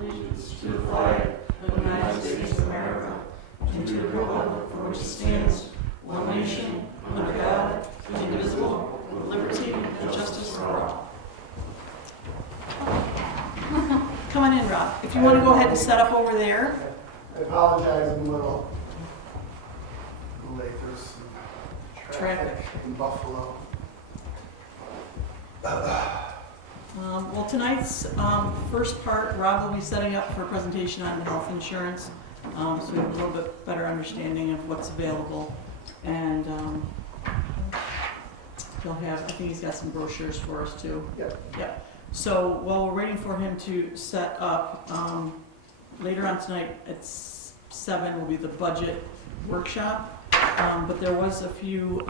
allegiance to the flag of the United States of America and to the republic for which it stands, one nation, under God, indivisible, with liberty and justice for all. Come on in, Rob. If you want to go ahead and set up over there. I apologize, I'm a little late. There's some traffic in Buffalo. Well, tonight's first part, Rob will be setting up for a presentation on health insurance, so we have a little bit better understanding of what's available. And he'll have, I think he's got some brochures for us too. Yep. So while we're waiting for him to set up, later on tonight at 7 will be the budget workshop. But there was a few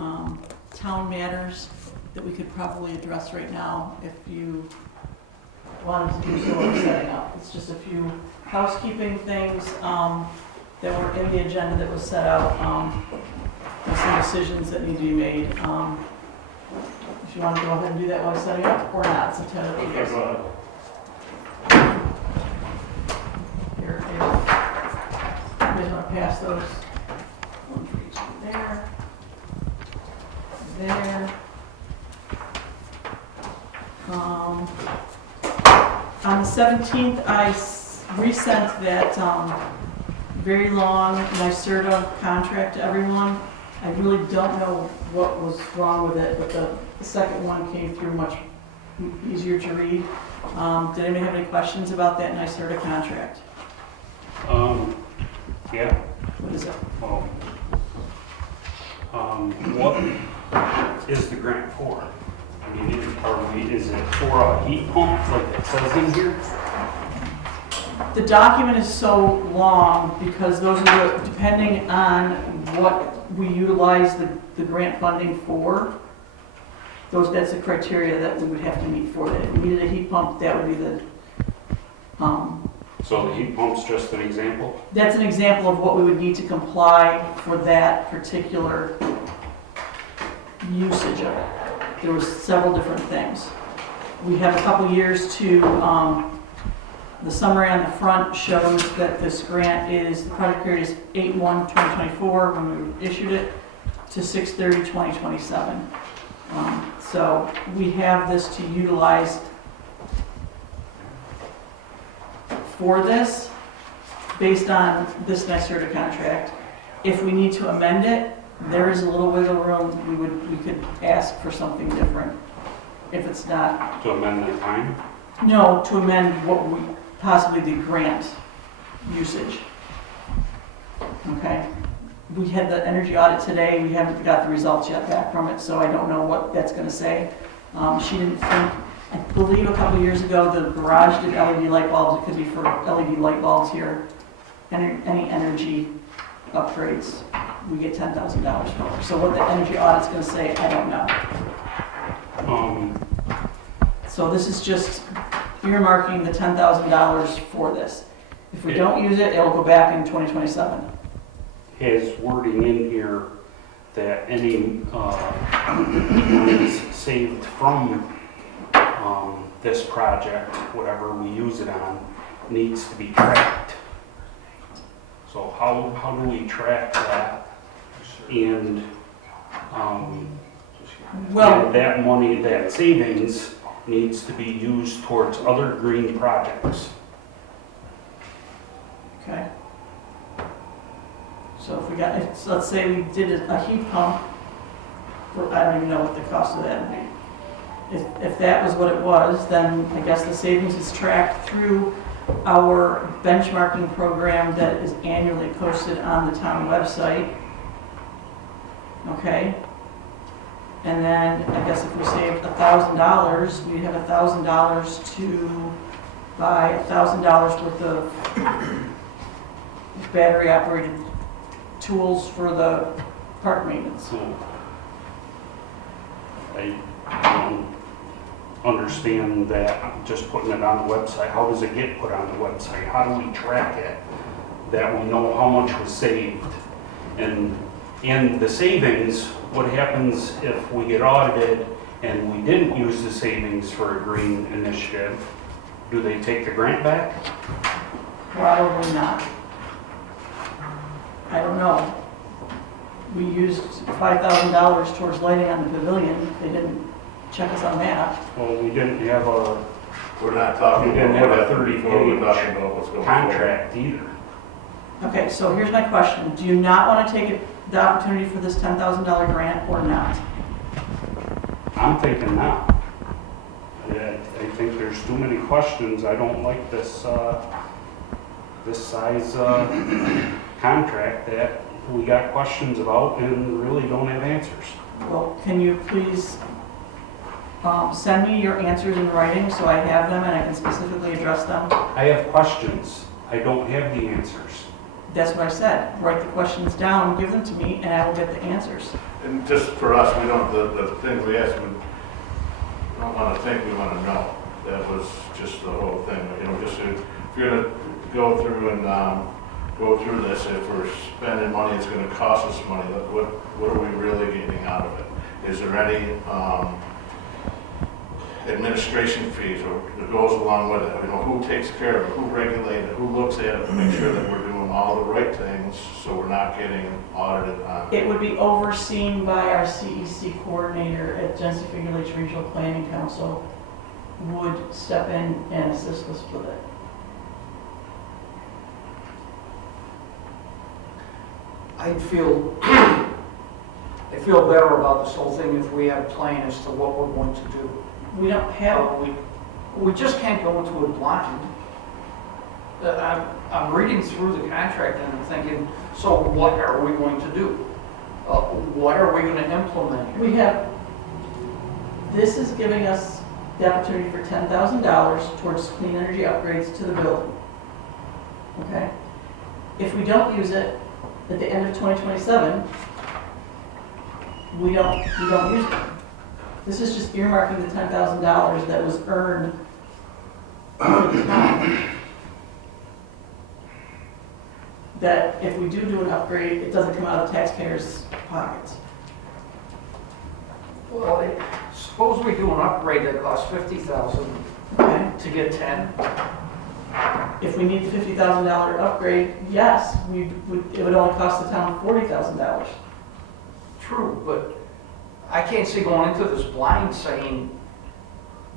town matters that we could probably address right now if you wanted to do so or setting up. It's just a few housekeeping things that were in the agenda that was set out. There's some decisions that need to be made. If you want to go ahead and do that while I'm setting up or not, it's entirely up to you. Here, you guys want to pass those? One for each. There. There. On the 17th, I resent that very long NYSERDA contract to everyone. I really don't know what was wrong with it, but the second one came through much easier to read. Did anybody have any questions about that NYSERDA contract? Yeah. What is it? What is the grant for? I mean, is it for a heat pump like it says in here? The document is so long because those are depending on what we utilize the grant funding for. That's the criteria that we would have to meet for that. If we needed a heat pump, that would be the. So the heat pump's just an example? That's an example of what we would need to comply for that particular usage of it. There was several different things. We have a couple years to, the summary on the front shows that this grant is, the project period is 8/1/2024 when we issued it to 6/30/2027. So we have this to utilize for this based on this NYSERDA contract. If we need to amend it, there is a little wiggle room. We could ask for something different if it's not. To amend the time? No, to amend possibly the grant usage. Okay. We had the energy audit today. We haven't got the results yet back from it, so I don't know what that's going to say. She didn't think, I believe a couple years ago the garage did LED light bulbs. It could be for LED light bulbs here. Any energy upgrades, we get $10,000 for. So what the energy audit's going to say, I don't know. So this is just earmarking the $10,000 for this. If we don't use it, it'll go back in 2027. Has wording in here that any monies saved from this project, whatever we use it on, needs to be tracked. So how do we track that? And Well, that money, that savings, needs to be used towards other green projects. okay. So if we got, so let's say we did a heat pump, I don't even know what the cost of that would be. If that was what it was, then I guess the savings is tracked through our benchmarking program that is annually posted on the town website. Okay. And then I guess if we saved $1,000, we'd have $1,000 to buy $1,000 worth of battery operated tools for the park maintenance. So I don't understand that, just putting it on the website. How does it get put on the website? How do we track it that we know how much was saved? And the savings, what happens if we get audited and we didn't use the savings for a green initiative? Do they take the grant back? Probably not. I don't know. We used $5,000 towards lighting on the pavilion. They didn't check us on that. Well, we didn't have a We're not talking We didn't about have a that 30 before, we're page talking about what's going forward. contract either. Okay, so here's my question. Do you not want to take the opportunity for this $10,000 grant or not? I'm thinking now. I think there's too many questions. I don't like this, this size, contract that we got questions about and really don't have answers. Well, can you please send me your answers in writing so I have them and I can specifically address them? I have questions. I don't have the answers. That's what I said. Write the questions down, give them to me, and I will get the answers. And just for us, we don't, the things we ask, we don't want to think, we want to know. That was just the whole thing, you know, just if you're going to go through and go through this, if we're spending money, it's going to cost us money, what are we really getting out of it? Is there any administration fees or that goes along with it? You know, who takes care of it, who regulates it, who looks at it to make sure that we're doing all the right things so we're not getting audited on? It would be overseen by our CEC coordinator at Genesee Figure Lakes Regional Planning Council would step in and assist us with it. I feel better about this whole thing if we have a plan as to what we're going to do. We don't have, We just can't go into it blind. I'm reading through the contract and I'm thinking, so what are we going to do? What are we going to implement here? we have, this is giving us the opportunity for $10,000 towards clean energy upgrades to the building. Okay? If we don't use it at the end of 2027, we don't use it. This is just earmarking the $10,000 that was earned for the town. That if we do an upgrade, it doesn't come out of taxpayers' pockets. Well, suppose we do an upgrade that costs $50,000 Okay? to get 10. If we need the $50,000 upgrade, yes, it would only cost the town $40,000. True, but I can't see going into this blind saying,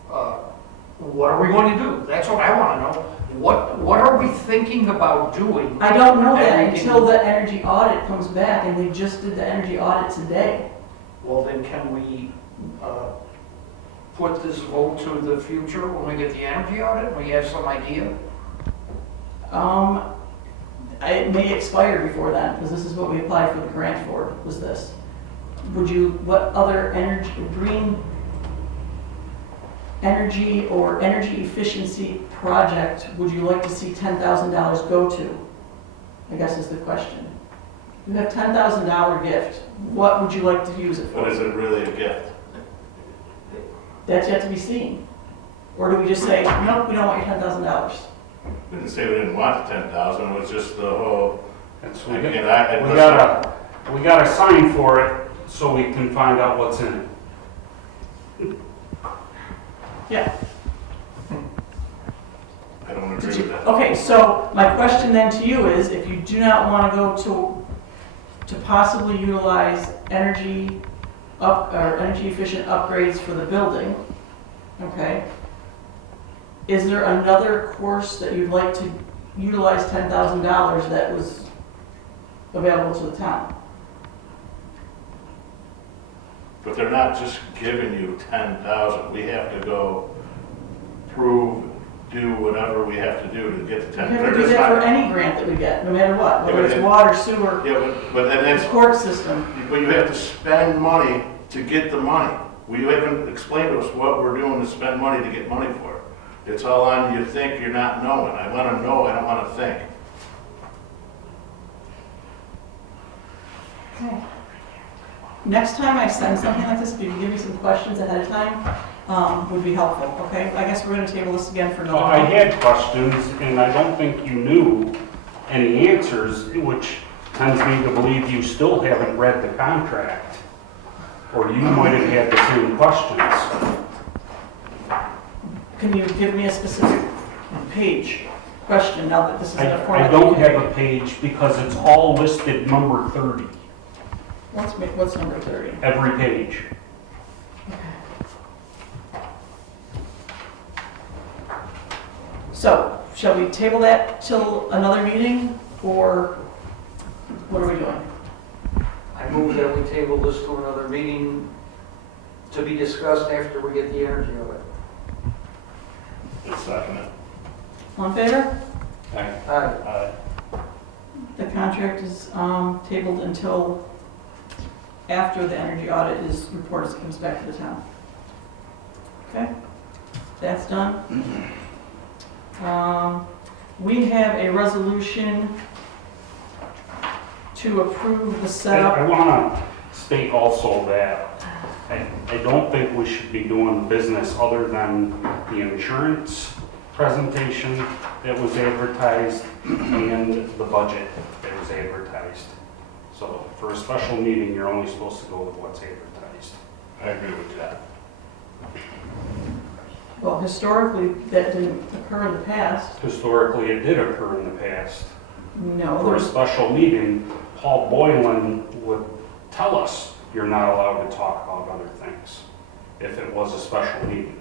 what are we going to do? That's what I want to know. What are we thinking about doing? I don't know that And we can- until the energy audit comes back, and they just did the energy audit today. Well, then can we put this vote to the future when we get the energy audit? We have some idea? It may expire before then, because this is what we applied for the grant for, was this. What other green energy or energy efficiency project would you like to see $10,000 go to? I guess is the question. You have $10,000 gift. What would you like to use it for? But is it really a gift? That's yet to be seen. Or do we just say, nope, we don't want your $10,000? We didn't say we didn't want the 10,000, it was just the whole, That's again, we got a sign for it so we can find out what's in it. Yeah. I don't agree with that. Okay, so my question then to you is, if you do not want to go to possibly utilize energy efficient upgrades for the building, okay, is there another course that you'd like to utilize $10,000 that was available to the town? But they're not just giving you 10,000. We have to go prove, do whatever we have to do to get the 10. We have to They're do just that for not- any grant that we get, no matter what, whether Yeah, it's but- water, sewer, Yeah, but then it's, court system. but you have to spend money to get the money. You haven't explained to us what we're doing to spend money to get money for it. It's all on you think, you're not knowing. I want to know, I don't want to think. Okay. Next time I send something like this, if you can give me some questions ahead of time, would be helpful, okay? I guess we're gonna table this again for another Well, I month. had questions, and I don't think you knew any answers, which tends me to believe you still haven't read the contract, or you might have had the same questions. Can you give me a specific page? question now that this is in a I format. don't have a page because it's all listed number 30, What's number 30? every page. So, shall we table that till another meeting, or what are we doing? I move that we table this to another meeting to be discussed after we get the energy of it. Just second it. All in favor? Aye. The contract is tabled until after the energy audit is reported, comes back to the town. Okay, that's done. We have a resolution to approve the I setup. want to state also that I don't think we should be doing business other than the insurance presentation that was advertised and the budget that was advertised. So for a special meeting, you're only supposed to go with what's advertised. I agree with that. Well, historically, that didn't occur in the past. Historically, it did occur in the past. No, For a there's, special meeting, Paul Boylan would tell us you're not allowed to talk about other things if it was a special meeting.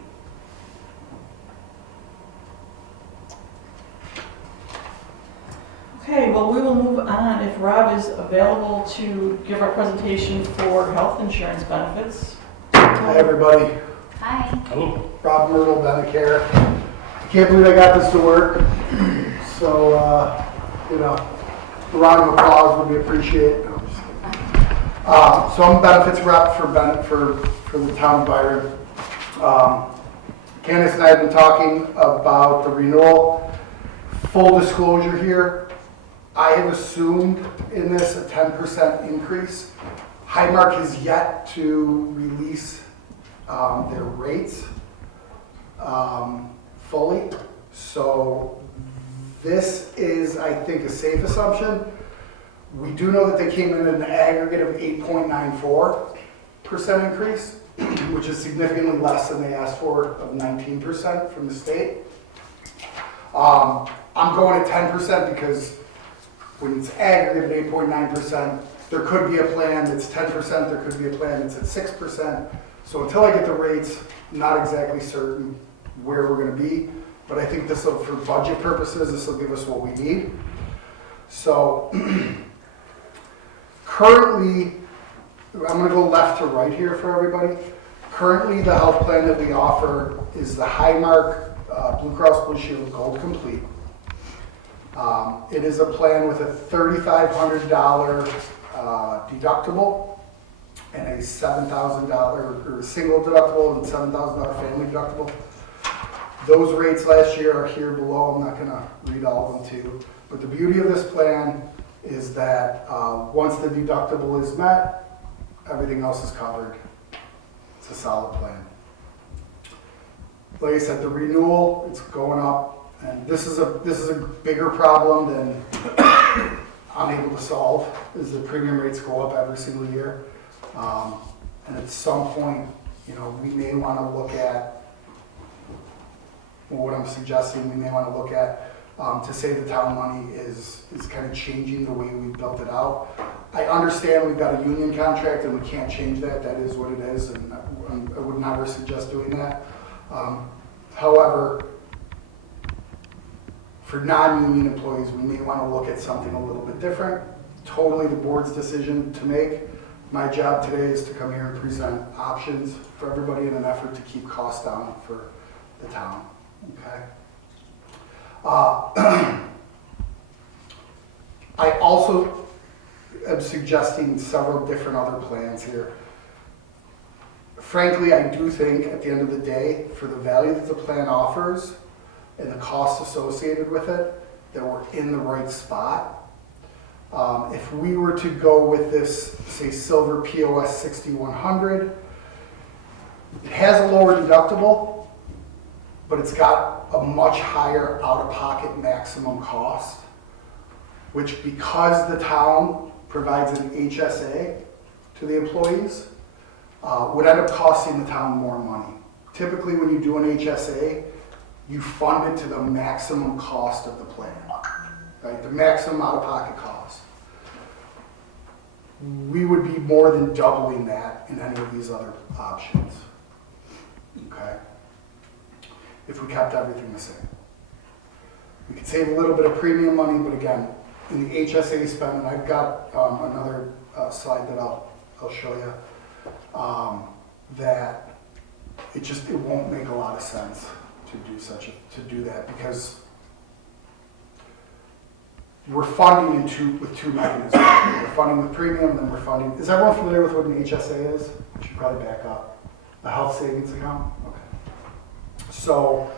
okay, well, we will move on if Rob is available to give our presentation for health insurance benefits. Hi, everybody. Hi. Hello? Rob Myrtle, Bene-Care. I can't believe I got this to work. So, a round of applause would be appreciated. No, I'm just kidding. So I'm a benefits rep for the Town of Byron. Candace and I have been talking about the renewal. Full disclosure here, I have assumed in this a 10% increase. Highmark has yet to release their rates fully. So this is, I think, a safe assumption. We do know that they came in at an aggregate of 8.94% increase, which is significantly less than they asked for of 19% from the state. I'm going at 10% because when it's aggregate at 8.9%, there could be a plan that's 10%, there could be a plan that's at 6%. So until I get the rates, not exactly certain where we're going to be, but I think this will, for budget purposes, this will give us what we need. So currently, I'm going to go left to right here for everybody. Currently, the health plan that we offer is the Highmark Blue Cross Blue Shield Gold Complete. It is a plan with a $3,500 deductible and a $7,000 or single deductible and $7,000 family deductible. Those rates last year are here below. I'm not going to read all of them to you. But the beauty of this plan is that once the deductible is met, everything else is covered. It's a solid plan. Like I said, the renewal, it's going up, and this is a bigger problem than I'm able to solve, is the premium rates go up every single year. And at some point, we may want to look at, what I'm suggesting, we may want to look at to say the town money is kind of changing the way we built it out. I understand we've got a union contract and we can't change that. That is what it is, and I would never suggest doing that. However, for non-union employees, we may want to look at something a little bit different. Totally the board's decision to make. My job today is to come here and present options for everybody in an effort to keep costs down for the town. Okay. I also am suggesting several different other plans here. Frankly, I do think at the end of the day, for the value that the plan offers and the costs associated with it, that we're in the right spot. If we were to go with this, say, Silver POS 6100, it has a lower deductible, but it's got a much higher out-of-pocket maximum cost, which, because the town provides an HSA to the employees, would end up costing the town more money. Typically, when you do an HSA, you fund it to the maximum cost of the plan, right? The maximum out-of-pocket cost. We would be more than doubling that in any of these other options, okay? If we kept everything the same. We could save a little bit of premium money, but again, in the HSA spend, and I've got another slide that I'll show you, that it won't make a lot of sense to do that, because we're funding with two mechanisms. We're funding the premium, and then we're funding. Is everyone familiar with what an HSA is? I should probably back up. A health savings account. Okay. So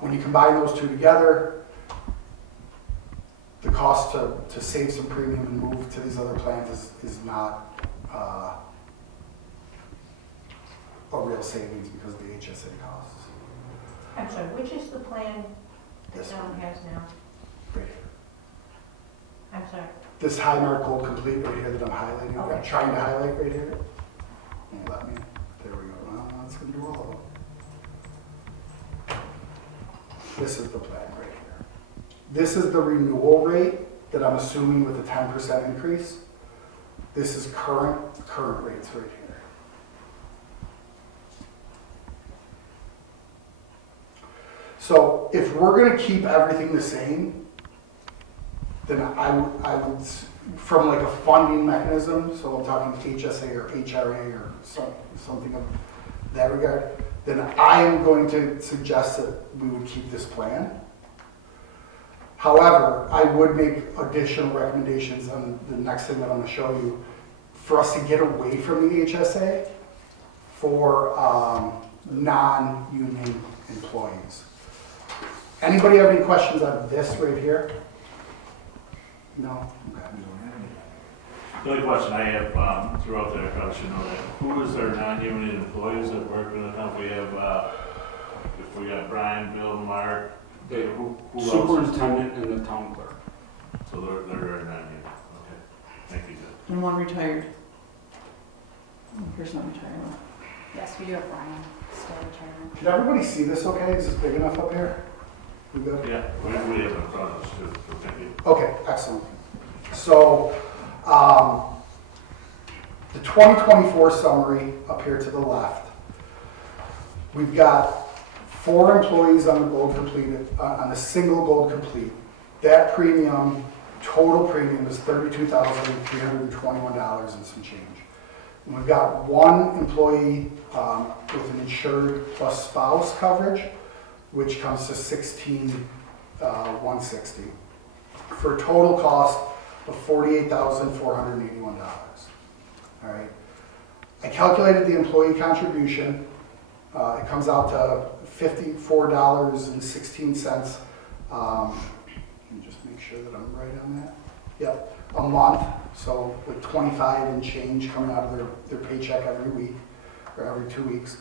when you combine those two together, the cost to save some premium and move to these other plans is not a real savings because of the HSA costs. I'm sorry, which is the plan the This town one. has now? Right here. I'm sorry. This high mark gold complete right here that I'm highlighting, Okay. I'm trying to highlight right here. Won't let me. There we go. Well, that's going to do all of them. This is the plan right here. This is the renewal rate that I'm assuming with a 10% increase. This is current rates right here. So if we're going to keep everything the same, then I would, from like a funding mechanism, so I'm talking HSA or HRA or something of that regard, then I am going to suggest that we would keep this plan. However, I would make additional recommendations on the next thing that I'm going to show you for us to get away from the HSA for non-union employees. Anybody have any questions on this right here? No? Okay. The only question I have throughout there, I probably should know that, who is our non-union employees that work with the town? We have, if we got Brian, Bill, Mark, who else? Superintendent and the town clerk. So they're non-union, okay, thank you. And one retired. One person not retired. Yes, we do have Brian, still retiring. Can everybody see this okay? Is this big enough up here? We good? Yeah, we have it in front of us too, so thank you. Okay, excellent. So, the 2024 summary up here to the left, we've got 4 employees on the gold completed, on the single gold complete. That premium, total premium is $32,321 and some change. And we've got 1 employee with an insured plus spouse coverage, which comes to $16,160 for a total cost of $48,481. All right. I calculated the employee contribution. It comes out to $54.16. Let me just make sure that I'm right on that. Yep, a month. So with 25 and change coming out of their paycheck every week or every 2 weeks.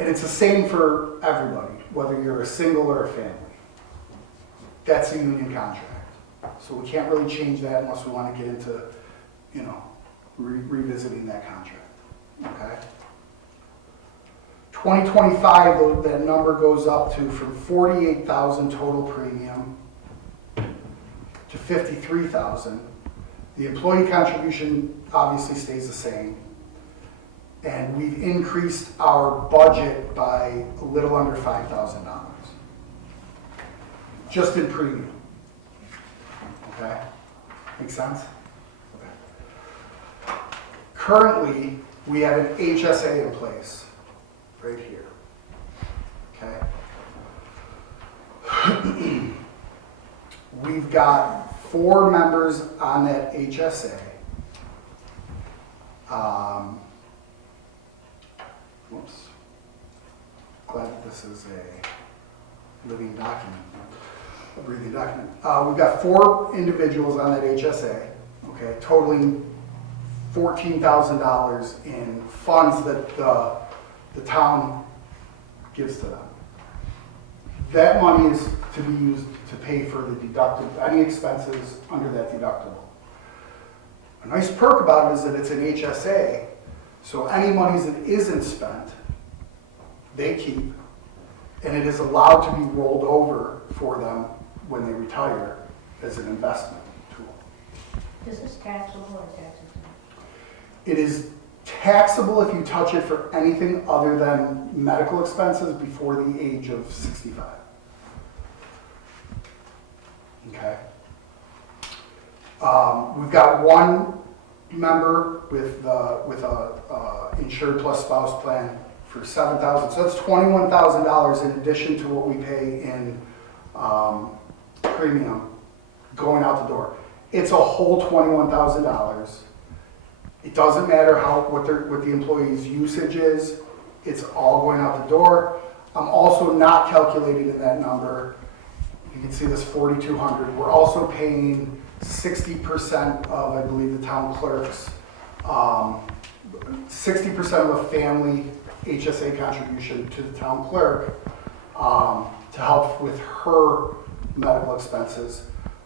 And it's the same for everybody, whether you're a single or a family. That's a union contract. So we can't really change that unless we want to get into, revisiting that contract, okay? 2025, though, that number goes up to from $48,000 total premium to $53,000. The employee contribution obviously stays the same. And we've increased our budget by a little under $5,000. Just in premium. Okay? Make sense? Okay. Currently, we have an HSA in place, right here. Okay? We've got 4 members on that HSA. Whoops. Glad that this is a living document, a breathing document. We've got 4 individuals on that HSA, okay, totaling $14,000 in funds that the town gives to them. That money is to be used to pay for the deductible, any expenses under that deductible. A nice perk about it is that it's an HSA, so any monies that isn't spent, they keep, and it is allowed to be rolled over for them when they retire as an investment tool. Is this taxable or tax exempt? It is taxable if you touch it for anything other than medical expenses before the age of 65. Okay. We've got one member with a insured plus spouse plan for $7,000. So that's $21,000 in addition to what we pay in premium going out the door. It's a whole $21,000. It doesn't matter what the employee's usage is. It's all going out the door. I'm also not calculating in that number. You can see this $4,200. We're also paying 60% of, I believe, the town clerk's, 60% of a family HSA contribution to the town clerk to help with her medical expenses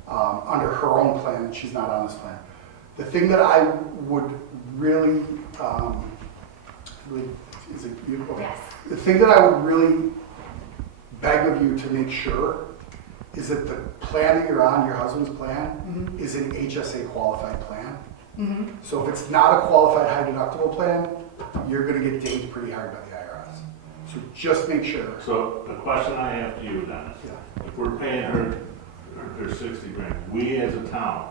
under her own plan. She's not on this plan. The thing that I would really, is it beautiful? Yes. The thing that I would really beg of you to make sure is that the plan that you're on, your husband's plan, is an HSA qualified plan. So if it's not a qualified high deductible plan, you're gonna get dinged pretty hard by the IRS. So just make sure. So the question I have to you, Dennis, Yeah. if we're paying her 60 grand, we as a town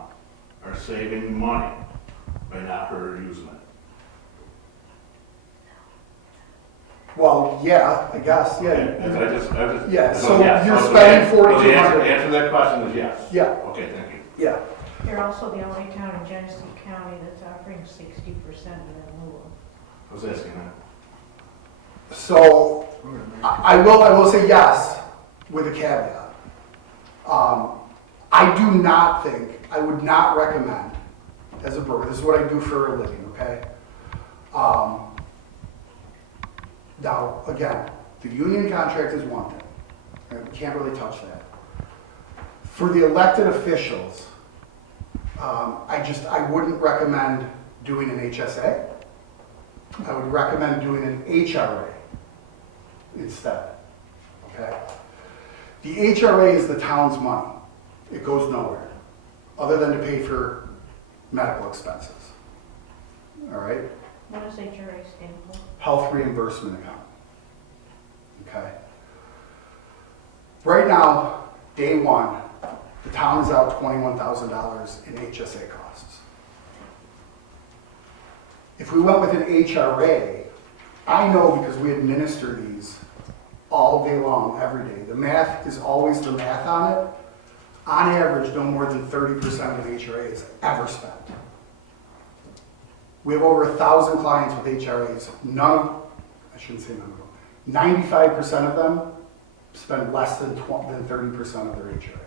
are saving money by not her using it. Well, yeah, I guess, yeah. I just. Yeah, so yes. you're So spending the answer- $4,200. The answer to that question is yes. Yeah, Okay, thank you. yeah. You're also the only town in Genesee County that's offering 60% of that rule. I was asking that. So I will say yes with a caveat. I do not think, I would not recommend as a broker, this is what I do for a living, okay? Now, again, the union contract is one thing. Right? We can't really touch that. For the elected officials, I wouldn't recommend doing an HSA. I would recommend doing an HRA instead, okay? The HRA is the town's money. It goes nowhere, other than to pay for medical expenses, all right? What does HRA stand for? Health reimbursement account, okay? Right now, day one, the town is out $21,000 in HSA costs. If we went with an HRA, I know because we administer these all day long, every day. The math is always the math on it. On average, no more than 30% of an HRA is ever spent. We have over 1,000 clients with HRAs. I shouldn't say none of them. 95% of them spend less than 30% of their HRA.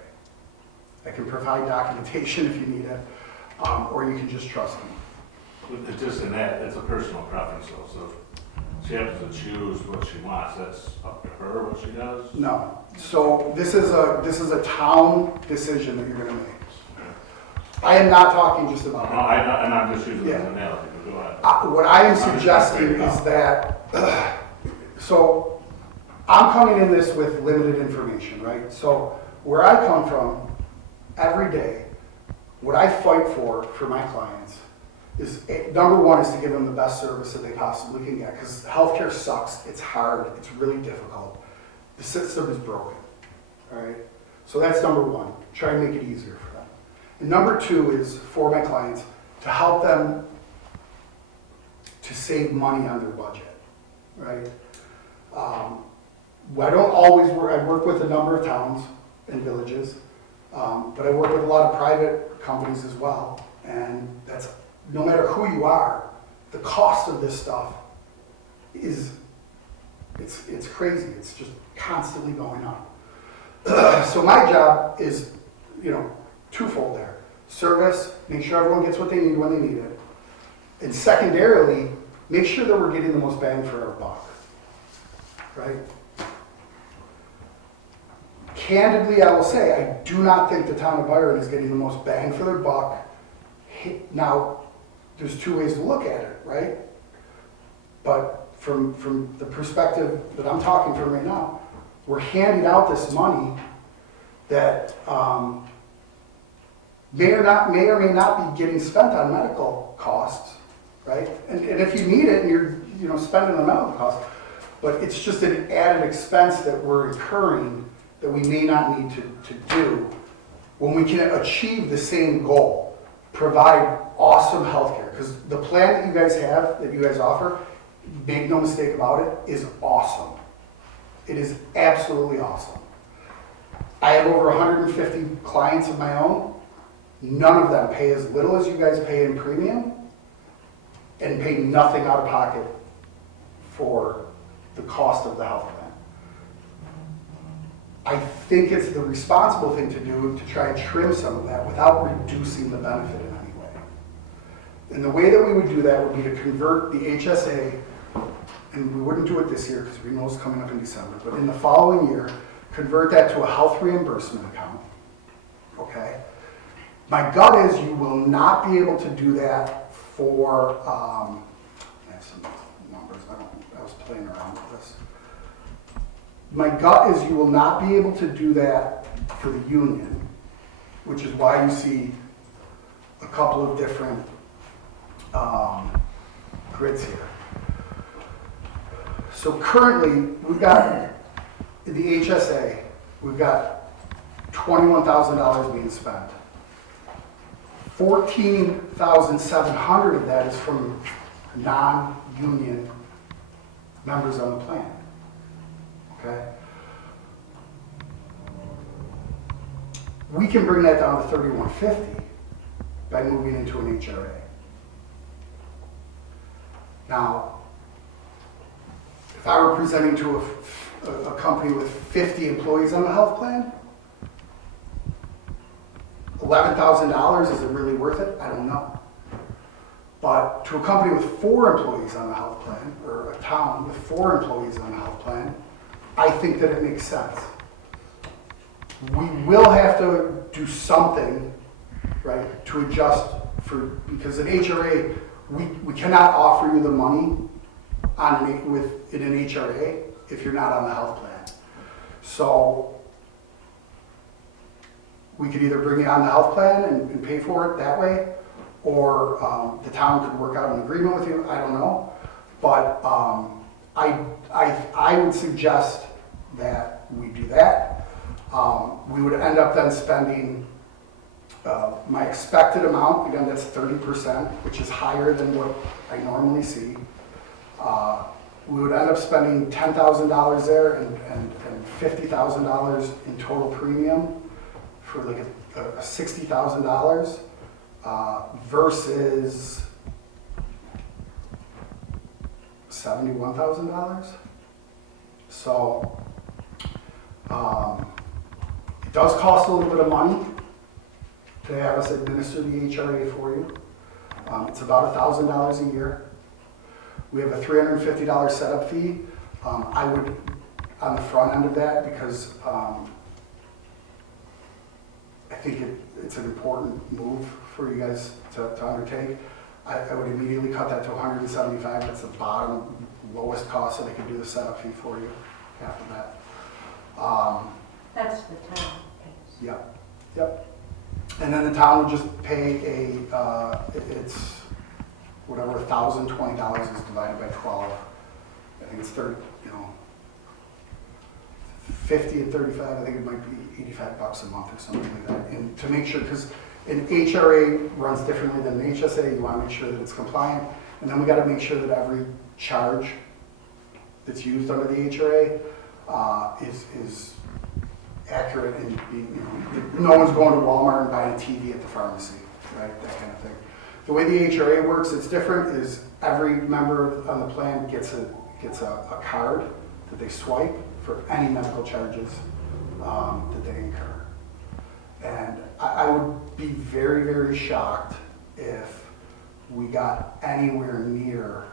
I can provide documentation if you need it, or you can just trust me. It's just in that, it's a personal preference though, so if she happens to choose what she wants, that's up to her what she does? No. So this is a town decision that you're gonna make. I am not talking just No, about. I'm not just using it as Yeah. an analogy, but go ahead. What I am suggesting is that, so I'm coming in this with limited information, right? So where I come from, every day, what I fight for my clients is, number one is to give them the best service that they possibly can get, because healthcare sucks, it's hard, it's really difficult. The system is broken, all right? So that's number one, try and make it easier for them. And number two is, for my clients, to help them to save money on their budget, right? I don't always work, I work with a number of towns and villages, but I work with a lot of private companies as well, and that's, no matter who you are, the cost of this stuff is, it's crazy, it's just constantly going up. So my job is, twofold there. Service, make sure everyone gets what they need when they need it. And secondarily, make sure that we're getting the most bang for our buck, right? Candidly, I will say, I do not think the town of Byron is getting the most bang for their buck. Now, there's two ways to look at it, right? But from the perspective that I'm talking from right now, we're handing out this money that may or may not be getting spent on medical costs, right? And if you need it and you're spending on medical costs, but it's just an added expense that we're incurring that we may not need to do when we can achieve the same goal, provide awesome healthcare. Because the plan that you guys have, that you guys offer, make no mistake about it, is awesome. It is absolutely awesome. I have over 150 clients of my own. None of them pay as little as you guys pay in premium and pay nothing out of pocket for the cost of the health plan. I think it's the responsible thing to do to try and trim some of that without reducing the benefit in any way. And the way that we would do that would be to convert the HSA, and we wouldn't do it this year because renewal is coming up in December, but in the following year, convert that to a health reimbursement account, okay? My gut is you will not be able to do that for, I have some numbers, I was playing around with this. My gut is you will not be able to do that for the union, which is why you see a couple of different grids here. So currently, we've got the HSA, we've got $21,000 being spent. $14,700 of that is from non-union members on the plan. Okay? We can bring that down to $3,150 by moving into an HRA. Now, if I were presenting to a company with 50 employees on the health plan, $11,000, is it really worth it? I don't know. But to a company with 4 employees on the health plan, or a town with 4 employees on the health plan, I think that it makes sense. We will have to do something, right, to adjust because an HRA, we cannot offer you the money in an HRA if you're not on the health plan. So we could either bring you on the health plan and pay for it that way, or the town could work out an agreement with you. I don't know, but I would suggest that we do that. We would end up then spending my expected amount. Again, that's 30%, which is higher than what I normally see. We would end up spending $10,000 there and $50,000 in total premium for like a $60,000 versus $71,000. So it does cost a little bit of money to have us administer the HRA for you. It's about $1,000 a year. We have a $350 setup fee. I would, on the front end of that, because I think it's an important move for you guys to undertake. I would immediately cut that to $175. That's the bottom, lowest cost that I could do the setup fee for you after that. That's the town pays. Yep. And then the town would just pay it's whatever $1,020 is divided by 12. I think it's 50 and 35. I think it might be $85 a month or something like that. And to make sure, because an HRA runs differently than an HSA, you want to make sure that it's compliant. And then we got to make sure that every charge that's used under the HRA is accurate and no one's going to Walmart and buying a TV at the pharmacy, right? That kind of thing. The way the HRA works, it's different. Is every member on the plan gets a card that they swipe for any medical charges that they incur. And I would be very, very shocked if we got anywhere near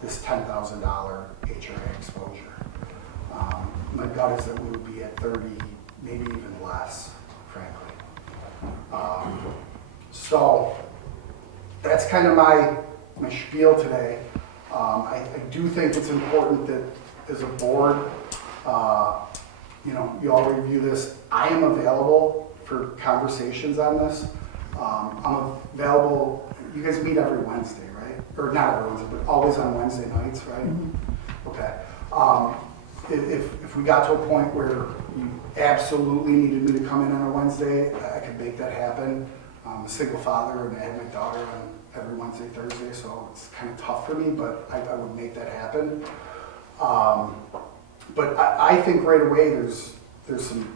this $10,000 HRA exposure. My gut is that we would be at 30, maybe even less, frankly. So that's kind of my spiel today. I do think it's important that as a board, you all review this. I am available for conversations on this. I'm available, you guys meet every Wednesday, right? Or not every Wednesday, but always on Wednesday nights, right? Okay. If we got to a point where you absolutely needed me to come in on a Wednesday, I could make that happen. I'm a single father and I have my daughter on every Wednesday, Thursday, so it's kind of tough for me, but I would make that happen. But I think right away there's some,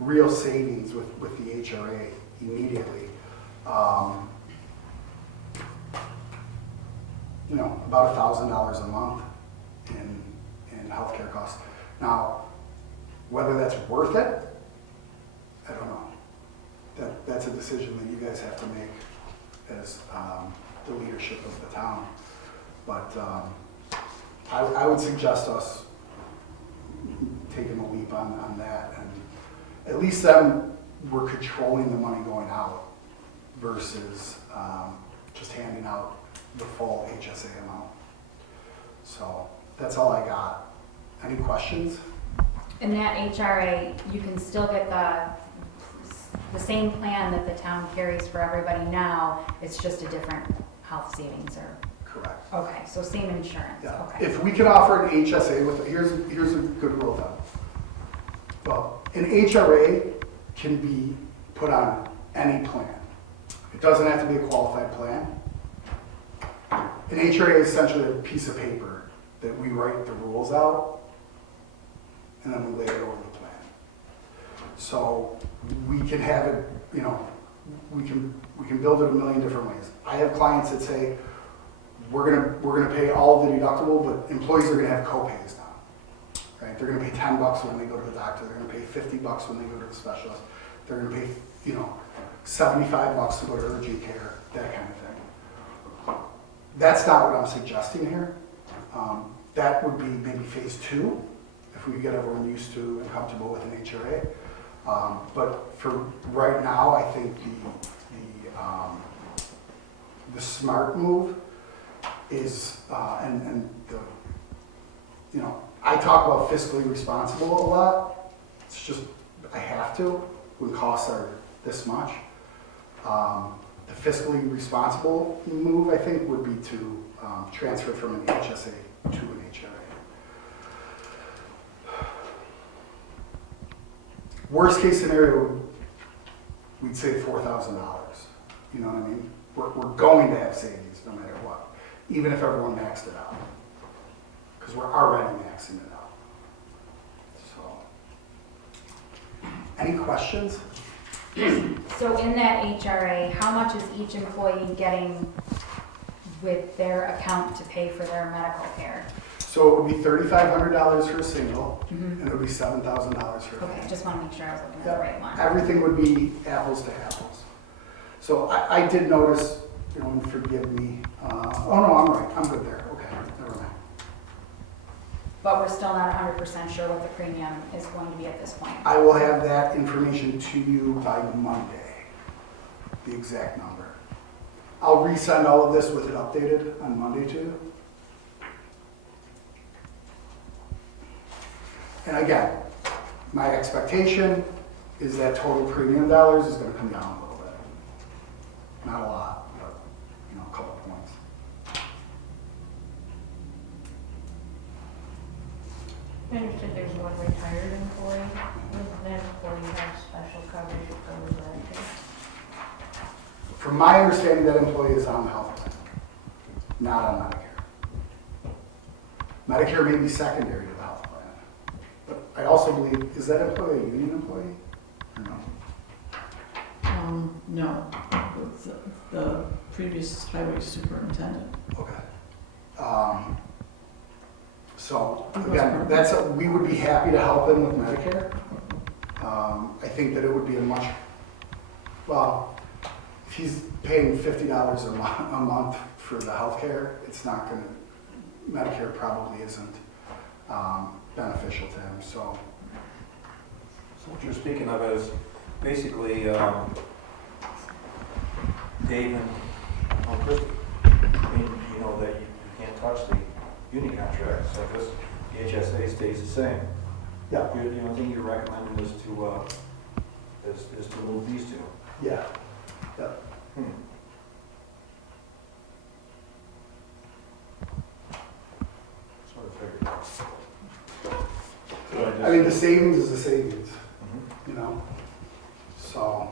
real savings with the HRA immediately. About $1,000 a month in healthcare costs. Now, whether that's worth it, I don't know. That's a decision that you guys have to make as the leadership of the town. But I would suggest us taking a leap on that, and at least then we're controlling the money going out versus just handing out the full HSA amount. So that's all I got. Any questions? In that HRA, you can still get the same plan that the town carries for everybody now, it's just a different health savings or, Correct. okay, so same insurance, Yeah. okay. If we could offer an HSA with, here's a good rule of thumb. Well, an HRA can be put on any plan. It doesn't have to be a qualified plan. An HRA is essentially a piece of paper that we write the rules out and then we lay it over the plan. So we can have it, we can build it a million different ways. I have clients that say, we're gonna pay all of the deductible, but employees are gonna have co-pays now. Right? They're gonna pay $10 when they go to the doctor, they're gonna pay $50 when they go to the specialist, they're gonna pay, $75 to go to urgent care, that kind of thing. That's not what I'm suggesting here. That would be maybe phase 2, if we could get everyone used to and comfortable with an HRA. But for right now, I think the smart move is, I talk about fiscally responsible a lot. It's just, I have to, when costs are this much. The fiscally responsible move, I think, would be to transfer from an HSA to an HRA. Worst case scenario, we'd save $4,000. You know what I mean? We're going to have savings no matter what, even if everyone maxed it out, because we're already maxing it out. So, any questions? So in that HRA, how much is each employee getting with their account to pay for their medical care? So it would be $3,500 for a single, and it would be $7,000 for a Okay, family. just want to make sure I was looking at the Yep. right one. Everything would be apples to apples. So I did notice, and forgive me, oh no, I'm right, I'm good there, okay, never mind. But we're still not 100% sure what the premium is going to be at this point. I will have that information to you by Monday, the exact number. I'll resend all of this with it updated on Monday to you. And again, my expectation is that total premium dollars is going to come down a little bit. Not a lot, but a couple points. I understood there's one retired employee, does that employee have special coverage for Medicare? From my understanding, that employee is on the health plan, not on Medicare. Medicare may be secondary to the health plan. But I also believe, is that employee a union employee? Or no? No, it's the previous highway superintendent. Okay. So again, we would be happy to help him with Medicare. I think that it would be if he's paying $50 a month for the healthcare, it's not going to, Medicare probably isn't beneficial to him, so. So what you're speaking of is basically Dave and Christie. union contracts like this, the HSA stays the same. Yeah, The only thing you're recommending is to move these two. yeah, yeah. Sort of figured. I mean, the savings is the savings, Mhm. you know? So,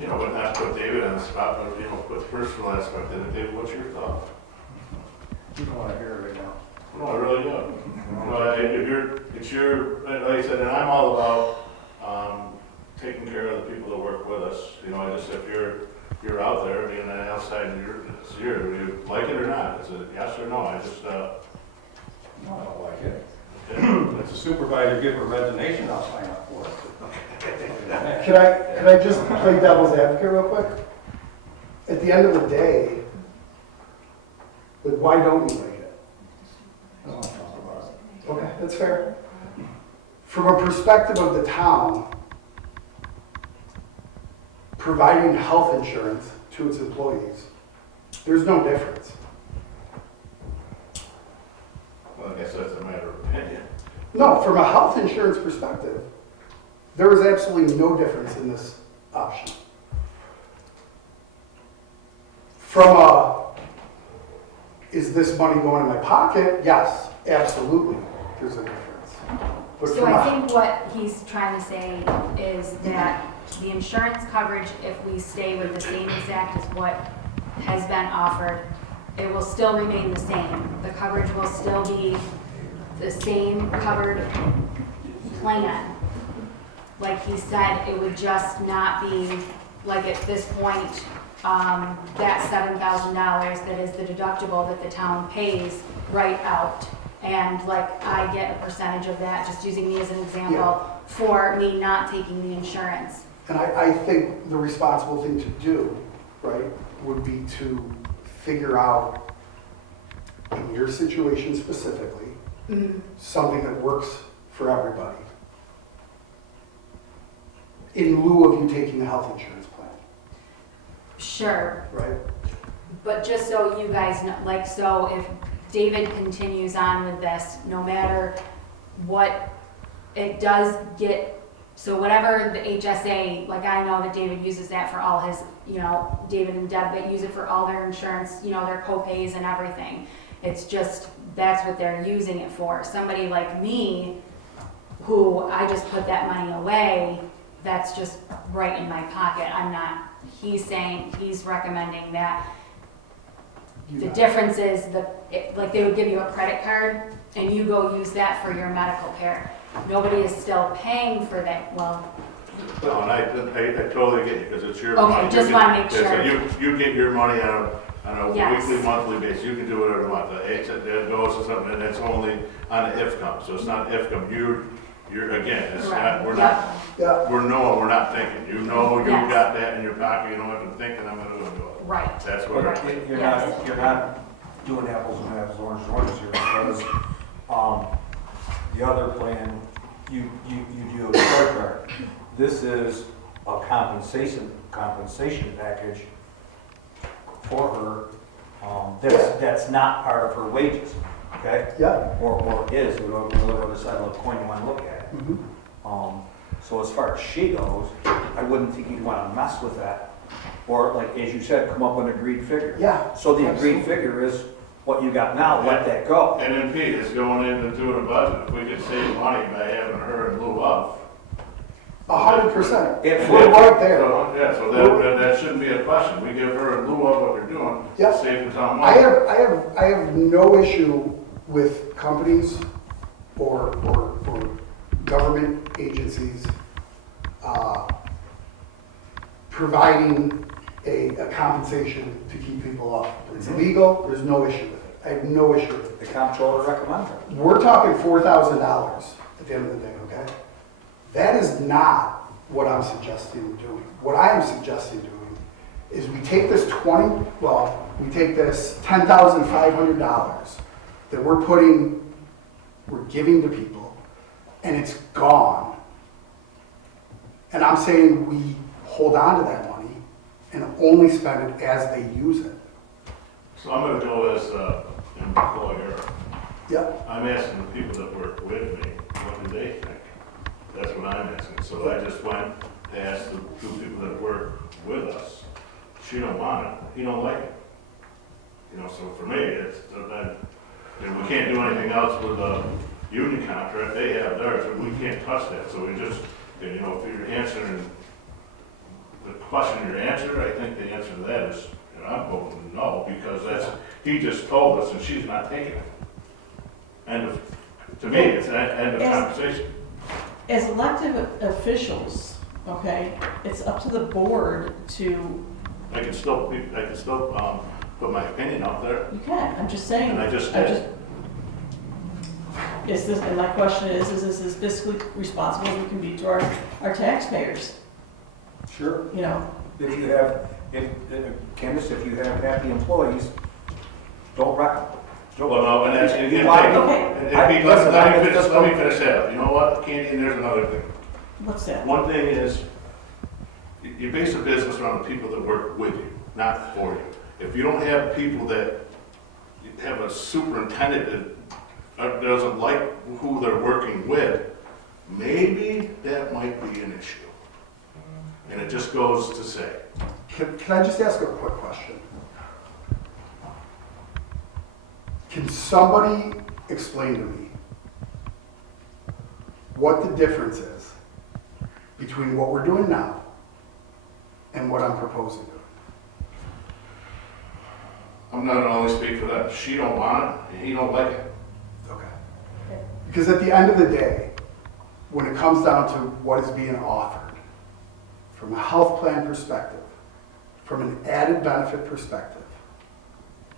You know, but not put David on the spot, but, you know, put the personal aspect in it. David, what's your thought? You don't want to hear it right now. No, I really don't. Well, if it's your, like I said, and I'm all about, taking care of the people that work with us. You know, I just, if you're out there, being on the outside, it's your, you like it or not, it's a yes or no, I just, No, I don't like it. okay. If the supervisor give a resignation, I'll sign up for it. can I just play devil's advocate real quick? At the end of the day, like, why don't you like it? I don't talk about it. Okay, that's fair. From a perspective of the town, providing health insurance to its employees, there's no difference. Well, I guess that's a matter of opinion. No, from a health insurance perspective, there is absolutely no difference in this option. From a, is this money going in my pocket? Yes, absolutely, there's a difference. But So from I a- think what he's trying to say is that the insurance coverage, if we stay with the same exact as what has been offered, it will still remain the same. The coverage will still be the same covered plan. Like he said, it would just not be, like at this point, that $7,000 that is the deductible that the town pays right out. And like I get a percentage of that, just using me as an example, for me not taking the insurance. And I think the responsible thing to do, right, would be to figure out, in your situation specifically, something that works for everybody. In lieu of you taking a health insurance plan, Sure, right? but just so you guys know, like, so if David continues on with this, no matter what, it does get, so whatever the HSA, like I know that David uses that for all his, you know, David and Deb, they use it for all their insurance, you know, their co-pays and everything. It's just, that's what they're using it for. Somebody like me, who I just put that money away, that's just right in my pocket. I'm not, he's saying, he's recommending that. You The got it. difference is like they would give you a credit card and you go use that for your medical care. Nobody is still paying for that, well, No, and I totally get you, because it's your Okay, money. You just can- wanna make yeah, so sure. You get your money on a Yes. weekly, monthly basis, you can do whatever you want. The it goes to something, and it's only on the if come, so it's not if come. You're, again, it's not, we're not, Yeah, we're not thinking. You know you Yes. got that in your pocket, you don't have to think, and I'm gonna go do it. right. That's what Right. You're Yes. not doing apples and apples, oranges and oranges here, because, the other plan, you do a scorecard. This is a compensation package for her, that's not part of her wages, okay? yeah. Or is, whatever other side of the coin you wanna look at. Mhm. So as far as she goes, I wouldn't think you'd wanna mess with that. Or like, as you said, come up with an agreed figure. Yeah. So the absolutely. agreed figure is what you got now, let that go. And then Pete, it's going into doing a budget. If we could save money by having her in lieu of. 100%. If We're right there. So, yeah, so that shouldn't be a question. We give her in lieu of what they're doing, Yep. save the town I money. I have no issue with companies or government agencies providing a compensation to keep people up. It's legal, there's no issue with it. I have no issue with it. The comptroller recommends it. We're talking $4,000 at the end of the day, okay? That is not what I'm suggesting doing. What I am suggesting doing is we take this we take this $10,500 that we're giving to people, and it's gone. And I'm saying we hold on to that money and only spend it as they use it. So I'm gonna go as, employer. Yeah, I'm asking the people that work with me, what do they think? That's what I'm asking. So I just went to ask the two people that work with us. She don't want it, he don't like it. You know, so for me, it's, and we can't do anything else with the union contract, they have theirs, and we can't touch that. So we just, you know, if you're answering the question you're answering, I think the answer to that is, you know, I'm voting no, because that's, he just told us and she's not taking it. To me, it's an end of conversation. As elected officials, okay, it's up to the board to, I can still put my opinion out there, you can, I'm just saying. and I just did. Is this, and my question is this as fiscally responsible as we can be to our taxpayers, Sure. you know? If you have, Candace, if you have happy employees, don't wreck them. Well, no, and that's, You want- Okay. let me finish that up. You know what, Candy, and there's another thing. What's that? One thing is, you base a business around the people that work with you, not for you. If you don't have people that have a superintendent that doesn't like who they're working with, maybe that might be an issue. And it just goes to say, can I just ask a quick question? Can somebody explain to me what the difference is between what we're doing now and what I'm proposing to do? I'm not gonna only speak for that. She don't want it, and he don't like it. Okay. Because at the end of the day, when it comes down to what is being offered, from a health plan perspective, from an added benefit perspective,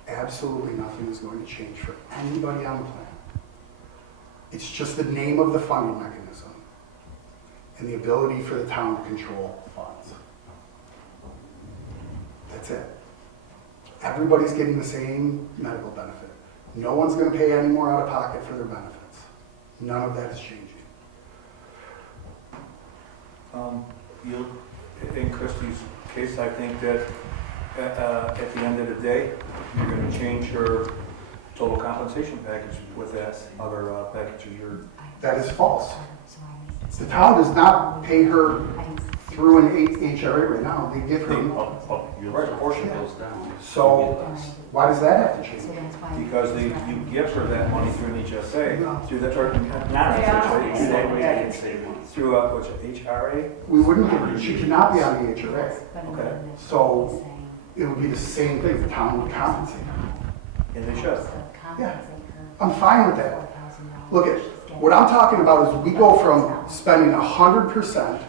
absolutely nothing is going to change for anybody on the plan. It's just the name of the funding mechanism and the ability for the town to control funds. That's it. Everybody's getting the same medical benefit. No one's going to pay any more out of pocket for their benefits. None of that is changing. In Christie's case, I think that at the end of the day, you're going to change your total compensation package with that other package of your. That is false. The town does not pay her through an HRA right now. They give her. Right, a portion goes down. So why does that have to change? Because you give her that money through an HSA, through the, or not HSA, through a, what's it, HRA? We wouldn't give her, she cannot be on the HRA. Okay. So it would be the same thing, the town would compensate her. And they should. Yeah, I'm fine with that. Look at, what I'm talking about is we go from spending 100%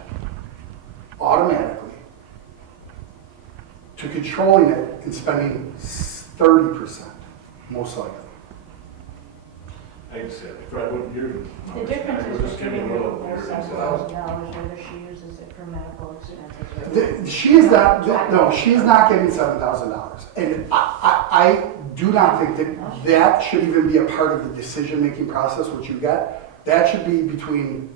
automatically to controlling it and spending 30%, most likely. I hate to say it, if I wouldn't hear you. The difference I would is just give you a between little the here. $7,000, whether she uses it for medical expenses. She is not, no, she is not getting $7,000. And I do not think that that should even be a part of the decision-making process, what you get. That should be between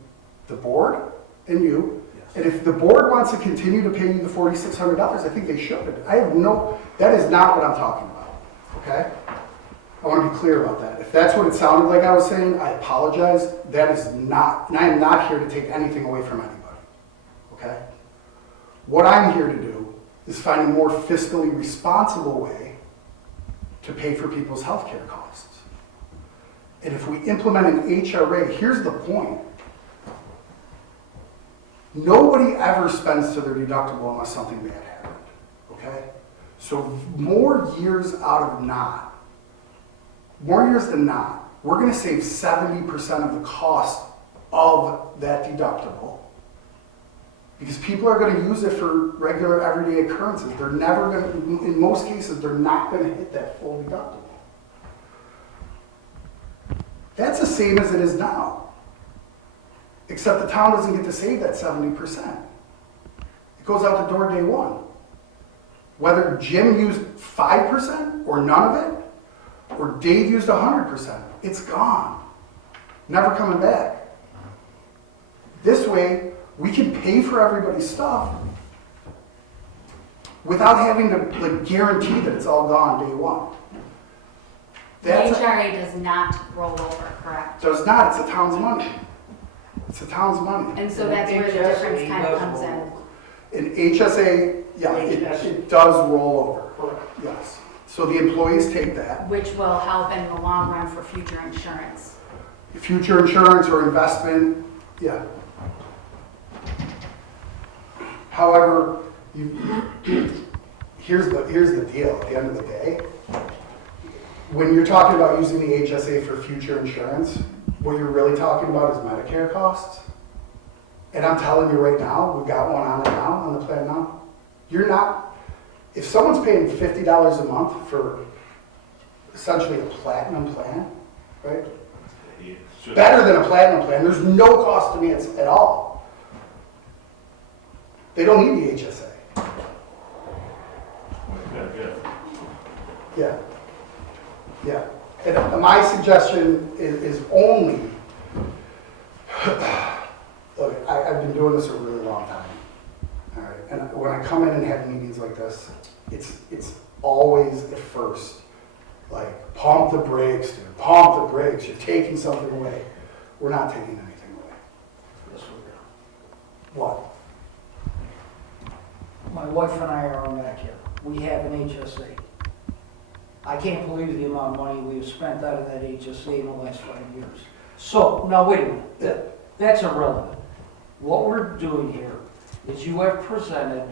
the board and you. And if the board wants to continue to pay you the $4,600, I think they should. I have no, that is not what I'm talking about, okay? I want to be clear about that. If that's what it sounded like I was saying, I apologize. That is not, and I am not here to take anything away from anybody, okay? What I'm here to do is find a more fiscally responsible way to pay for people's healthcare costs. And if we implement an HRA, here's the point. Nobody ever spends to their deductible unless something bad happened, okay? So more years out of not, more years than not, we're gonna save 70% of the cost of that deductible because people are gonna use it for regular everyday occurrences. They're never gonna, in most cases, they're not gonna hit that full deductible. That's the same as it is now. Except the town doesn't get to save that 70%. It goes out the door day one. Whether Jim used 5% or none of it, or Dave used 100%, it's gone. Never coming back. This way, we can pay for everybody's stuff without having to guarantee that it's all gone day one. The That's, HRA does not roll over, correct? does not, it's the town's money. It's the town's money. And so that's where the difference kind of comes in. In HSA, yeah, it does roll over, yes. So the employees take that. Which will help in the long run for future insurance. Future insurance or investment, yeah. However, here's the deal, at the end of the day. When you're talking about using the HSA for future insurance, what you're really talking about is Medicare costs. And I'm telling you right now, we've got one on it now, on the plan now. You're not, if someone's paying $50 a month for essentially a platinum plan, right? Better than a platinum plan, there's no cost to me at all. They don't need the HSA. Yeah. Yeah. And my suggestion is only, look, I've been doing this a really long time. All right. And when I come in and have meetings like this, it's always at first, like, pump the brakes, dude. Pump the brakes. You're taking something away. We're not taking anything away. Yes, we What? My wife and I are on Medicare. We have an HSA. I can't believe the amount of money we have spent out of that HSA in the last 5 years. So, now wait a minute, that's irrelevant. What we're doing here is you have presented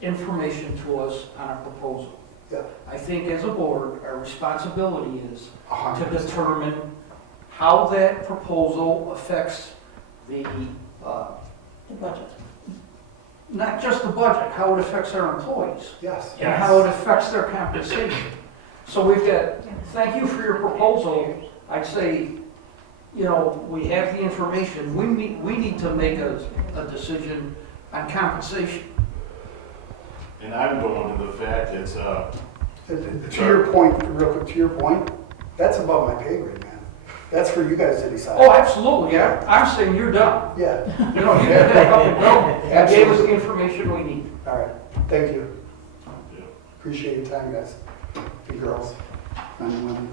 information to us on a proposal. Yeah. I think as a board, our responsibility is to 100%. determine how that proposal affects the, The budget. not just the budget, how it affects our employees. Yes. And how it affects their compensation. So we've got, thank you for your proposal. I'd say, you know, we have the information. We need to make a decision on compensation. And I'm going to the fact it's, To your point, real quick, to your point, that's above my pay grade, man. That's for you guys to decide. Oh, absolutely, yeah. I'm saying you're done. Yeah. You know, you can pick up and go. You gave us the information we need. All right. Thank you. Appreciate your time, guys. And girls. Men and women.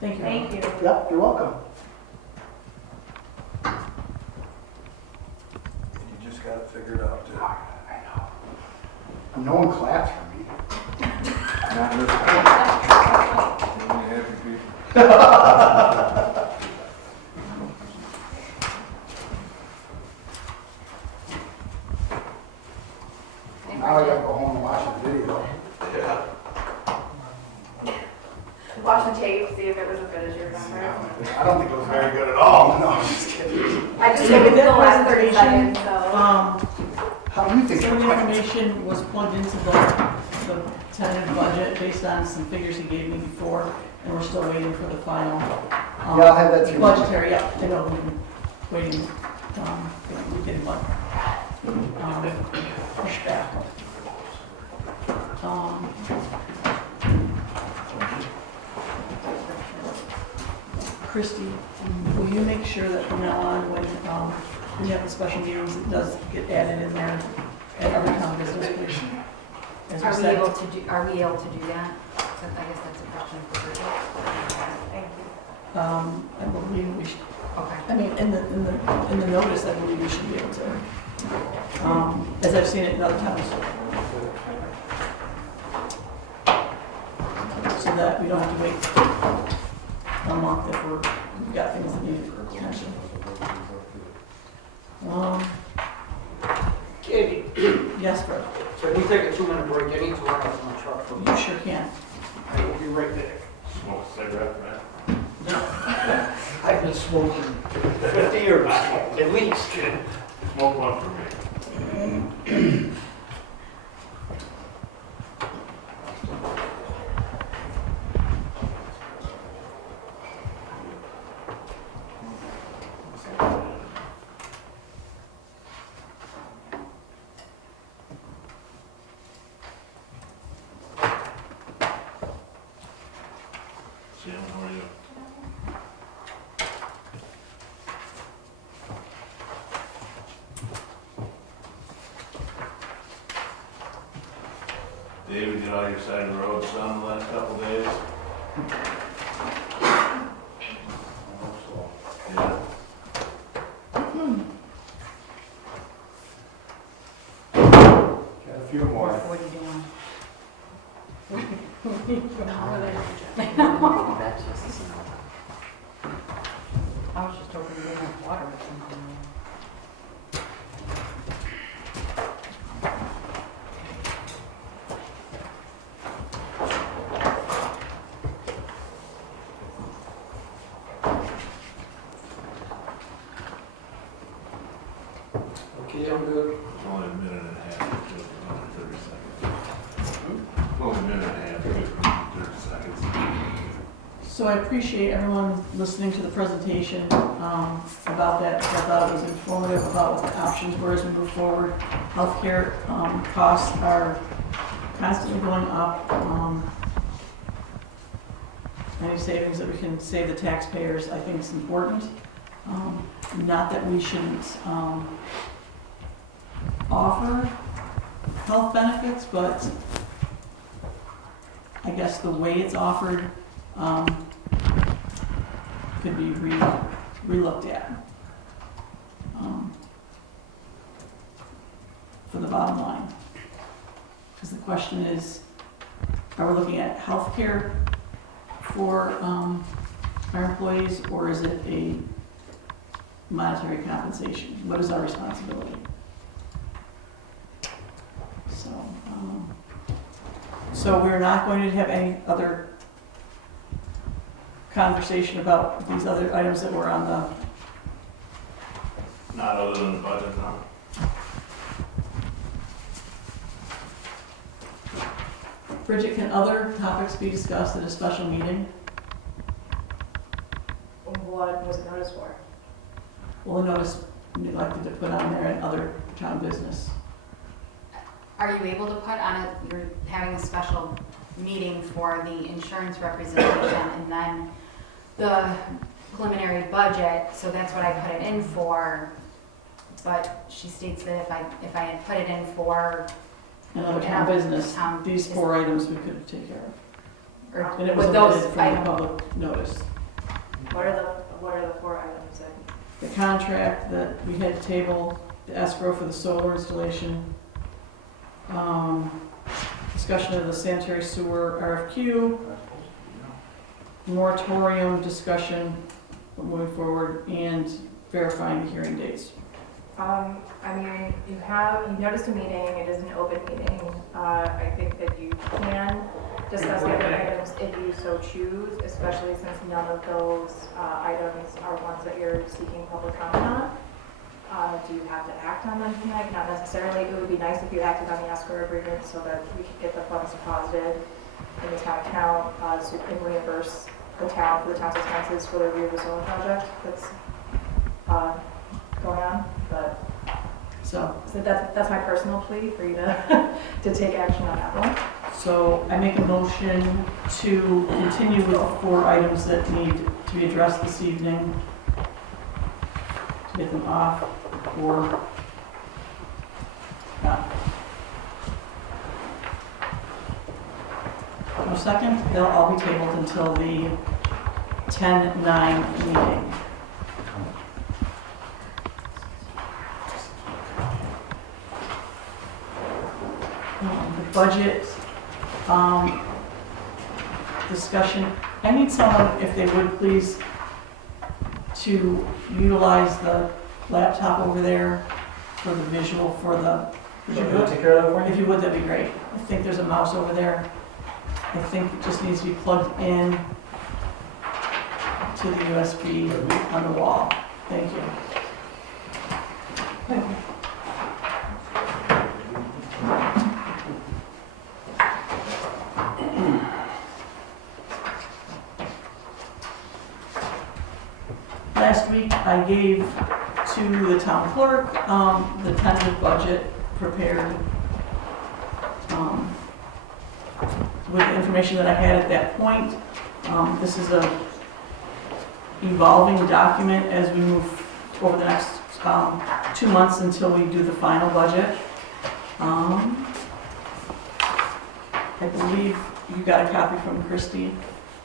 Thank you. Thank you. Yeah, you're welcome. You just got it figured out, too. I know. No one claps for me. Not this one. Only happy people. Now I gotta go home and watch the video. Watch the tape, see if it was as good as you remember. I don't think it was very good at all. No, I'm just kidding. I just So took with the that last 30 presentation, seconds, so. How do you think Some of it the went? information was plugged into the tentative budget based on some figures he gave me before, and we're still waiting for the final. Yeah, I'll have that too. Budgetary, yeah, I know, we've been waiting, we're getting like, pushback. Christie, will you make sure that from now on, when we have the special meetings, it does get added in there at every town business, please? As we Are we said. able to do that? So I guess that's a question for Bridget. Thank you. I believe we should, Okay. I mean, in the notice, I believe we should be able to, as I've seen it in other towns. So that we don't have to wait a month if we've got things that need attention. Katie, Yes, Fred, can we take a 2-minute break? I need to run out to my truck. you sure can. I will be right back. smoke a cigarette, right? I've been smoking 50 years, at least. Smoke one for me. Sam, how are you? David, get all your side of the roads done the last couple days? Yeah. Got a few more. What are you doing? I was just hoping to get enough water or something. Okay, I'm good. It's only a minute and a half, to 30 seconds. Only a minute and a half, to 30 seconds. So I appreciate everyone listening to the presentation about that. I thought it was informative about what the options were as we move forward. Healthcare costs are constantly going up. Any savings that we can save the taxpayers, I think is important. Not that we shouldn't offer health benefits, but I guess the way it's offered could be re-looked at for the bottom line. Because the question is, are we looking at health care for our employees, or is it a monetary compensation? What is our responsibility? So we're not going to have any other conversation about these other items that were on the, Not other than the budget, no. Bridget, can other topics be discussed at a special meeting? What was it noticed for? Well, the notice we'd like to put on there and other town business. Are you able to put on a, you're having a special meeting for the insurance representation and then the preliminary budget, so that's what I put it in for. But she states that if I had put it in for, And other town business, these is- 4 items we could take care of. or And it was with those omitted from the items. public notice. What are the 4 items that? The contract that we had to table, the escrow for the solar installation, discussion of the sanitary sewer RFQ, moratorium discussion moving forward, and verifying the hearing dates. I mean, you noticed a meeting, it is an open meeting. I think that you can discuss the other items if you so choose, especially since none of those items are ones that you're seeking public comment on. Do you have to act on them tonight? Not necessarily. It would be nice if you acted on the escrow agreement so that we could get the funds deposited in the town account, so you can reimburse the town for the town's expenses for the review of the solar project that's going on. But So that's my personal plea for you to to take action on that one. So I make a motion to continue with the 4 items that need to be addressed this evening, to get them off or not. No second, they'll all be tabled until the 10/9 meeting. The budget discussion. I need someone, if they would please, to utilize the laptop over there for the visual for the. Would you do it? Take care of that for you? If you would, that'd be great. I think there's a mouse over there. I think it just needs to be plugged in to the USB on the wall. Thank you. Last week, I gave to the town clerk the tentative budget prepared with the information that I had at that point. This is a evolving document as we move over the next 2 months until we do the final budget. I believe you got a copy from Christie.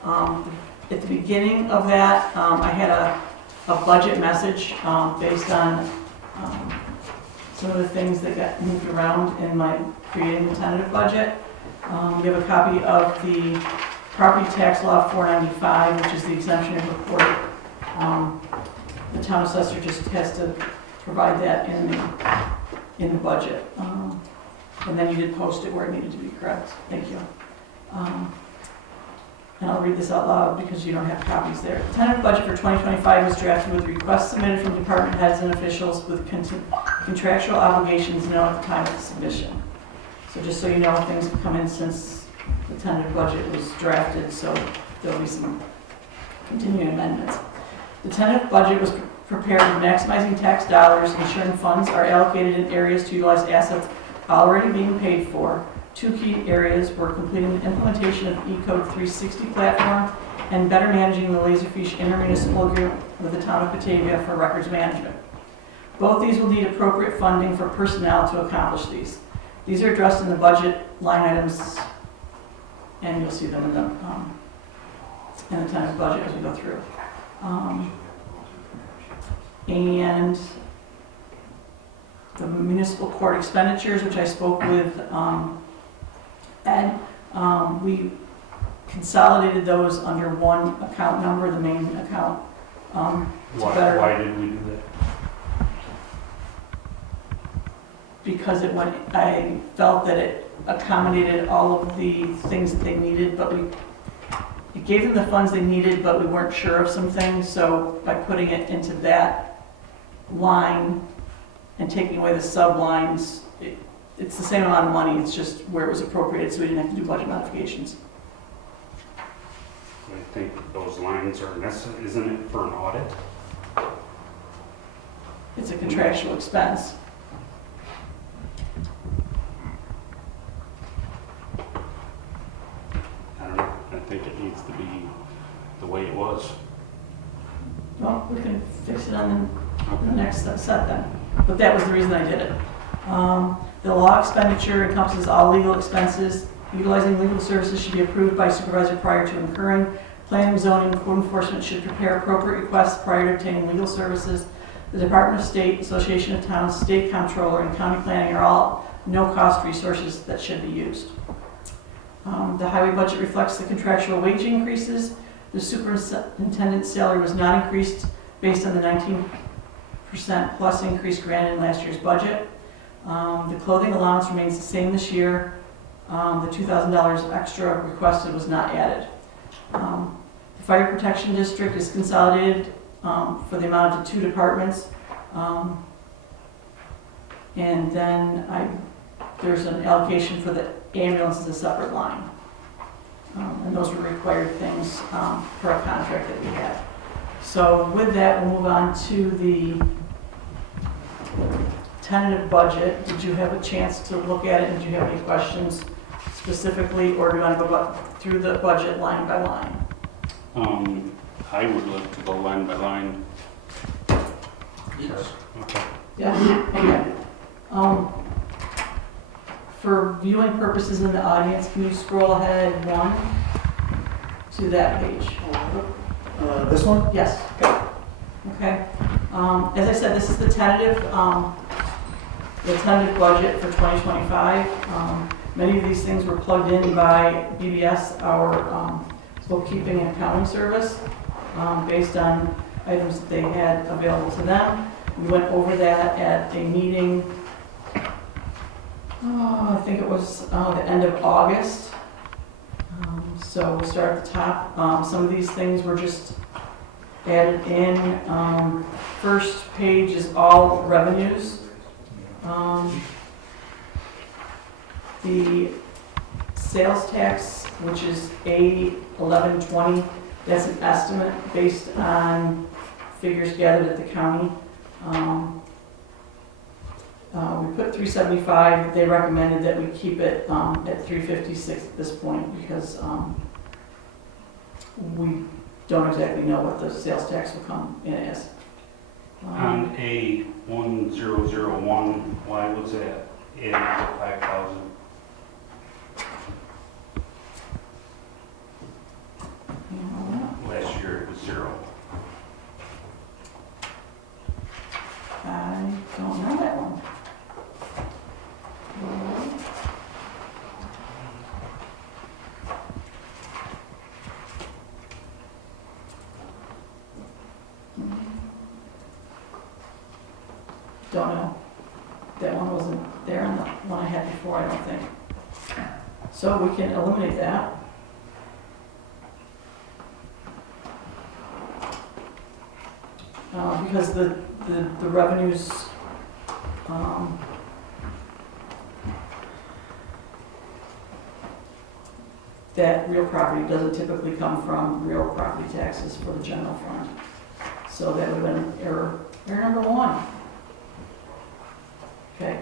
At the beginning of that, I had a budget message based on some of the things that got moved around in my creating the tentative budget. We have a copy of the property tax law 495, which is the exemption report. The town assessor just has to provide that in the budget. And then you did post it where it needed to be correct. Thank you. And I'll read this out loud because you don't have copies there. The tentative budget for 2025 was drafted with requests submitted from department heads and officials with contractual obligations known at the time of the submission. So just so you know, things have come in since the tentative budget was drafted, so there'll be some continuing amendments. The tentative budget was prepared with maximizing tax dollars, ensuring funds are allocated in areas to utilize assets already being paid for. Two key areas were completing the implementation of E-Code 360 platform and better managing the Laserfish intermunicipal agreement with the town of Batavia for records management. Both these will need appropriate funding for personnel to accomplish these. These are addressed in the budget line items, and you'll see them in the tentative budget as we go through. And the municipal court expenditures, which I spoke with Ed, we consolidated those under one account number, the main account. Why did we do that? Because I felt that it accommodated all of the things that they needed, but it gave them the funds they needed, but we weren't sure of some things, so by putting it into that line and taking away the sublines, it's the same amount of money, it's just where it was appropriated, so we didn't have to do budget modifications. I think those lines are necessary, isn't it, for an audit? It's a contractual expense. I don't know, I think it needs to be the way it was. Well, we can fix it on the next set then. But that was the reason I did it. The law expenditure encompasses all legal expenses. Utilizing legal services should be approved by supervisor prior to incurring. Planning, zoning, code enforcement should prepare appropriate requests prior to obtaining legal services. The Department of State, Association of Towns, State Comptroller, and County Planning are all no-cost resources that should be used. The highway budget reflects the contractual wage increases. The superintendent's salary was not increased based on the 19% plus increase granted in last year's budget. The clothing allowance remains the same this year. The $2,000 extra requested was not added. The Fire Protection District is consolidated for the amount of 2 departments. And then there's an allocation for the ambulance as a separate line. And those were required things for a contract that we had. So with that, we'll move on to the tentative budget. Did you have a chance to look at it? Did you have any questions specifically, or do you want to go through the budget line by line? I would like to go line by line. Yes. Okay. Yeah, okay. For viewing purposes in the audience, can you scroll ahead one to that page? This one? Yes. Okay. As I said, this is the tentative budget for 2025. Many of these things were plugged in by BBS, our bookkeeping and accounting service, based on items that they had available to them. We went over that at a meeting, I think it was the end of August. So we'll start at the top. Some of these things were just added in. First page is all revenues. The sales tax, which is A1120, that's an estimate based on figures gathered at the county. We put 375. They recommended that we keep it at 356 at this point because we don't exactly know what the sales tax will come in as. On A1001, why was that added to 5,000? Don't know. That one wasn't there on the one I had before, I don't think. So we can eliminate that. Because the revenues, that real property doesn't typically come from real property taxes for the general fund. So that would have been error number one. Okay.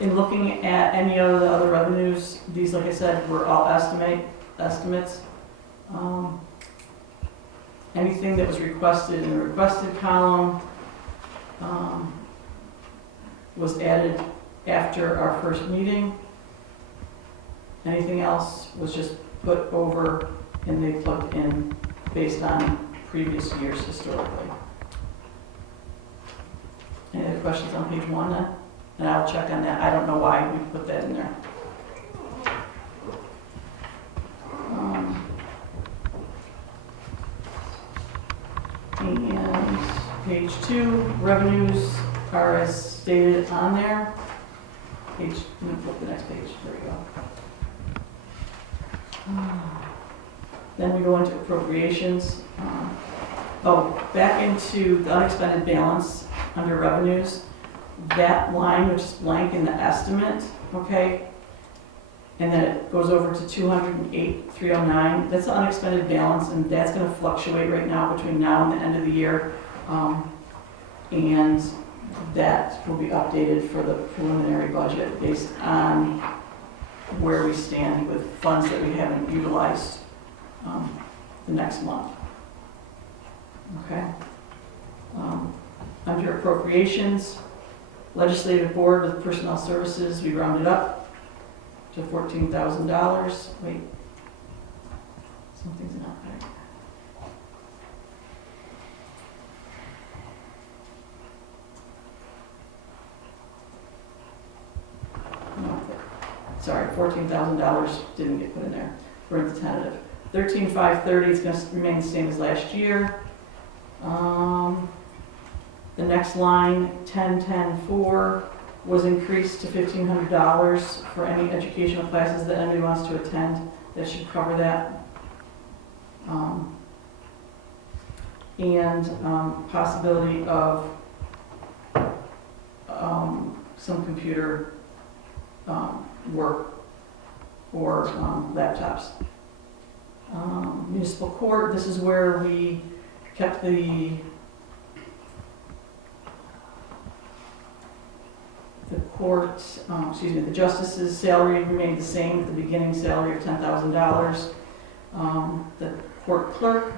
In looking at any of the other revenues, these, like I said, were all estimates. Anything that was requested in the requested column was added after our first meeting. Anything else was just put over and they plugged in based on previous years historically. Any other questions on page one then? And I'll check on that. I don't know why we put that in there. And page two, revenues are as stated on there. Let me flip the next page. There we go. Then we go into appropriations. Back into the unexpended balance under revenues. That line, which is blank in the estimate, okay? And then it goes over to 208,309. That's the unexpended balance, and that's going to fluctuate right now between now and the end of the year. And that will be updated for the preliminary budget based on where we stand with funds that we haven't utilized the next month. Okay? Under appropriations, legislative board with personnel services, we rounded up to $14,000. Wait, something's not right. No, sorry, $14,000 didn't get put in there. We're in the tentative. 13,530 is going to remain the same as last year. The next line, 10.10.4, was increased to $1,500 for any educational classes that anybody wants to attend. That should cover that. And possibility of some computer work or laptops. Municipal court, this is where we kept the court, the justice's salary remained the same at the beginning, salary of $10,000. The court clerk,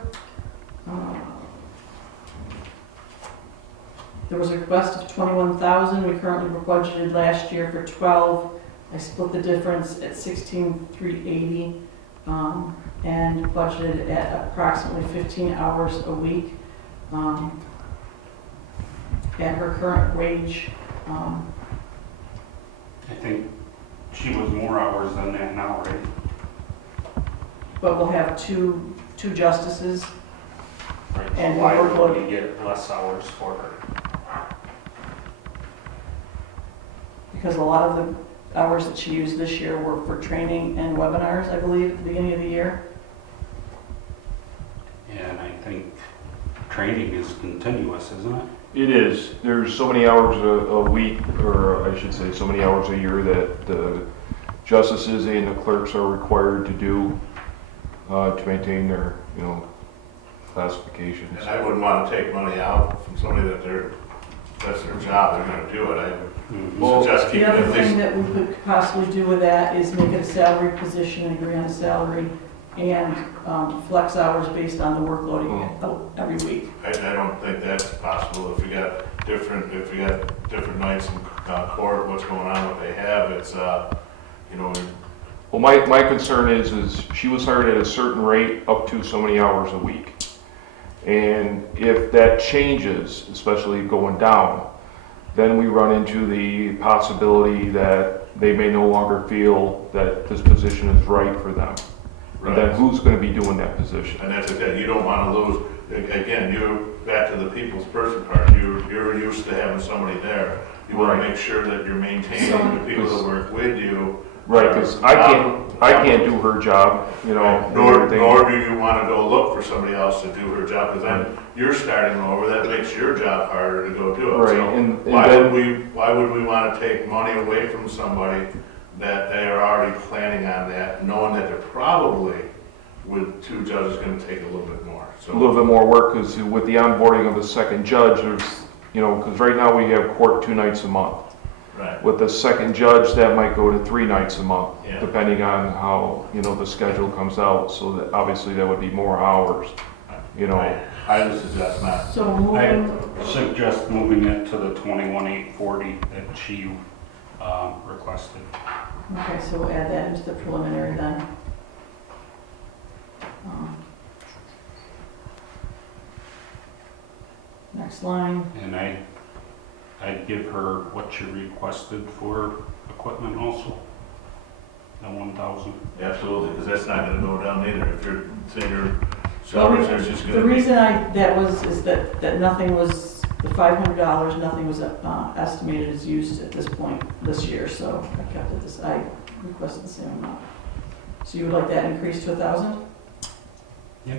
there was a request of $21,000. We currently were budgeted last year for $12,000. I split the difference at $16,380 and budgeted at approximately 15 hours a week. At her current wage, I think she was more hours than that now, right? but we'll have two justices. Right. And why the would workload- we get less hours for her? Because a lot of the hours that she used this year were for training and webinars, I believe, at the beginning of the year. And I think training is continuous, isn't it? It is. There's so many hours a week, or I should say so many hours a year that the justices and the clerks are required to do to maintain their, classifications. And I wouldn't want to take money out from somebody that's their job, they're gonna do it. I Well, suggest The keeping other at thing least, that we could possibly do with that is make it a salary position, agree on a salary, and flex hours based on the workload every week. I don't think that's possible. If you got different nights in court, what's going on, what they have, it's, Well, my concern is she was hired at a certain rate up to so many hours a week. And if that changes, especially going down, then we run into the possibility that they may no longer feel that this position is right for them. And then Right. who's gonna be doing that position? And that's okay, you don't wanna lose, again, you, back to the people's person part, you're used to having somebody there. You wanna Right. make sure that you're maintaining the people that work with you. Right, because I can't do her job, you know. and Nor everything. do you wanna go look for somebody else to do her job, because then you're starting over, that makes your job harder to go do it. Right, So and why then- would we wanna take money away from somebody that they are already planning on that, knowing that they're probably, with 2 judges, gonna take a little bit more, A little bit more work, because with the onboarding of the second judge, there's, you know, because right now we have court 2 nights a month. Right, With the second judge, that might go to 3 nights a month, Yeah. depending on how, you know, the schedule comes out. So that, obviously, that would be more hours, you know. I would suggest not. So I moving, suggest moving it to the 21,840 that she requested. okay, so we'll add that into the preliminary then. Next line, And I'd give her what she requested for equipment also, the 1,000. Absolutely, because that's not gonna go down either, if you're saying your salaries are just the gonna be. reason is that nothing was, the $500, nothing was estimated as used at this point this year, so I kept it this, I requested the same amount. So you would like that increased to 1,000? Yeah.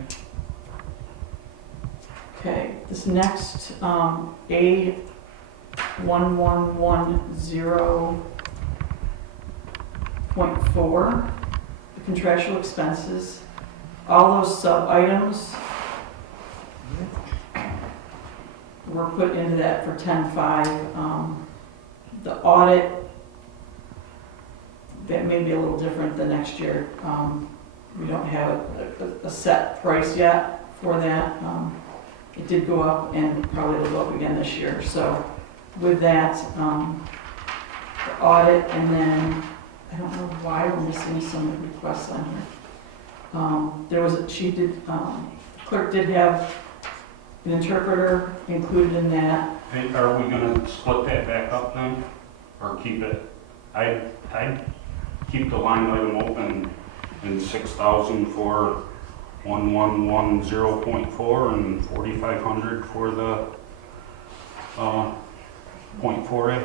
Okay, this next, A 1110.4, the contractual expenses, all those sub-items were put into that for 10.5. The audit, that may be a little different than next year. We don't have a set price yet for that. It did go up and probably will go up again this year. So with that, the audit, and then, I don't know why we're missing some requests on here. There was, clerk did have an interpreter included in that. Hey, are we gonna split that back up then, or keep it? I'd keep the line item open in 6,000 for 1110.4 and 4,500 for the .4A.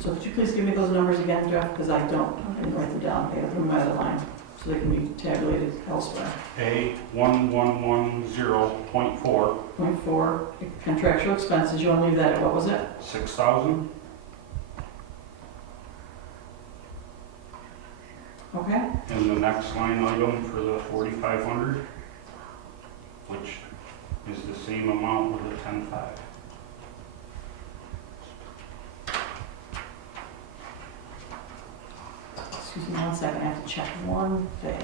So could you please give me those numbers again, Jeff, because I didn't write them down. I have them on the line, so they can be tabulated elsewhere. A 1110.4, 0.4, contractual expenses, you want to leave that at, what was it? 6,000. Okay, And the next line item for the 4,500, which is the same amount with the 10.5. excuse me 1 second, I have to check one thing.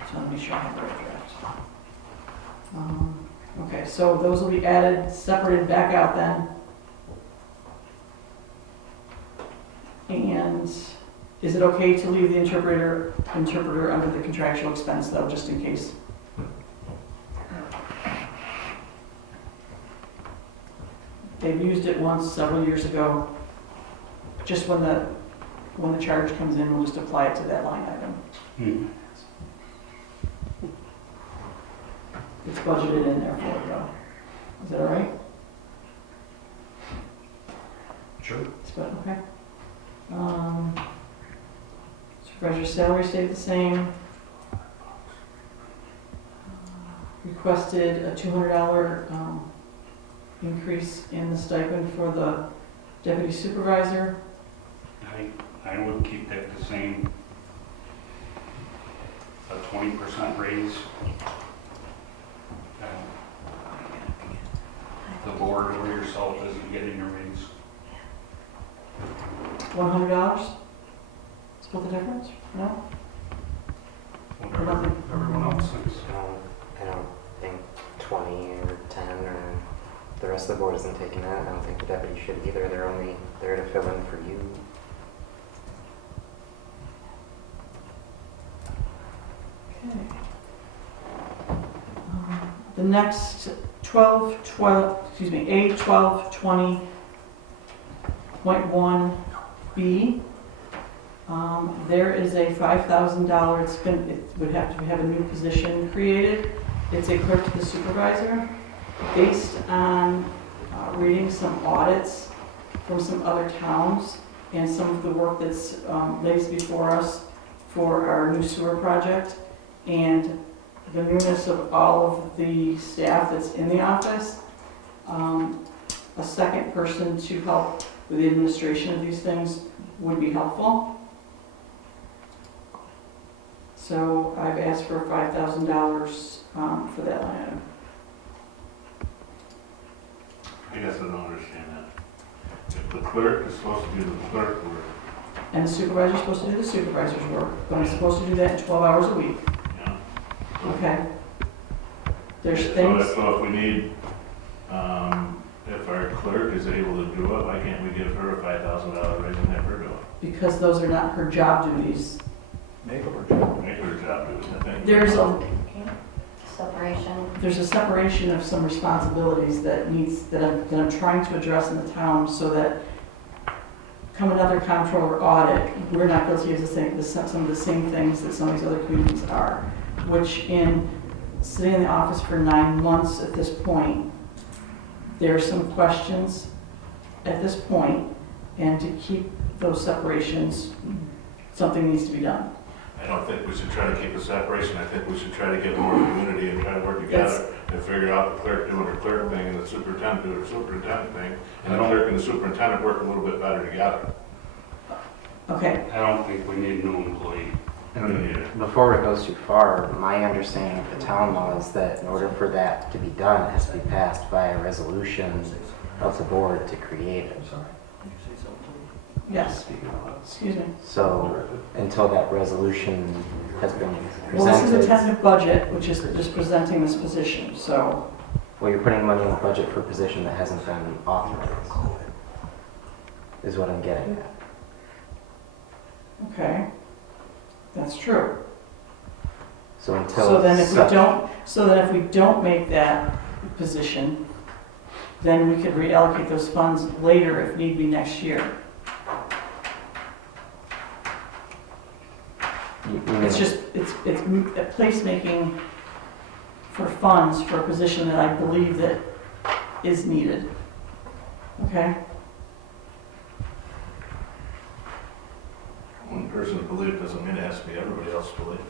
Just want to make sure I have the right draft. Okay, so those will be added, separated back out then. And is it okay to leave the interpreter under the contractual expense though, just in case? They've used it once several years ago. Just when the charge comes in, we'll just apply it to that line item. It's budgeted in there for it though. Is that all right? Sure. It's good, okay. Supervisor's salary stayed the same. Requested a $200 increase in the stipend for the deputy supervisor. I would keep that the same. A 20% raise. The board or yourself isn't getting a raise. $100? Split the difference? No? Whatever everyone else thinks. I don't think 20 or 10 or the rest of the board isn't taking that. I don't think the deputy should either. They're only there to fill in for you. Okay. The next A1220.1B, there is a $5,000, it would have to have a new position created. It's a clerk to the supervisor, based on reading some audits from some other towns and some of the work that's lays before us for our new sewer project, and the newness of all of the staff that's in the office. A second person to help with the administration of these things would be helpful. So I've asked for $5,000 for that line item. I guess I don't understand that. If the clerk is supposed to do the clerk work, And the supervisor's supposed to do the supervisor's work, but I'm supposed to do that in 12 hours a week, yeah. okay? There's So things, if we need, if our clerk is able to do it, why can't we give her a $5,000 raise and have her do it? because those are not her job duties. Make up her job. Make her job do it, I think. There's a Separation. separation of some responsibilities that I'm trying to address in the town, so that come another comptroller audit, we're not guilty of some of the same things that some of these other communities are, which in sitting in the office for 9 months at this point, there are some questions at this point, and to keep those separations, something needs to be done. I don't think we should try to keep a separation. I think we should try to get more community and try to work together and figure out the clerk doing her clerk thing and the superintendent doing her superintendent thing, and the clerk and the superintendent work a little bit better together. Okay, I don't think we need a new employee. Before it goes too far, my understanding of the town law is that in order for that to be done, it has to be passed by a resolution of the board to create it. yes, excuse me. So until that resolution has been Well, this is a presented, tentative budget, which is just presenting this position, so, well, you're putting money in the budget for a position that hasn't been authorized, is what I'm getting at. okay, that's true. So until So then if we such- don't make that position, then we could reallocate those funds later if need be next year. you It's mean- just, it's a placemaking for funds for a position that I believe that is needed. Okay? One person's belief doesn't mean it has to be everybody else's belief.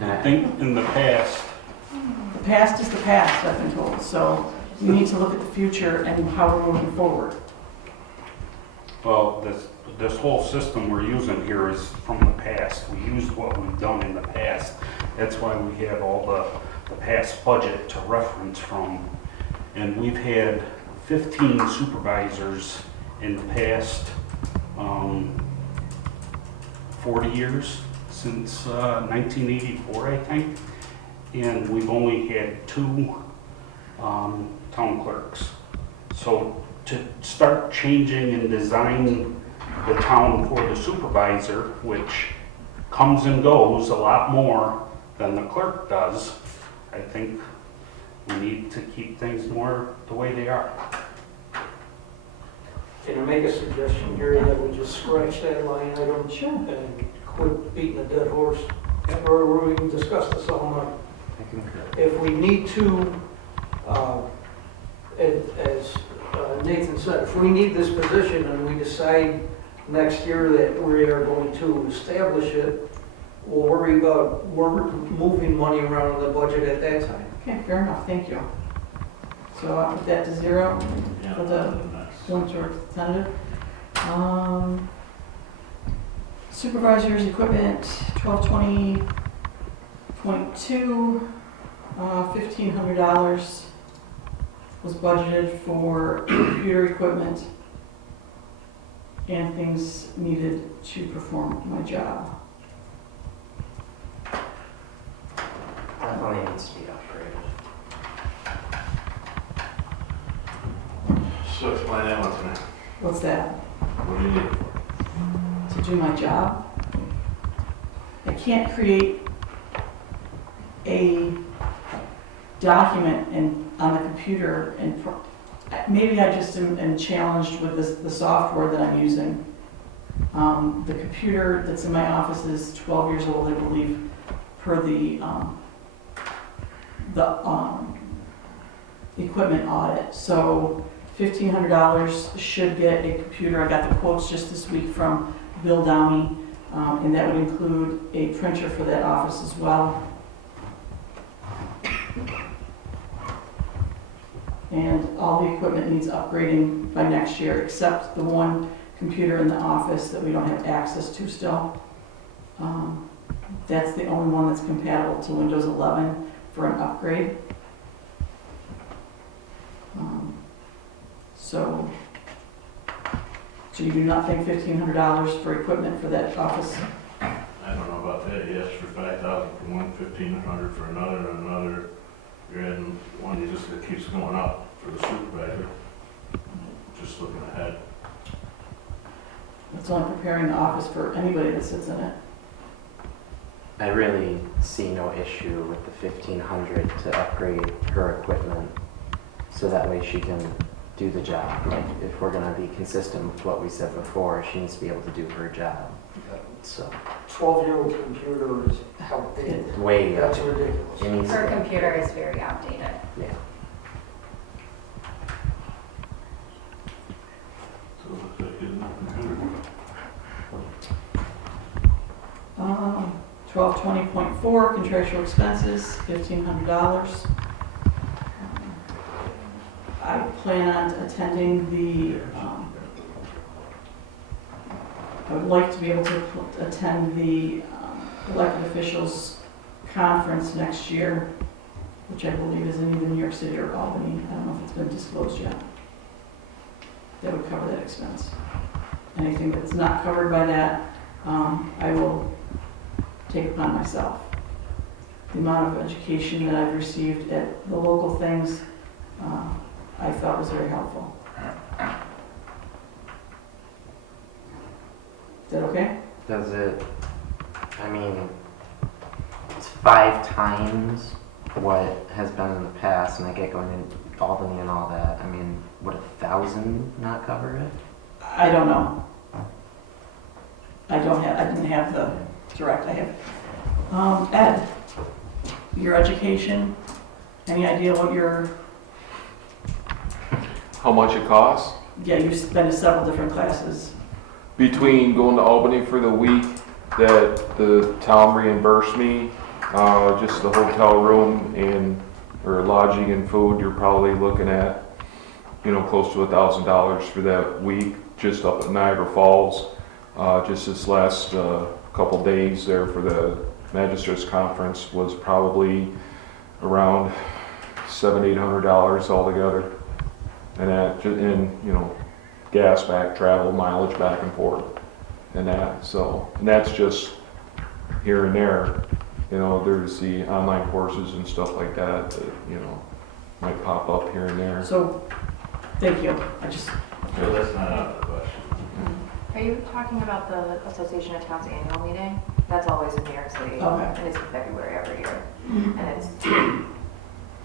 I think in the past, The past is the past, I've been told, so we need to look at the future and how we're moving forward. well, this whole system we're using here is from the past. We used what we've done in the past. That's why we have all the past budget to reference from. And we've had 15 supervisors in the past 40 years, since 1984, I think. And we've only had 2 town clerks. So to start changing and designing the town for the supervisor, which comes and goes a lot more than the clerk does, I think we need to keep things more the way they are. Can I make a suggestion here that we just scratch that line item? Sure. And quit beating a dead horse? Or we can discuss this all night. I concur. If we need to, as Nathan said, if we need this position and we decide next year that we are going to establish it, we'll worry about, we're moving money around in the budget at that time. Okay, fair enough, thank you. So I'll put that to 0 for the one towards tentative. Supervisors equipment, 1220.2, $1,500 was budgeted for computer equipment and things needed to perform my job. Definitely needs to be upgraded. So explain that one to me. What's that? What do you need? To do my job? I can't create a document on the computer, and maybe I just am challenged with the software that I'm using. The computer that's in my office is 12 years old, I believe, per the equipment audit. So $1,500 should get a computer. I got the quotes just this week from Bill Downey, and that would include a printer for that office as well. And all the equipment needs upgrading by next year, except the one computer in the office that we don't have access to still. That's the only one that's compatible to Windows 11 for an upgrade. So you do not think $1,500 for equipment for that office? I don't know about that, yes, for 5,000 for one, 1,500 for another, and another, you're adding one, it keeps going up for the supervisor. Just looking ahead. It's only preparing the office for anybody that sits in it. I really see no issue with the $1,500 to upgrade her equipment, so that way she can do the job. Like, if we're gonna be consistent with what we said before, she needs to be able to do her job. So, 12-year-old computer is outdated. way, That's ridiculous. it needs Her to, computer is very outdated. yeah. So it looks like getting a computer. 1220.4, contractual expenses, $1,500. I plan on attending I would like to be able to attend the elected officials conference next year, which I believe is in either New York City or Albany. I don't know if it's been disclosed yet. That would cover that expense. Anything that's not covered by that, I will take upon myself. The amount of education that I've received at the local things, I felt was very helpful. Is that okay? Does it, I mean, it's 5 times what has been in the past, and I get going to Albany and all that. I mean, would 1,000 not cover it? I don't know. I didn't have the direct, I have. Ed, your education, any idea what How much it costs? yeah, you've been to several different classes. Between going to Albany for the week that the town reimbursed me, just the hotel room or lodging and food, you're probably looking at, close to $1,000 for that week, just up at Niagara Falls. Just this last couple days there for the Magistrates Conference was probably around $700-800 altogether. And that, gas back, travel, mileage back and forth, and that's just here and there. There's the online courses and stuff like that might pop up here and there. So, thank you. So that's not out of the question. Are you talking about the Association of Towns annual meeting? That's always in New York City, Okay. and it's in February every year. Mhm. And it's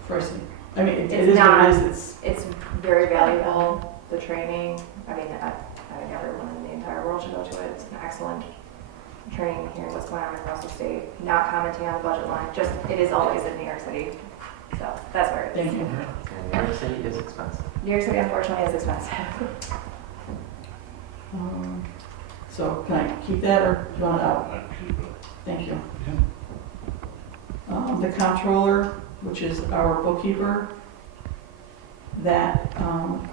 First, I mean, it It's is what not. it is. it's very valuable, the training. I mean, I think everyone in the entire world should go to it. It's an excellent training, hearing what's going on across the state, not commenting on the budget line, just, it is always in New York City. So that's where it is. Thank you. And New York City is expensive. New York City unfortunately is expensive. So can I keep that or do you want it out? I'd keep it. Thank you. The comptroller, which is our bookkeeper, that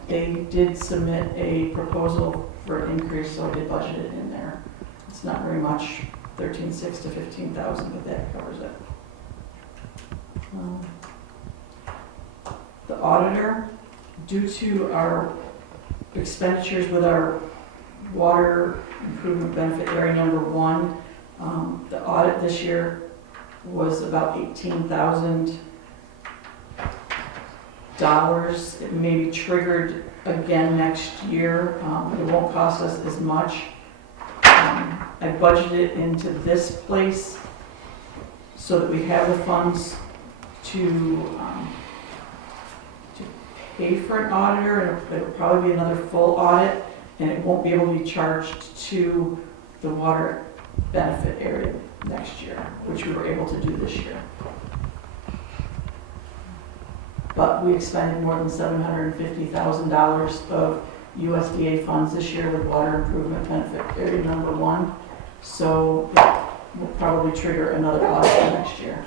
they did submit a proposal for an increase, so I did budget it in there. It's not very much, 13,600 to 15,000, but that covers it. The auditor, due to our expenditures with our water improvement benefit area number 1, the audit this year was about $18,000. It may be triggered again next year, but it won't cost us as much. I budgeted into this place so that we have the funds to pay for an auditor, and it'll probably be another full audit, and it won't be able to be charged to the water benefit area next year, which we were able to do this year. But we expended more than $750,000 of USDA funds this year with water improvement benefit area number 1. So it will probably trigger another audit for next year.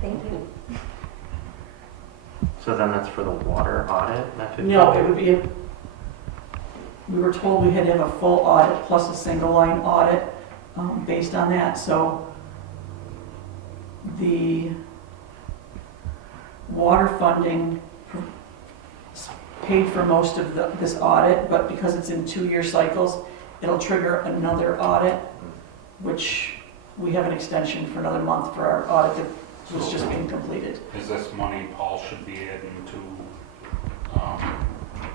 Thank you. So then that's for the water audit, that 50? No, it would be, we were told we had to have a full audit plus a single line audit based on that. So the water funding paid for most of this audit, but because it's in 2-year cycles, it'll trigger another audit, which we have an extension for another month for our audit that was just being completed. Is this money Paul should be adding to,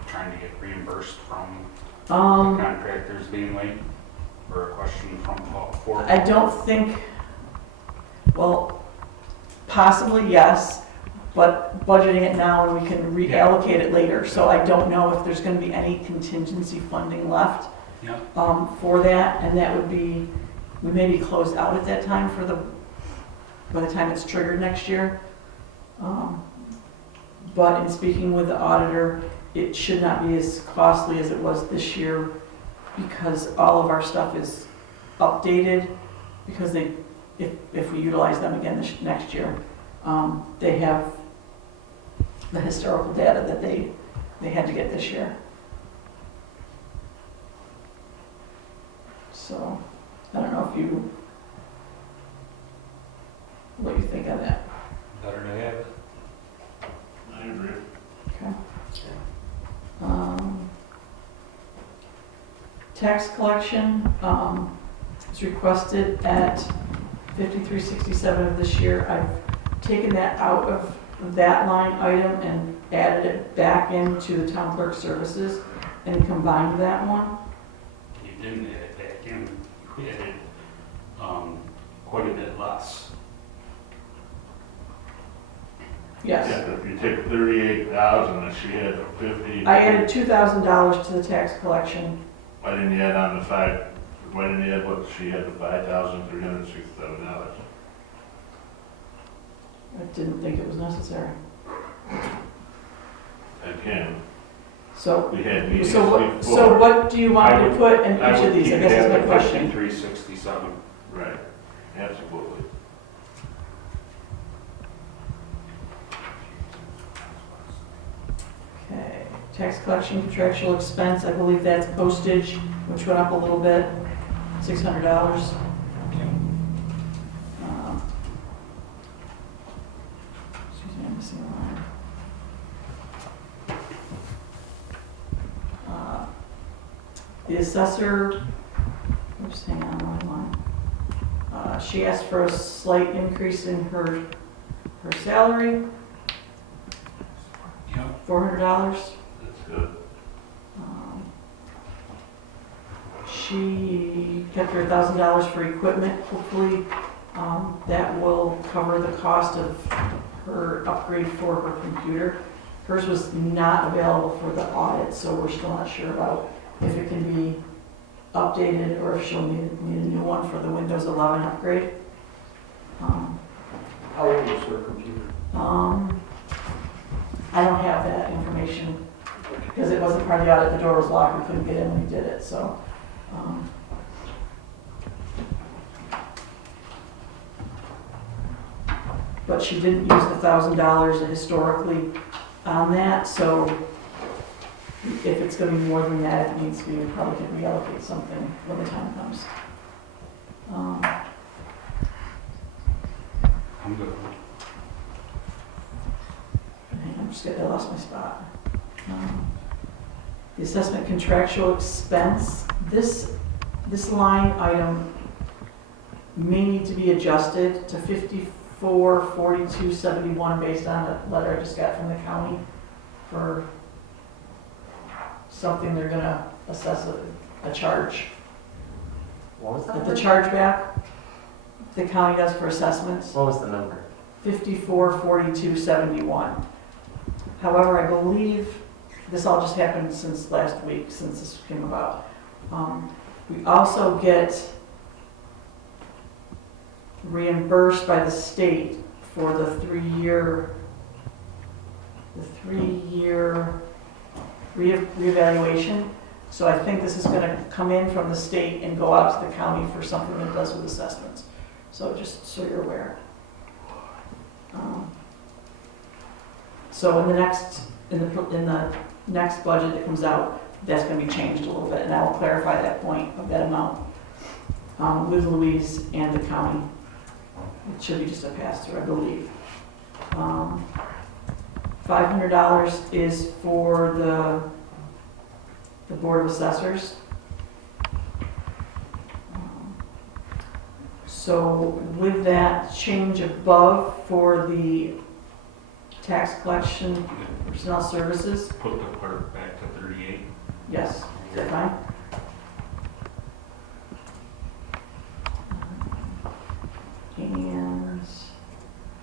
trying to get reimbursed from the contractors being late? Or a question from Paul? I don't think, well, possibly yes, but budgeting it now and we can reallocate it later. So I don't know if there's going to be any contingency funding left for that, and that would be, we may be closed out at that time by the time it's triggered next year. But in speaking with the auditor, it should not be as costly as it was this year because all of our stuff is updated because if we utilize them again next year, they have the historical data that they had to get this year. So, I don't know what you think of that. Better to have it. I agree. Okay. Tax collection is requested at 5367 of this year. I've taken that out of that line item and added it back into the town clerk services and combined that one. You didn't add it back in, you added quite a bit less. Yes. Yeah, if you take 38,000 and she had 50. I added $2,000 to the tax collection. Why didn't you add on the why didn't you add what she had, the $5,367? I didn't think it was necessary. Again, So, we had meetings so before. what do you want me to put in each of these? I guess is my question. 5367. Right, absolutely. Okay, tax collection contractual expense, I believe that's postage, which went up a little bit, $600. Excuse me, I'm missing a line. The assessor, oops, hang on, wrong line. She asked for a slight increase in her salary, $400. That's good. She kept her $1,000 for equipment. Hopefully, that will cover the cost of her upgrade for her computer. Hers was not available for the audit, so we're still not sure about if it can be updated or if she'll need a new one for the Windows 11 upgrade. How old is her computer? I don't have that information because it wasn't part of the audit. The door was locked. We couldn't get in when we did it, so. But she didn't use the $1,000 historically on that, so if it's gonna be more than that, it needs to be, we probably can reallocate something when the time comes. I'm good. I lost my spot. The assessment contractual expense, this line item may need to be adjusted to 544271 based on a letter I just got from the county for something they're gonna assess a charge. What was that? The chargeback the county does for assessments, What was the number? 544271. However, I believe, this all just happened since last week, since this came about. We also get reimbursed by the state for the three-year reevaluation. So I think this is gonna come in from the state and go out to the county for something that does with assessments. So just so you're aware. So in the next budget that comes out, that's gonna be changed a little bit, and I will clarify that point of that amount with Louise and the county. It should be just a pass-through, I believe. $500 is for the Board of Assessors. So with that change above for the tax collection personnel services, Put the clerk back to 38. yes, is that fine? And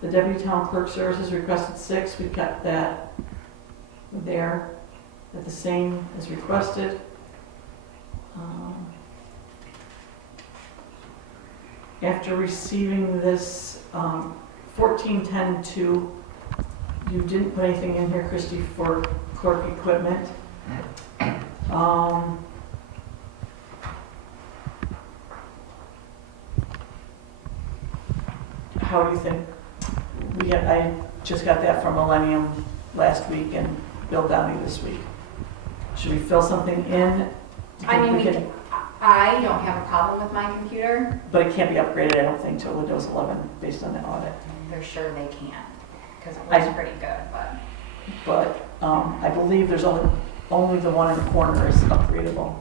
the deputy town clerk services requested 6, we kept that there at the same as requested. After receiving this 1410-2, you didn't put anything in here, Christie, for clerk equipment. How do you think? I just got that from Millennium last week and Bill Downey this week. Should we fill something in? I mean, can, I don't have a problem with my computer. but it can't be upgraded, I don't think, to Windows 11 based on the audit. They're sure they can, because it I- looks pretty good, but. But I believe there's only the one in the corner is upgradable.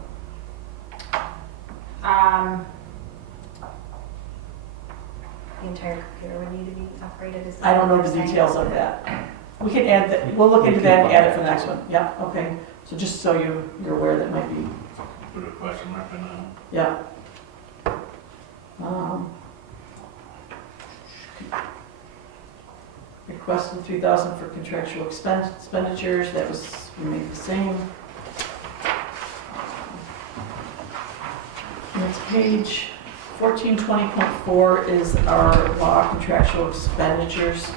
The entire computer would need to be upgraded. Is that I don't know what the you're saying? details of that. We can add that, we'll look into that and add it for the next one. Yeah, okay. So just so you're aware that might be, Put a question mark in that. yeah. Requested 3,000 for contractual expenditures, that was remained the same. Next page, 1420.4 is our law contractual expenditures.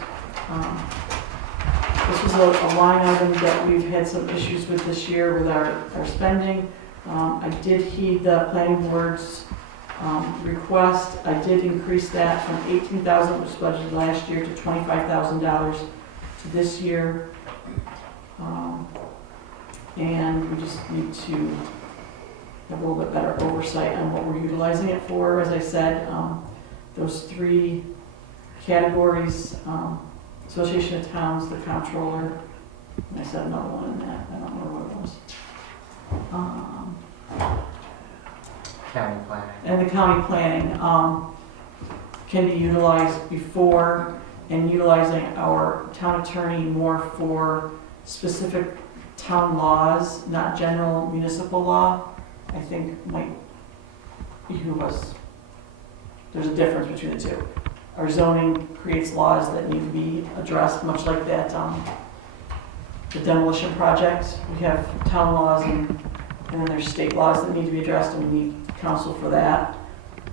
This was a line item that we've had some issues with this year with our spending. I did heed the planning board's request. I did increase that from $18,000, which was budgeted last year, to $25,000 to this year. And we just need to have a little bit better oversight on what we're utilizing it for. As I said, those 3 categories, Association of Towns, the comptroller, and I said another one in that, I don't remember what it was. County planning. And the county planning can be utilized before, and utilizing our town attorney more for specific town laws, not general municipal law, I think might behoove us. There's a difference between the two. Our zoning creates laws that need to be addressed, much like that, the demolition project. We have town laws and then there's state laws that need to be addressed, and we need counsel for that.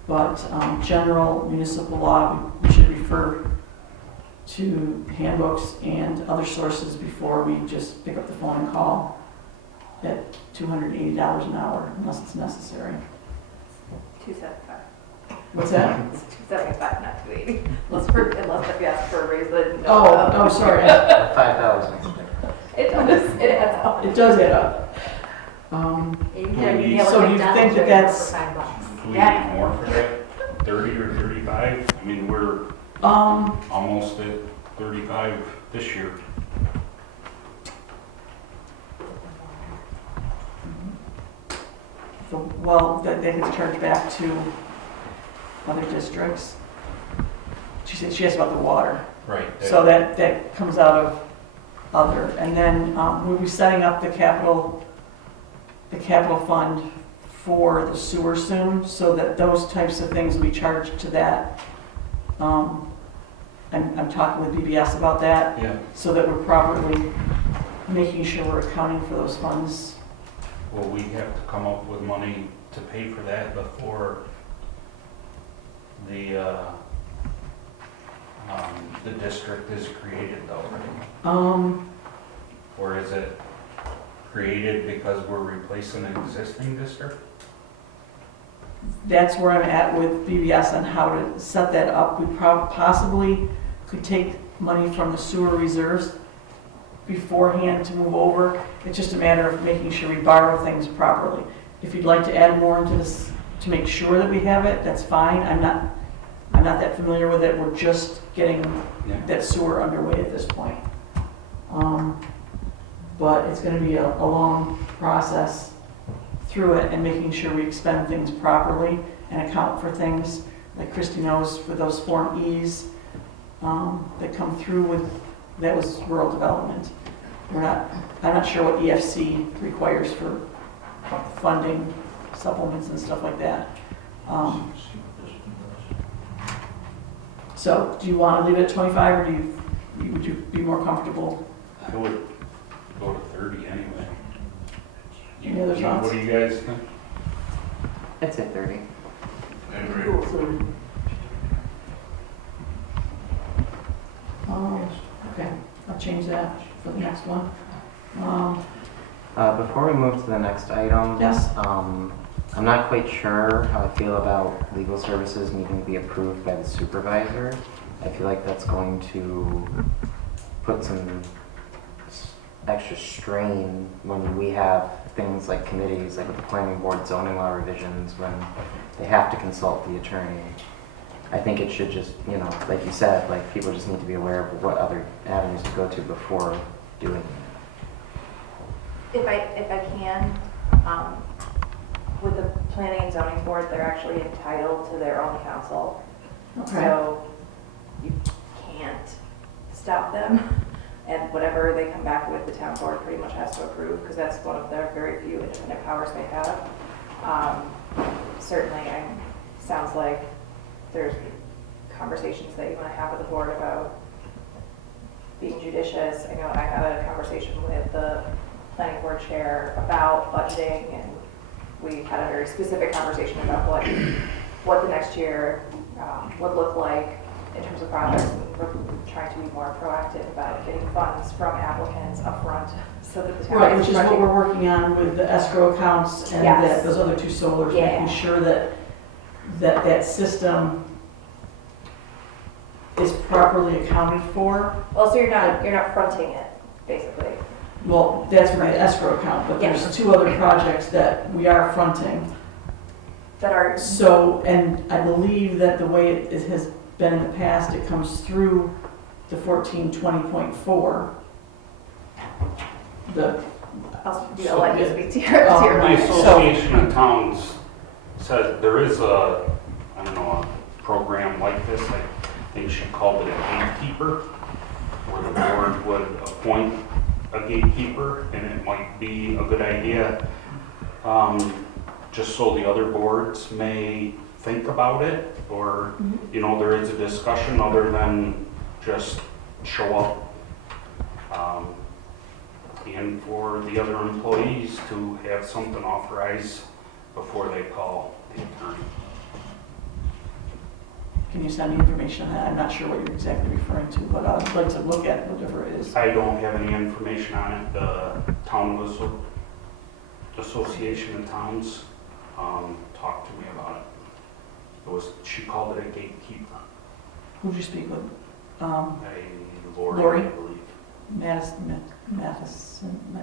But general municipal law, we should refer to handbooks and other sources before we just pick up the phone and call at $280 an hour, unless it's necessary. 275. What's that? It's 275, not 280. Unless if you ask for a raise, then. Oh, sorry. 5,000. It adds up. It does add up. So you think that that's, Do we need more for that? 30 or 35? I mean, we're almost at 35 this year. well, that they can charge back to other districts. She asked about the water. Right. So that comes out of other. And then we'll be setting up the capital fund for the sewer soon, so that those types of things we charge to that I'm talking with BBS about that, Yeah. so that we're properly making sure we're accounting for those funds. Well, we have to come up with money to pay for that before the district is created though, right? Or is it created because we're replacing an existing district? That's where I'm at with BBS on how to set that up. We possibly could take money from the sewer reserves beforehand to move over. It's just a matter of making sure we borrow things properly. If you'd like to add more into this to make sure that we have it, that's fine. I'm not that familiar with it. We're just getting that sewer underway at this point. But it's gonna be a long process through it and making sure we expend things properly and account for things. Like Christy knows with those Form Es that come through with, that was rural development. I'm not sure what EFC requires for funding supplements and stuff like that. So do you want to leave it at 25 or would you be more comfortable? I would go to 30 anyway. Any other thoughts? What do you guys think? I'd say 30. I agree. Cool, 30. Okay, I'll change that for the next one. Before we move to the next item, Yes. I'm not quite sure how I feel about legal services needing to be approved by the supervisor. I feel like that's going to put some extra strain when we have things like committees, like with the planning board zoning law revisions, when they have to consult the attorney. I think it should just, you know, like you said, like people just need to be aware of what other avenues to go to before doing it. If I can, with the planning and zoning board, they're actually entitled to their own counsel. Okay. So you can't stop them. And whatever they come back with, the town board pretty much has to approve, because that's one of their very few independent powers they have. Certainly, sounds like there's conversations that you want to have with the board about being judicious. I know I had a conversation with the planning board chair about budgeting, and we had a very specific conversation about what the next year would look like in terms of projects. And we're trying to be more proactive about getting funds from applicants upfront so that the town Right, is which is what budgeting. we're working on with the escrow accounts and Yes. those other two solars, Yeah. making sure that system is properly accounted for. Well, so you're not fronting it, basically. Well, that's for the escrow account, but there's two other projects that we are fronting. That are, So, and I believe that the way it has been in the past, it comes through the 1420.4. I'll let you speak to your Um, The mind. Association of Towns says there is a program like this. I think she called it a gatekeeper, where the board would appoint a gatekeeper, and it might be a good idea, just so the other boards may think about it, or, there is a discussion other than just show up. And for the other employees to have something authorized before they call the attorney. Can you send me information on that? I'm not sure what you're exactly referring to, but I'd like to look at whatever it is. I don't have any information on it. The Association of Towns talked to me about it. She called it a gatekeeper. Who'd you speak with? Lori, Lori? I believe. Matheson,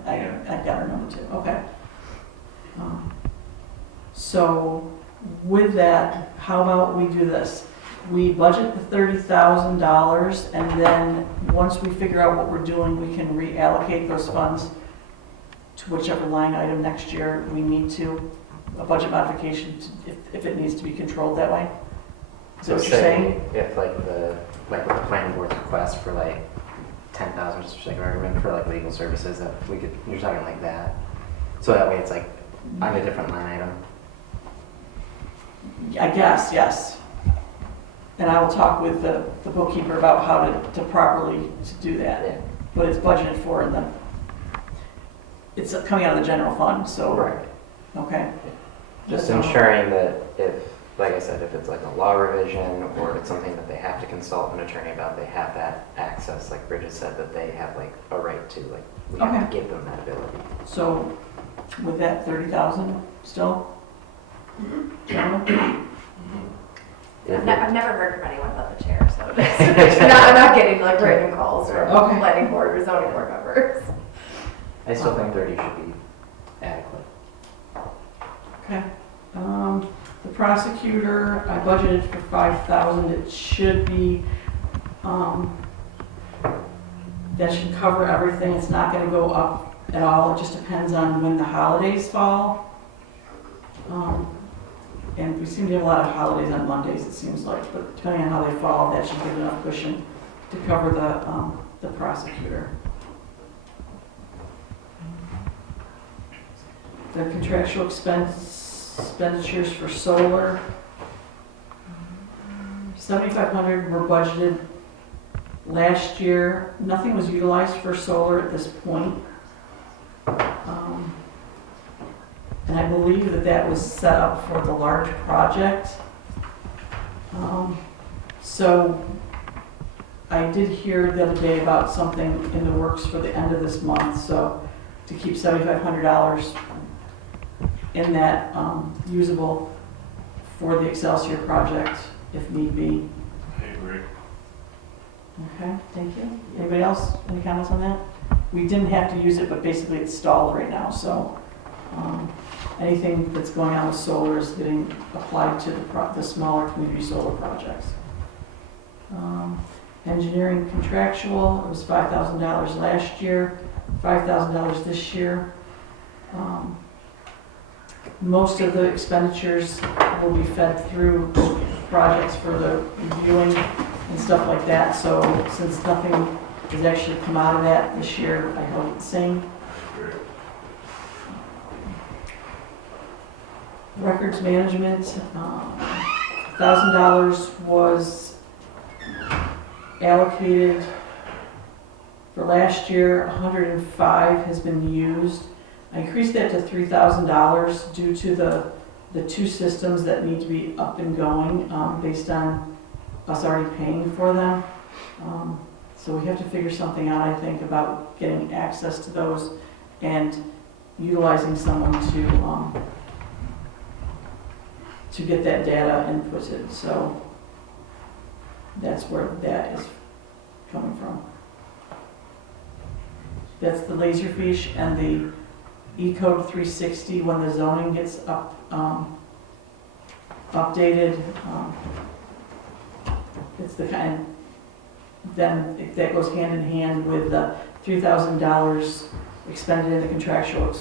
I got her number too, okay. So with that, how about we do this? We budget the $30,000, and then once we figure out what we're doing, we can reallocate those funds to whichever line item next year we need to, a budget modification, if it needs to be controlled that way. Is that what you're saying? If with the planning board's request for 10,000, just for sake of argument, for legal services, that you're talking like that. So that way it's on a different line item. I guess, yes. And I will talk with the bookkeeper about how to properly to do that. Yeah. But it's budgeted for in the, it's coming out of the general fund, so, Right. okay. Just ensuring that if, like I said, if it's like a law revision or it's something that they have to consult an attorney about, they have that access, like Bridget said, that they have like a right to, like, we have to give them that ability. So with that 30,000 still? Gentlemen? I've never heard from anyone but the chair, so I'm not getting like random calls from Okay. planning board or zoning board members. I still think 30 should be adequate. Okay. The prosecutor, I budgeted for 5,000. It should be, that should cover everything. It's not gonna go up at all. It just depends on when the holidays fall. And we seem to have a lot of holidays on Mondays, it seems like, but depending on how they fall, that should give enough cushion to cover the prosecutor. The contractual expenditures for solar, 7,500 were budgeted last year. Nothing was utilized for solar at this point. And I believe that that was set up for the large project. So I did hear the other day about something in the works for the end of this month, so to keep $7,500 in that usable for the Excelsior project if need be. I agree. Okay, thank you. Anybody else, any comments on that? We didn't have to use it, but basically it's stalled right now, so anything that's going on with solar is getting applied to the smaller community solar projects. Engineering contractual, it was $5,000 last year, $5,000 this year. Most of the expenditures will be fed through projects for the reviewing and stuff like that, so since nothing has actually come out of that this year, I held it the same. Records management, $1,000 was allocated for last year, 105 has been used. I increased that to $3,000 due to the two systems that need to be up and going based on us already paying for them. So we have to figure something out, I think, about getting access to those and utilizing someone to get that data inputted. So that's where that is coming from. That's the Laserfish and the E-Code 360 when the zoning gets updated. It's the kind, then that goes hand in hand with the $3,000 expended in the contractual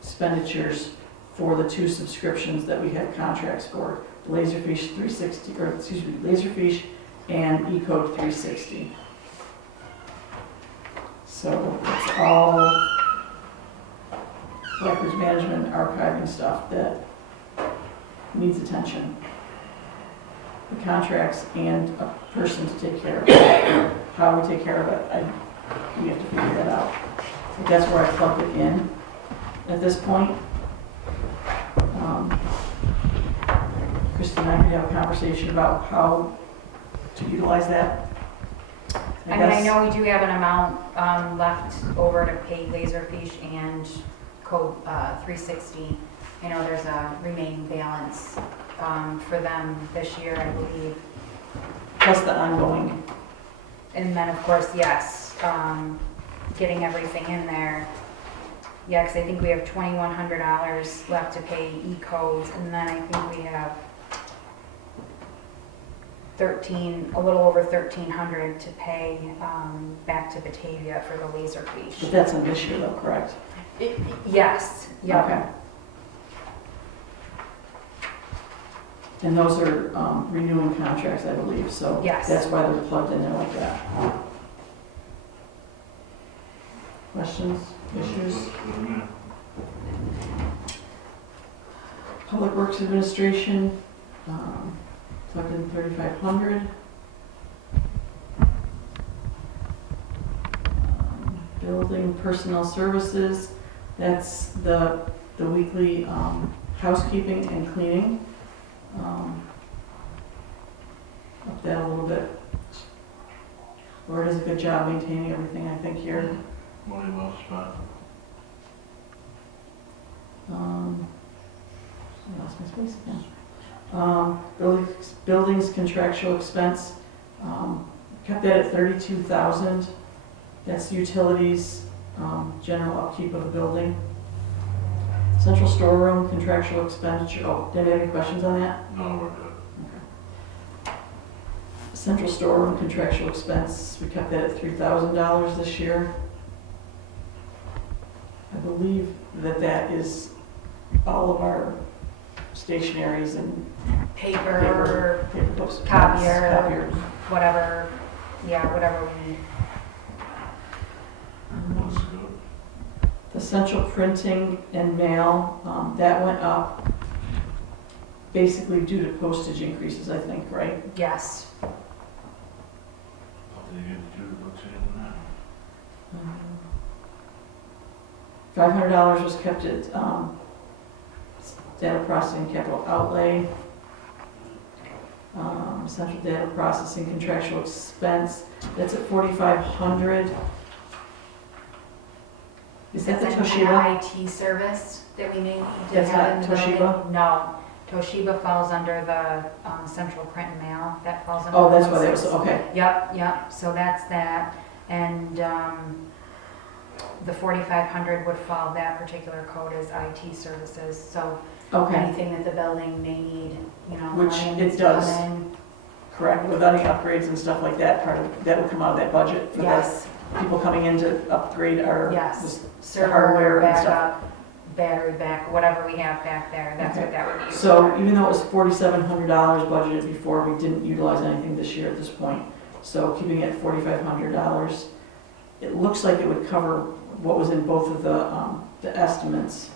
expenditures for the two subscriptions that we have contracts for, Laserfish 360, or excuse me, Laserfish and E-Code 360. So it's all records management, archiving stuff that needs attention. The contracts and a person to take care of it. How we take care of it, we have to figure that out. But that's where I plug it in at this point. Kristen and I can have a conversation about how to utilize that. I mean, I know we do have an amount left over to pay Laserfish and Code 360. I know there's a remaining balance for them this year, I believe. Plus the ongoing. And then, of course, yes, getting everything in there. Yeah, because I think we have $2,100 left to pay E-codes, and then I think we have a little over $1,300 to pay back to Batavia for the Laserfish. But that's in this year though, correct? Yes, yeah. Okay. And those are renewing contracts, I believe, so Yes. that's why they're plugged in there like that. Questions, issues? Public Works Administration, Plugged in 3,500. Building personnel services, that's the weekly housekeeping and cleaning. Up that a little bit. Laura does a good job maintaining everything, I think, here. Money well spent. I lost my space again. Buildings contractual expense, kept that at 32,000. That's utilities, general upkeep of the building. Central storeroom contractual expenditure, oh, did you have any questions on that? No, we're good. Central storeroom contractual expense, we kept that at $3,000 this year. I believe that is all of our stationaries and Paper, paper books, copier, whatever, whatever we need. Looks good. The central printing and mail, that went up basically due to postage increases, I think, right? Yes. What did you get to do the books in now? $500 was kept at data processing capital outlay. Central data processing contractual expense, that's at 4,500. Is that the It's an Toshiba? IT service that we may need to That's have in not the Toshiba? building. No, Toshiba falls under the central print and mail, that falls under. Oh, that's why that was, okay. Yep, so that's that, and the 4,500 would fall, that particular code is IT services, so Okay, anything that the building may need, Which money it needs to does. come in. correct, with any upgrades and stuff like that, that would come out of that budget for Yes, the people coming in to upgrade our. yes, the hardware server, and stuff. backup, battery back, whatever we have back there, that's Okay. what that would be. used So for. even though it was $4,700 budgeted before, we didn't utilize anything this year at this point. So keeping it at $4,500, it looks like it would cover what was in both of the estimates.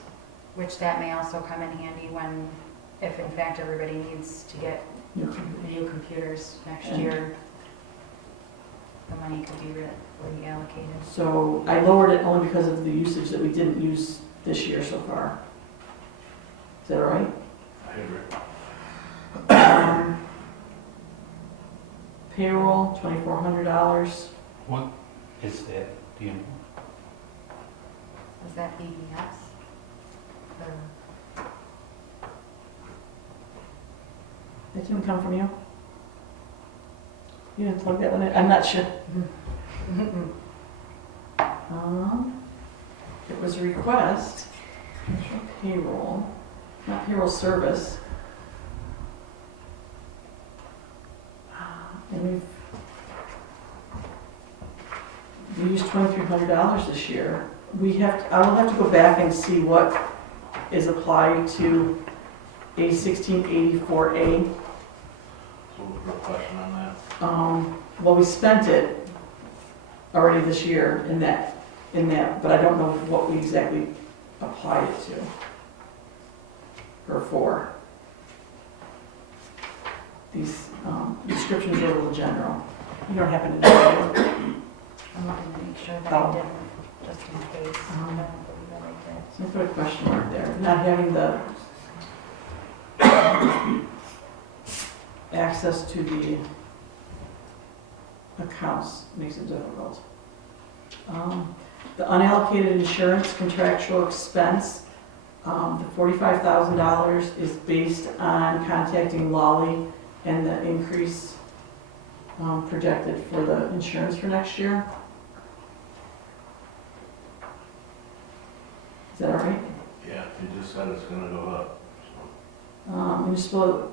Which that may also come in handy when, if in fact everybody needs to get You new computers next And- year, the money could be reallocated. So I lowered it only because of the usage that we didn't use this year so far. Is that all right? I agree. Payroll, $2,400. What is that? Do you know? Was that BBS? Or- That didn't come from you? You didn't plug that one in? I'm not sure. It was a request, payroll, not payroll service. And we used $2,300 this year. I will have to go back and see what is applied to a 1684A. So we'll put a question on that. Well, we spent it already this year in that, but I don't know what we exactly applied it to. Or for. These descriptions are a little general. You don't happen to know. I'm looking to make sure that I Oh. didn't, just in case. I don't believe that I did. So I put a question mark there. Not having the access to the accounts makes it difficult. The unallocated insurance contractual expense, the $45,000 is based on contacting Lolly and the increase projected for the insurance for next year. Is that all right? Yeah, you just said it's gonna go up, so. Municipal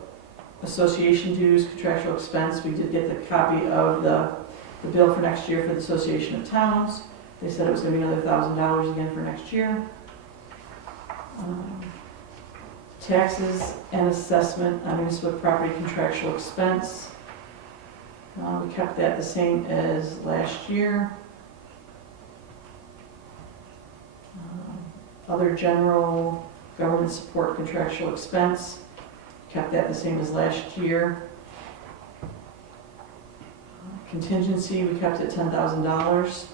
association dues, contractual expense, we did get the copy of the bill for next year for the Association of Towns. They said it was gonna be another $1,000 again for next year. Taxes and assessment on municipal property contractual expense. We kept that the same as last year. Other general government support contractual expense, kept that the same as last year. Contingency, we kept it $10,000.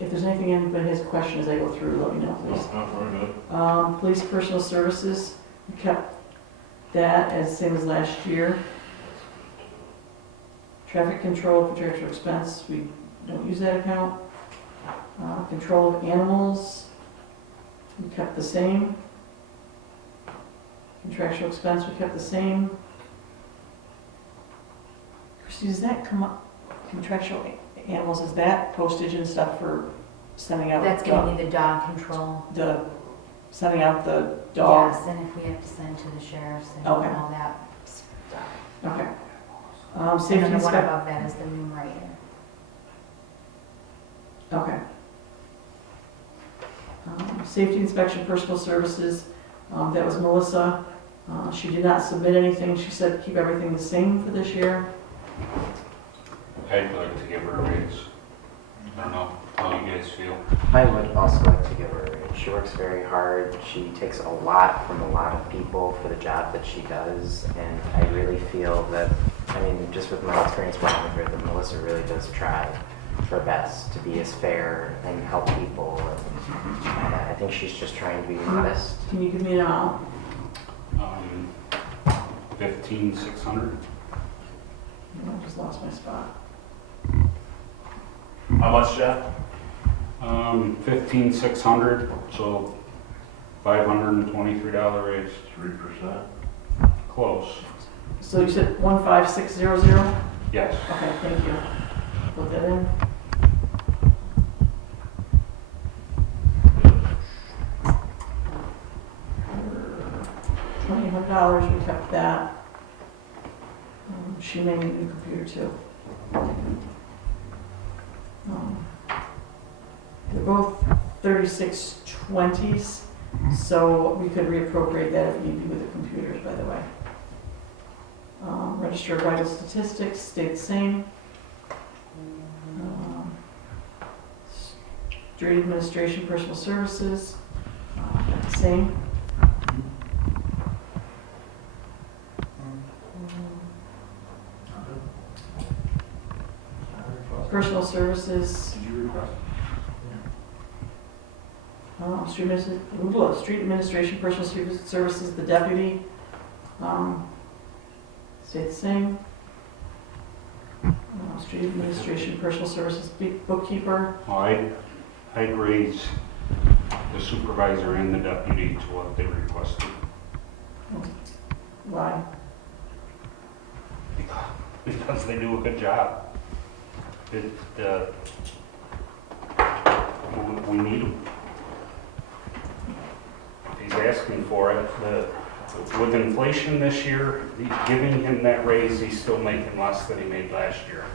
If there's anything anybody has questions as I go through, let me know, please. We're good. Police personal services, we kept that as same as last year. Traffic control, contractual expense, we don't use that account. Control of animals, we kept the same. Contractual expense, we kept the same. Christie, does that come up, contractual animals, is that postage and stuff for sending out? That's gonna be the dog control. Sending out the dog? Yes, and if we have to send to the sheriffs and Okay. all that stuff. Okay. And Safety then the one inspect, above that is the numerator. okay. Safety inspection, personal services, that was Melissa. She did not submit anything. She said keep everything the same for this year. I'd like to give her a raise. I don't know how you guys feel. I would also like to give her a raise. She works very hard. She takes a lot from a lot of people for the job that she does. And I really feel that, I mean, just with my experience working with her, that Melissa really does try her best to be as fair and help people. And I think she's just trying to be modest. Can you give me an amount? 15,600. I just lost my spot. How much, Jeff? 15,600, so $523 raise. 3%. So Close. you said 15600? Yes. Okay, thank you. Put that in. $2,800, we kept that. She may need a new computer too. They're both 3620s, so we could reappropriate that if need be with the computers, by the way. Register of vital statistics, stay the same. Street administration, personal services, the same. Personal services, Did you request? street administration, personal services, the deputy, stay the same. Street administration, personal services, bookkeeper, I'd raise the supervisor and the deputy to what they requested. why? Because they do a good job. We need them. He's asking for it. With inflation this year, giving him that raise, he's still making less than he made last year.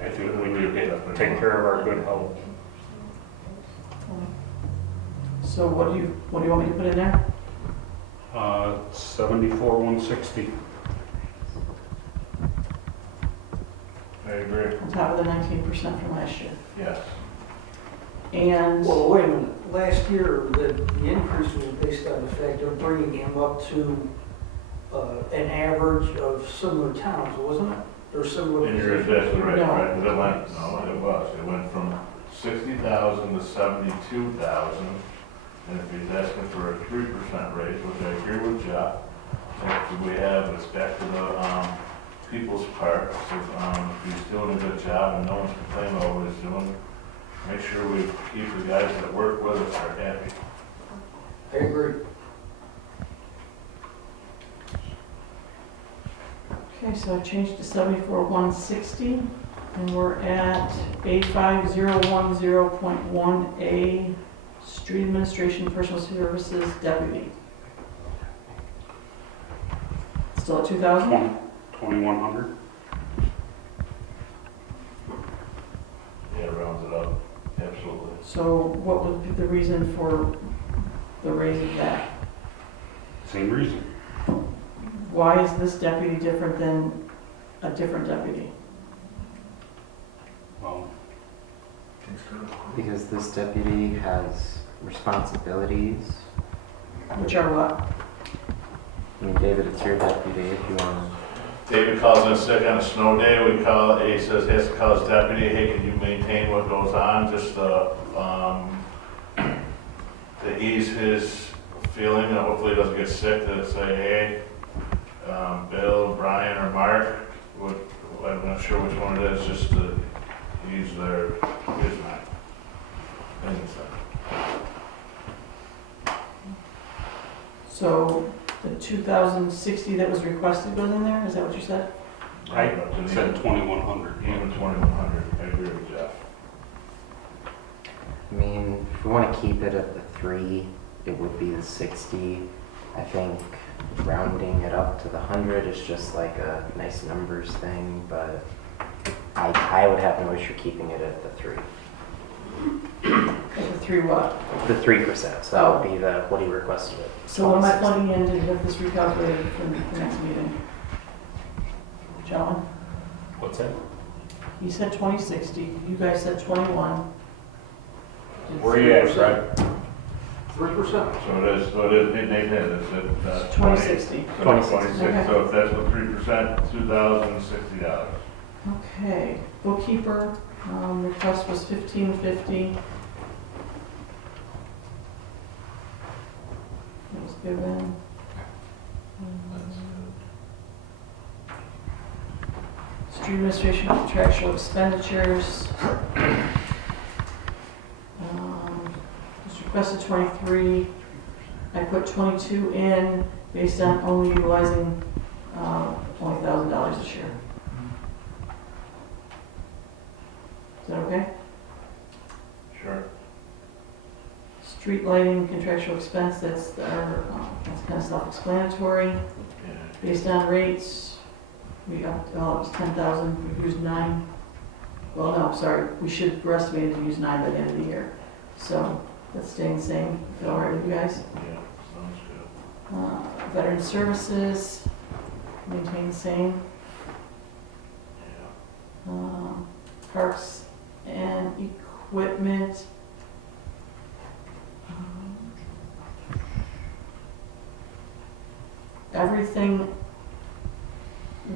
I think we need to take care of our good health. So what do you want me to put in there? 74,160. I agree. On top of the 19% from last year. Yes. And, Well, wait a minute, last year, the increase was based on the fact of bringing him up to an average of similar towns, wasn't it? Or similar. And you're exactly right, No. right? It went from 60,000 to 72,000. And if he's asking for a 3% raise, which I agree with Jeff, what we have is back to the people's part. So, if he's doing a good job and no one's complaining about what he's doing, make sure we keep the guys that work with us are happy. I agree. okay, so I changed to 74,160, and we're at 85010.1A, street administration, personal services, deputy. Still at 2,000? 2,100. Yeah, rounds it up, absolutely. So what would be the reason for the raise of that? Same reason. Why is this deputy different than a different deputy? Well, Because this deputy has responsibilities. Which are what? I mean, David, it's your deputy if you want David calls in sick on a snow day, he says he has to call his deputy, hey, can you maintain what goes on, just to ease his feeling, and hopefully he doesn't get sick, to say, hey, Bill, Brian, or Mark, I'm not sure which one it is, just to ease his mind. So the 2,060 that was requested goes in there, is that what you said? I said 2,100. Even 2,100, I agree with Jeff. I mean, if we want to keep it at the 3, it would be the 60. I think rounding it up to the 100 is just like a nice numbers thing, but I would have no issue keeping it at the 3. At the 3 what? The 3%, so that would be what he requested it. So what am I plugging in to get this recalculated for the next meeting? Gentlemen, What's that? he said 2060, you guys said 21. Where are you at, Fred? 3%. So it is, Nate had it, it's 2060. 26, Okay. so if that's what 3%, $2,060. Okay, bookkeeper, request was 1,550. That was given. Street administration contractual expenditures. Was requested 23. I put 22 in based on only utilizing only $1,000 this year. Is that okay? Sure. Street lighting contractual expense, that's kind of self-explanatory. Yeah. Based on rates, we got, it was 10,000, we've used 9. Well, no, sorry, we're estimated to use 9 by the end of the year. So that's staying the same. Is that all right with you guys? Yeah, sounds good. Veteran services, maintain the same. Yeah. Parks and equipment. Everything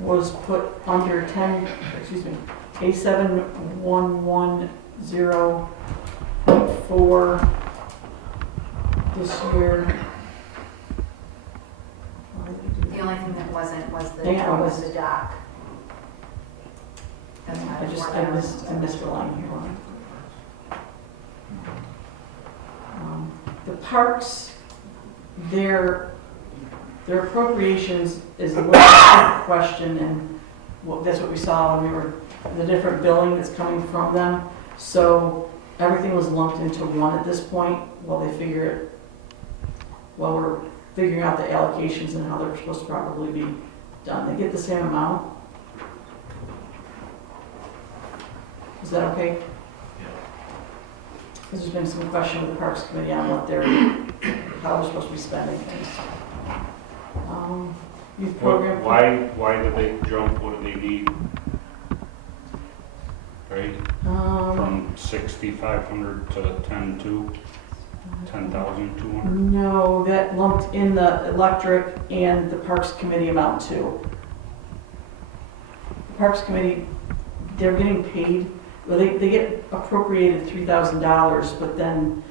was put under A7110.4 this year. The only thing that wasn't was Yeah, it was was- the dock. That's why I missed the line here. The parks, their appropriations is a little question, and that's what we saw when we were, the different billing that's coming from them. So everything was lumped into one at this point while we're figuring out the allocations and how they're supposed to probably be done. They get the same amount. Is that okay? Because there's been some question with the Parks Committee on how they're supposed to be spending things. Youth program. Why did they jump? What do they need? Right? From 6,500 to 10,200? No, that lumped in the electric and the Parks Committee amount too. The Parks Committee, they're getting paid, well, they get appropriated $3,000, but then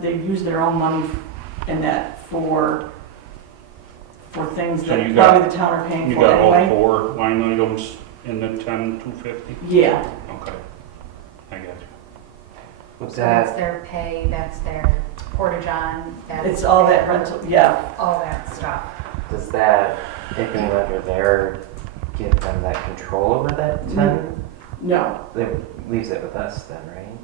they use their own money in that for things So that you got- probably the town are paying You for got all anyway. 4 line items in the 10,250? Yeah, Okay, I got you. What's So that's that? their pay, that's their porta-john, that's. it's all that their- rental, yeah. All that stuff. Does that, if they under there, give them that control over that 10? No. That leaves it with us then, right?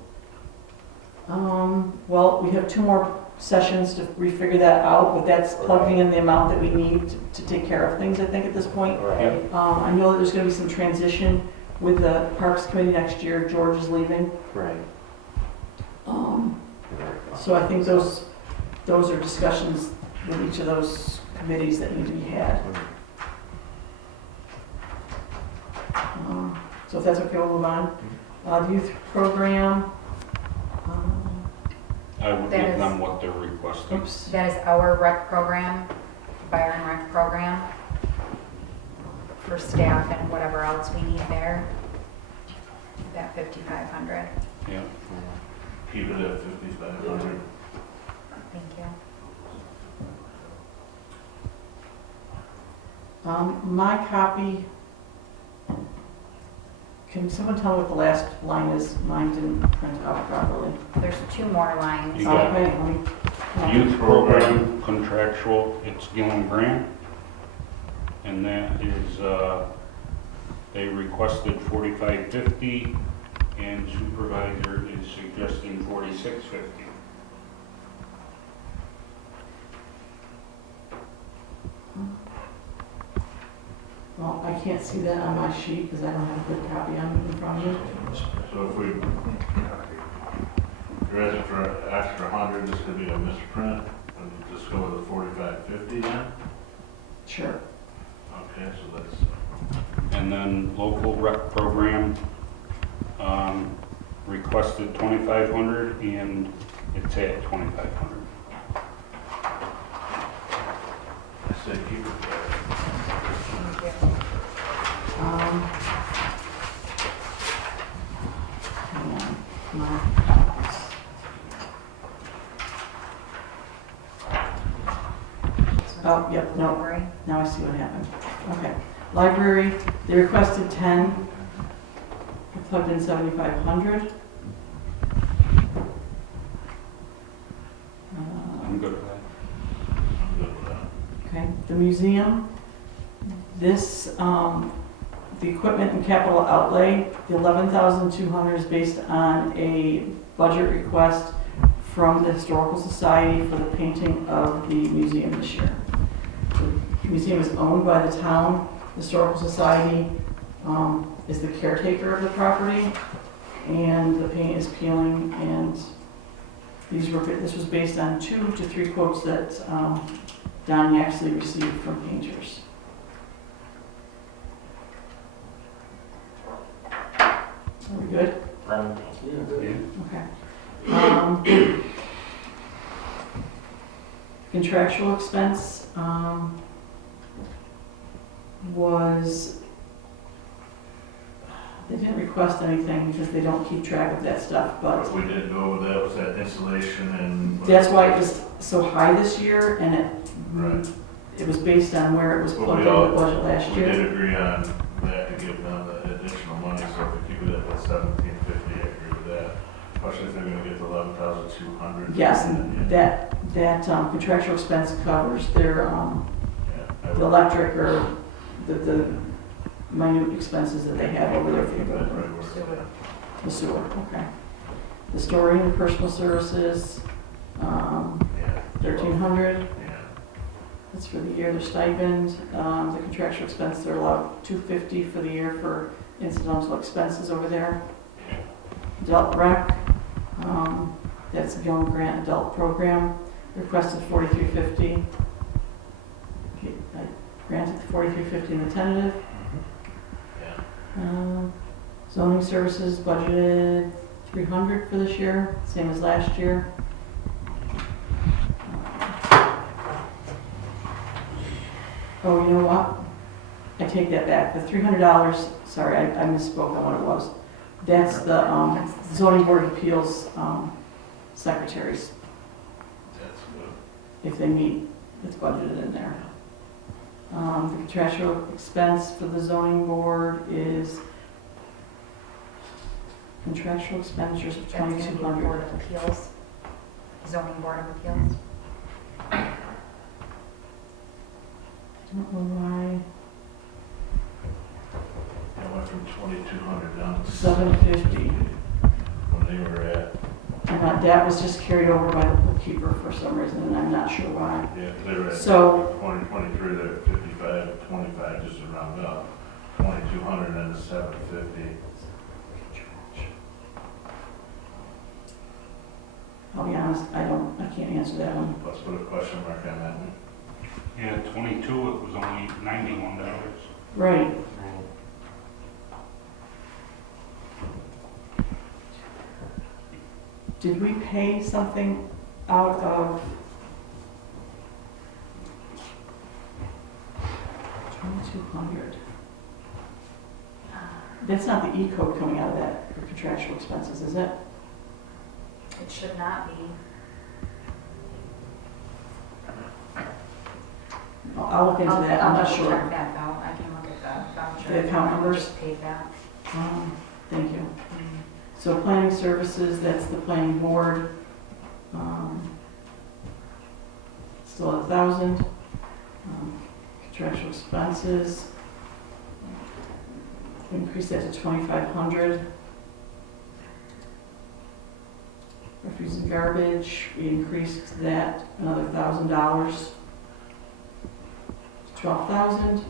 Well, we have 2 more sessions to refigure that out, but that's plugging in the amount that we need to take care of things, I think, at this point. Right. I know that there's gonna be some transition with the Parks Committee next year. George is leaving. Right. So I think those are discussions with each of those committees that need to be had. So if that's okay, we'll move on. The youth program. I would That give is- them what they're requesting. Oops. That is our rec program. Byron Rec program for staff and whatever else we need there. That 5,500. Yeah. Keep it at 5,500. Thank you. My copy, can someone tell me what the last line is? Mine didn't print out properly. There's 2 more lines. You got Okay, let me- Youth program contractual, it's Gillen Grant. And that is, they requested 4550 and supervisor is suggesting 4650. Well, I can't see that on my sheet because I don't have a good copy on it in front of me. So if we, you're asking for an extra 100, this could be a misprint, and just go with the 4550 then? Sure. Okay, so that's, And then local rec program, requested 2,500 and it's at 2,500. I say keep it there. Hang on. My- Oh, yep, no, Library. now I see what happened. Okay. Library, they requested 10. I plugged in 7,500. I'm good with that. I'm good with that. Okay, the museum, this, the equipment and capital outlay, the 11,200 is based on a budget request from the Historical Society for the painting of the museum this year. The museum is owned by the town. The Historical Society is the caretaker of the property, and the paint is peeling, and this was based on 2 to 3 quotes that Donnie actually received from painters. Are we good? Yeah. Okay. Contractual expense was, they didn't request anything because they don't keep track of that stuff, but What we did go with that was that insulation and. that's why it was so high this year, and Right. it was based on where it was But plugged we into all- the budget last We year. did agree on that to give them the additional money, so if we keep it at 1750, I agree with that. Especially if they're gonna get the 11,200. Yes, and that contractual expense covers their, Yeah, the electric or the minute expenses that they have over there for the That's building. right where it's The sewer, okay. The storing and personal services, at. Yeah. 1,300, Yeah. that's for the year, their stipend. The contractual expense, they're allowed 250 for the year for incidental expenses over there. Adult rec, that's a Gillen Grant adult program, requested 4,350. Okay, I granted the 4,350 in the tentative. Yeah. Zoning services budgeted 300 for this year, same as last year. Oh, you know what? I take that back. The $300, sorry, I misspoke on what it was. That's the zoning board of appeals secretaries. That's good. If they meet, it's budgeted in there. The contractual expense for the zoning board is contractual expenditures of That's gonna be Board 2,200. of Appeals, zoning Board of Appeals. I don't know why, I went from 2,200 down to 750. when they were at, And that was just carried over by the bookkeeper for some reason, and I'm not sure why. yeah, 'cause they were at So, 2023, they're at 55, 25, just to round up. 2,200 and then 750. I'll be honest, I can't answer that one. Let's put a question mark on that one. Yeah, 22, it was only $91. Right. Did we pay something out of, 2,200. That's not the E code coming out of that for contractual expenses, is it? It should not be. I'll look into that, I'm not I'll sure. check that out, I can look at the voucher. The account numbers? Just paid that. Thank you. So planning services, that's the planning board. Still 1,000. Contractual expenses. Increase that to 2,500. Refuse and garbage, we increased that another $1,000 to 12,000.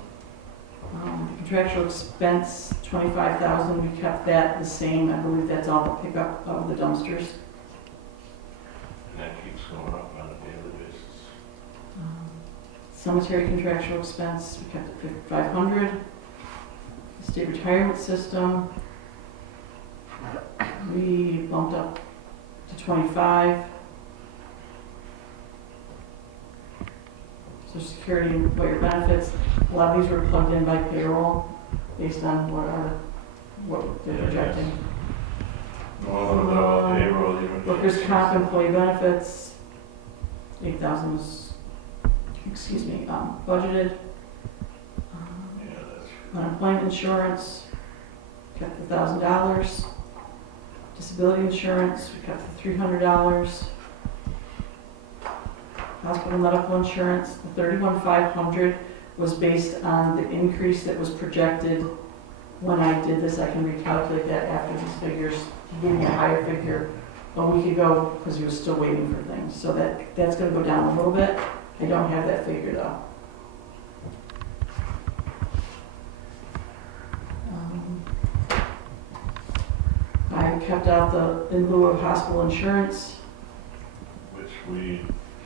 Contractual expense, 25,000, we kept that the same, I believe that's all the pickup of the dumpsters. And that keeps going up on a daily basis. Cemetery contractual expense, we kept it 5,500. State retirement system, we bumped up to 25. Social Security and employer benefits, a lot of these were plugged in by payroll based on what they're projecting. No, payroll even. Workers' comp, employee benefits, 8,000 was, budgeted. Yeah, that's. Unemployment insurance, kept $1,000. Disability insurance, we kept the $300. Hospital medical insurance, the 31,500 was based on the increase that was projected when I did this. I can recalculate that after these figures, give me a higher figure a week ago because he was still waiting for things. So that's going to go down a little bit. I don't have that figure though. I kept out the in lieu of hospital insurance. Which we,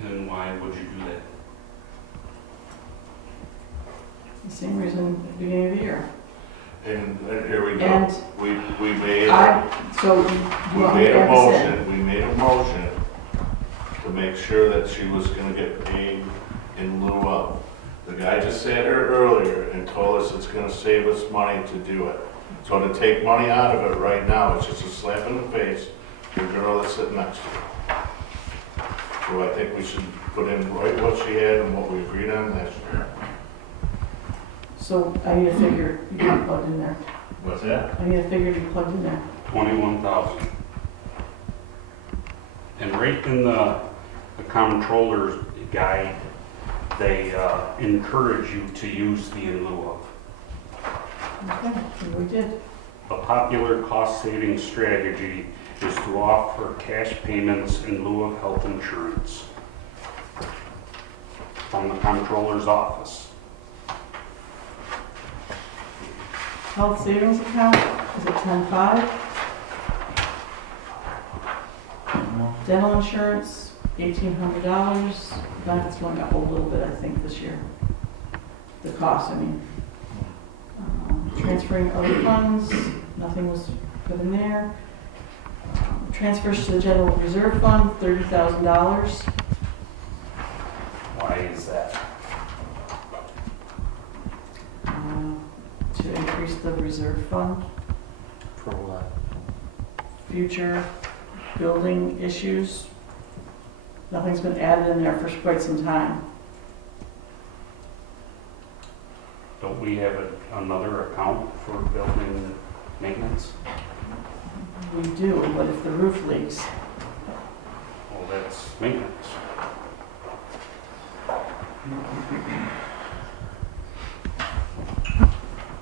And why would you do that? The same reason at the beginning of the year. and here we go. And We made, so we made a motion to make sure that she was gonna get paid in lieu of. The guy just sat here earlier and told us it's gonna save us money to do it. So to take money out of it right now, it's just a slap in the face to the girl that's sitting next to her. So I think we should put in right what she had and what we agreed on last year. So I need a figure to be plugged in there. What's that? I need a figure to be plugged in there. 21,000. And right in the comptroller's guide, they encourage you to use the in lieu of. Okay, so we did. A popular cost-saving strategy is to offer cash payments in lieu of health insurance. From the comptroller's office. Health savings account is at 10.5. Dental insurance, $1,800. Benefits going up a little bit, I think, this year. The cost, I mean. Transferring other funds, nothing was put in there. Transfers to the general reserve fund, $30,000. Why is that? To increase the reserve fund, For what? future building issues. Nothing's been added in there for quite some time. Don't we have another account for building maintenance? We do, but if the roof leaks, Well, that's maintenance.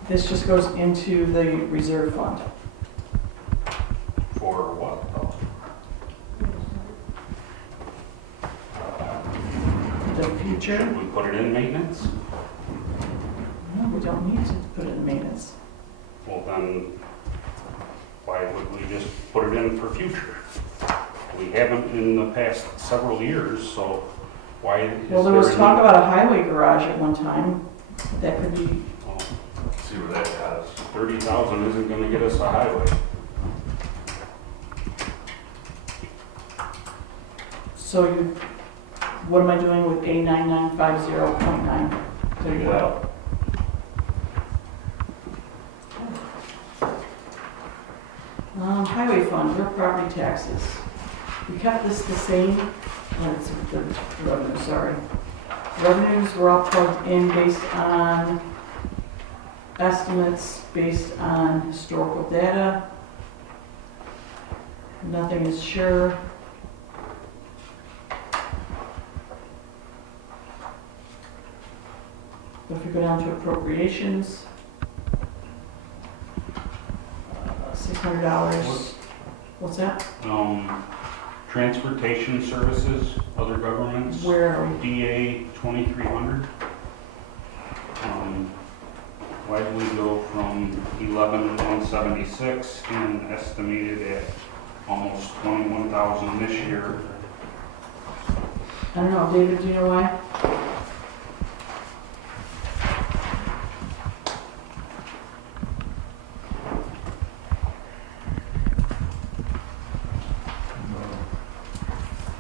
this just goes into the reserve fund. For what though? The future, Should we put it in maintenance? no, we don't need to put it in maintenance. Well then, why would we just put it in for future? We haven't in the past several years, so why is Well, there was a talk need- about a highway garage at one time. That could be, Well, See where that got us. 30,000 isn't gonna get us a highway. so you, what am I doing with A9950.9? Take it out. Highway fund, real property taxes. We kept this the same, let's see, the revenue, sorry. Revenues were all plugged in based on estimates, based on historical data. Nothing is sure. If we go down to appropriations, $600. What's that? Transportation services, other governments. Where are we? DA 2300. Why do we go from 11,176 and estimated at almost 21,000 this year? I don't know, David, do you know why?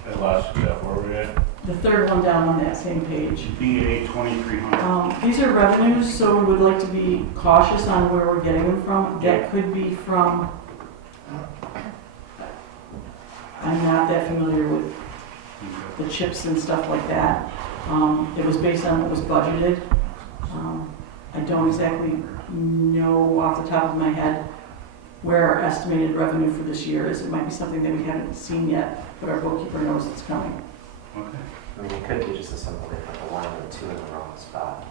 I lost you, Jeff, where were we at? The third one down on that same page. DA 2300. These are revenues, so we would like to be cautious on where we're getting them from. That could be from, I'm not that familiar with the chips and stuff like that. It was based on what was budgeted. I don't exactly know off the top of my head where our estimated revenue for this year is. It might be something that we haven't seen yet, but our bookkeeper knows it's coming. Okay. I mean, it could be just as simple as like a 1 and a 2 in the wrong spot.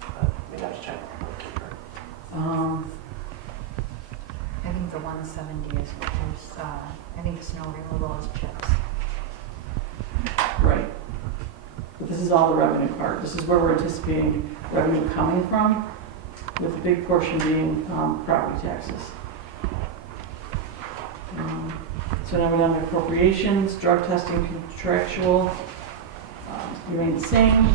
But we'd have to check the bookkeeper. I think the 170 is, I think snow removal is chips. Right. But this is all the revenue part. This is where we're anticipating revenue coming from, with the big portion being property taxes. So now we're down to appropriations, drug testing contractual, remain the same.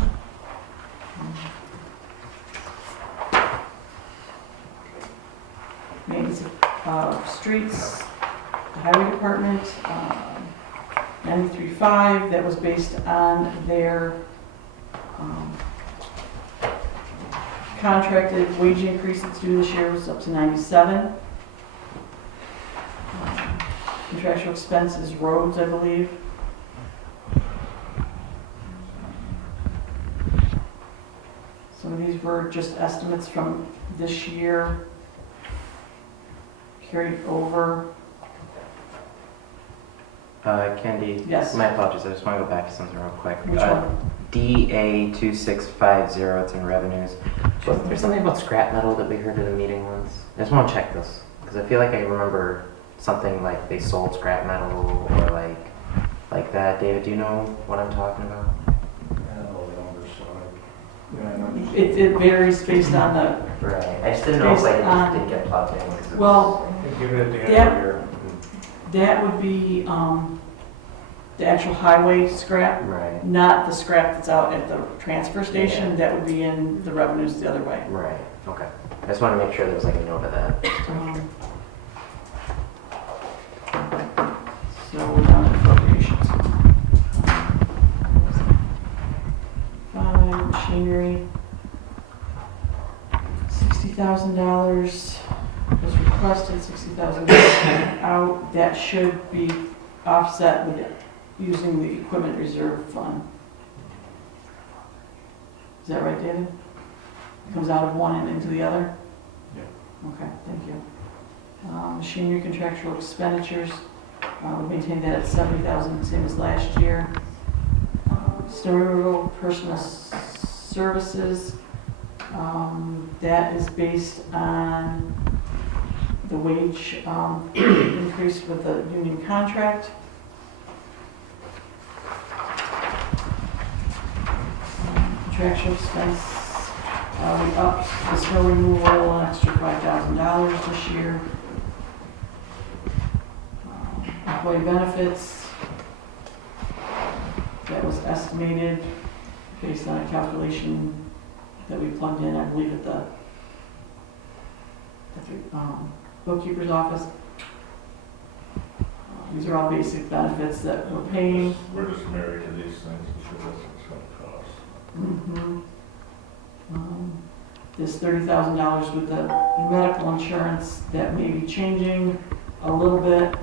Maintenance of streets, the highway department, 93.5, that was based on their contracted wage increase that's due this year was up to 97. Contractual expenses, roads, I believe. Some of these were just estimates from this year carried over. Candy? Yes. My apologies, I just want to go back to something real quick. Which one? DA 2650, it's in revenues. Wasn't there something about scrap metal that we heard in a meeting once? I just want to check this, because I feel like I remember something like they sold scrap metal or like that. David, do you know what I'm talking about? I don't know the numbers, so It varies based on the, Right, I just didn't know if like Based on- it didn't get plugged in. 'Cause it well, give it at the end Yeah. of the year. that would be the actual highway scrap, Right, not the scrap that's out at the transfer station. That would be in the revenues the other way. right, okay. I just want to make sure there was like a note of that. So we're down to appropriations. Machinery, $60,000 was requested, $60,000 out. That should be offset with using the equipment reserve fund. Is that right, David? Comes out of one and into the other? Yeah. Okay, thank you. Machinery contractual expenditures, we maintained that at $70,000, same as last year. Snow removal personal services, that is based on the wage increase with the union contract. Contractual expense, we upped the snow removal an extra $5,000 this year. Employee benefits, that was estimated based on a calculation that we plugged in, I believe, at the bookkeeper's office. These are all basic benefits that we're paying. We're just married to these things, because that's what it's gonna cost. This $30,000 with the medical insurance, that may be changing. a little bit,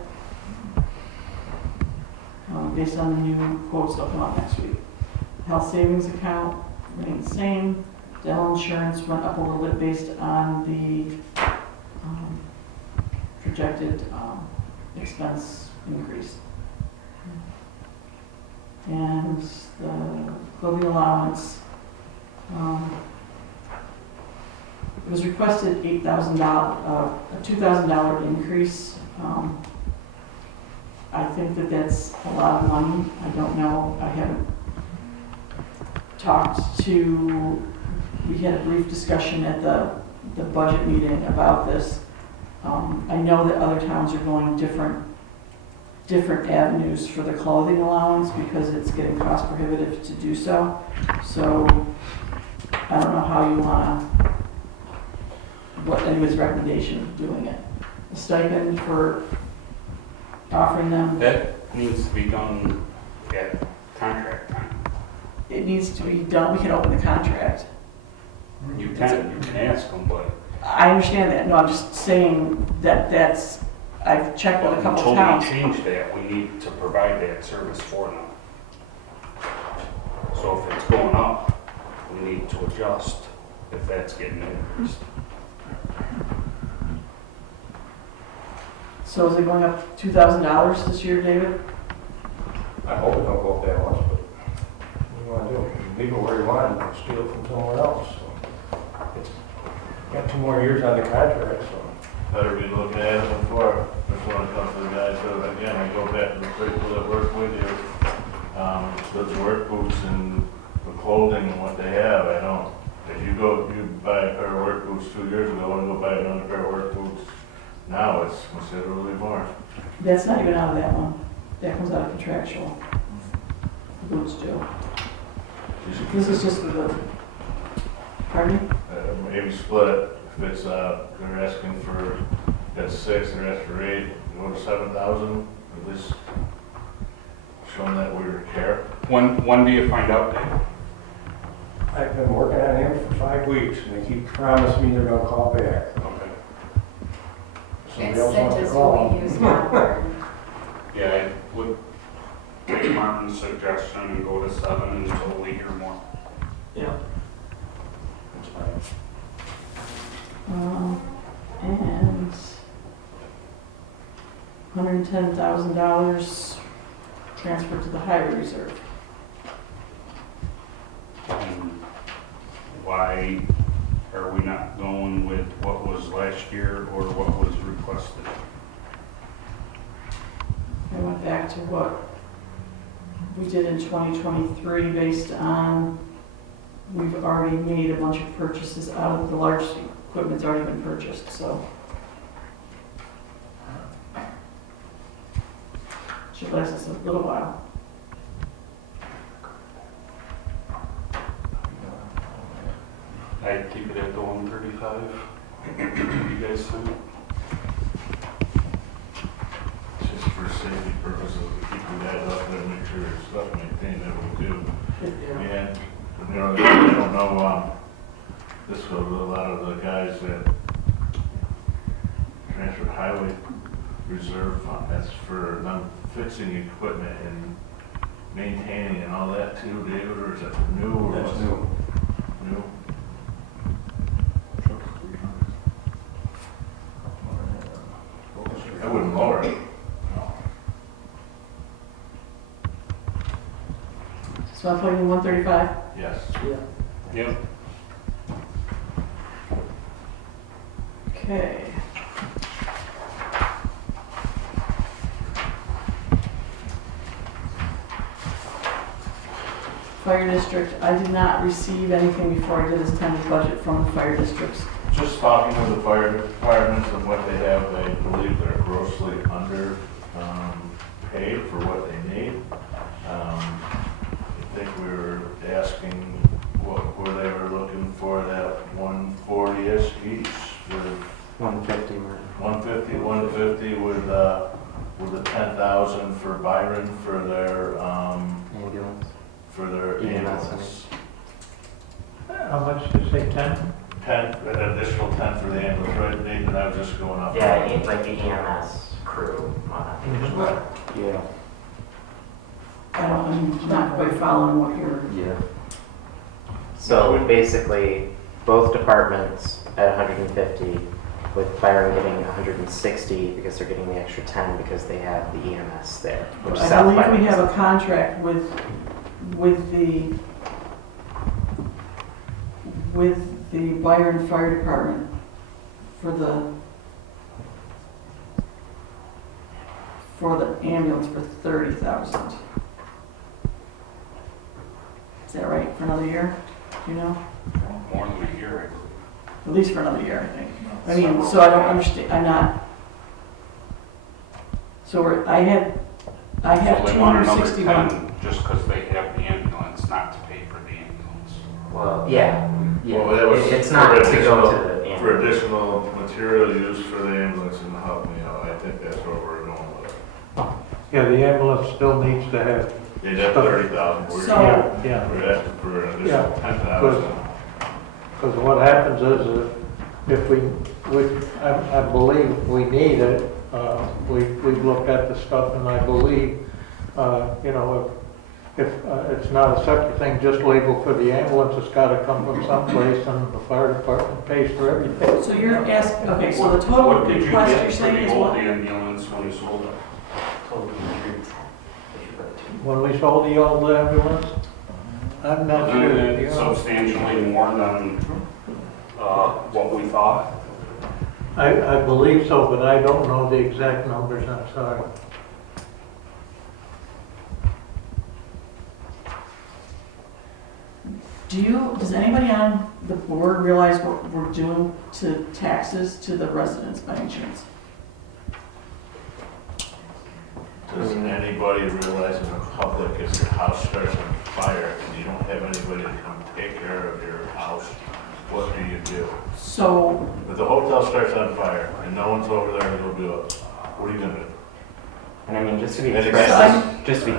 based on the new quotes that'll come out next week. Health savings account remained the same. Dental insurance went up a little bit based on the projected expense increase. And the clothing allowance, it was requested $8,000, a $2,000 increase. I think that that's a lot of money. I don't know, I haven't talked to, we had a brief discussion at the budget meeting about this. I know that other towns are going different avenues for the clothing allowance because it's getting cost prohibitive to do so. So I don't know how you want to, what anybody's recommendation of doing it. A stipend for offering them, That needs to be done at contract time. it needs to be done, we can open the contract. You can ask them, but I understand that, no, I'm just saying that I've checked with a couple until towns. we change that, we need to provide that service for them. So if it's going up, we need to adjust if that's getting increased. So is it going up $2,000 this year, David? I hope it don't go up that much, but what do you want to do? Leave it where you want and steal from somewhere else. So it's got 2 more years on the contract, so. Better be looking at it before it comes to the guys. So again, I go back to the people that work with you, with the work boots and the clothing and what they have. I don't, if you buy a pair of work boots 2 years ago and go buy another pair of work boots, now it's considerably more. That's not even out of that one. That comes out of contractual. The boots do. This is just for the, pardon me? Maybe split it. If it's, they're asking for, that's 6, they're asking for 8, go to 7,000, at least show them that we care. When do you find out, Dave? I've been working on him for 5 weeks, and they keep promising me they're gonna call back. Okay. Somebody else wants to Incentives call. will be used now. Yeah, I would take Martin's suggestion and go to 7 until we hear more. Yeah. That's fine. And $110,000 transferred to the highway reserve. And why are we not going with what was last year or what was requested? I went back to what we did in 2023 based on, we've already made a bunch of purchases out of the large equipment's already been purchased, so. Should last us a little while. I'd keep it at the 135. You guys think? Just for safety purposes, to keep the guys up there and make sure their stuff maintained that we do. And, you know, I don't know, this goes with a lot of the guys that transfer highway reserve fund, that's for them fixing equipment and maintaining and all that too, David, or is that new or? That's new. New? I wouldn't lower it. So I'm putting in 135. Yes. Yep. Okay. Fire district, I did not receive anything before I did this tentative budget from the fire districts. Just talking with the fire departments and what they have, they believe they're grossly under paid for what they need. I think we were asking where they were looking for that 140-ish each with 150, Martin. 150 with the 10,000 for Byron for their Ambulance. ambulance. How much did you say, 10? 10, an additional 10 for the ambulance, right, Nathan? I was just going off. Yeah, it's like the EMS crew on Yeah. I'm not quite following what you're, it. Yeah. So basically, both departments at 150, with Byron getting 160 because they're getting the extra 10 because they have the EMS there. Which I South believe we Byron have a doesn't. contract with the Byron Fire Department for the ambulance for 30,000. Is that right, for another year? Do you know? More than a year. At least for another year, I think. I mean, so I don't understand, I'm not, so I have So they want another 261. 10 just because they have the ambulance, not to pay for the ambulance. Well, yeah. Well, that was It's not for to go additional- to the For ambulance. additional material used for the ambulance and help me out, I think that's where we're going with it. Yeah, the ambulance still needs to have, They'd have 30,000, we're So- we're asking for an additional 10,000. because what happens is if I believe we need it, we've looked at the stuff and I believe, if it's not a separate thing, just labeled for the ambulance, it's gotta come from someplace and the fire department pays for everything. So you're asking, okay, so the total What did you request get you're for saying the is old what? ambulance when you sold it? When we sold the old ambulance, I'm not sure. Wasn't it substantially more than what we thought? I believe so, but I don't know the exact numbers, I'm sorry. Does anybody on the board realize what we're doing to taxes to the residents by any chance? Does anybody realize in the public, if your house starts on fire and you don't have anybody to come take care of your house, what do you do? So, If the hotel starts on fire and no one's over there to go do it, what are you gonna do? And I mean, just to be And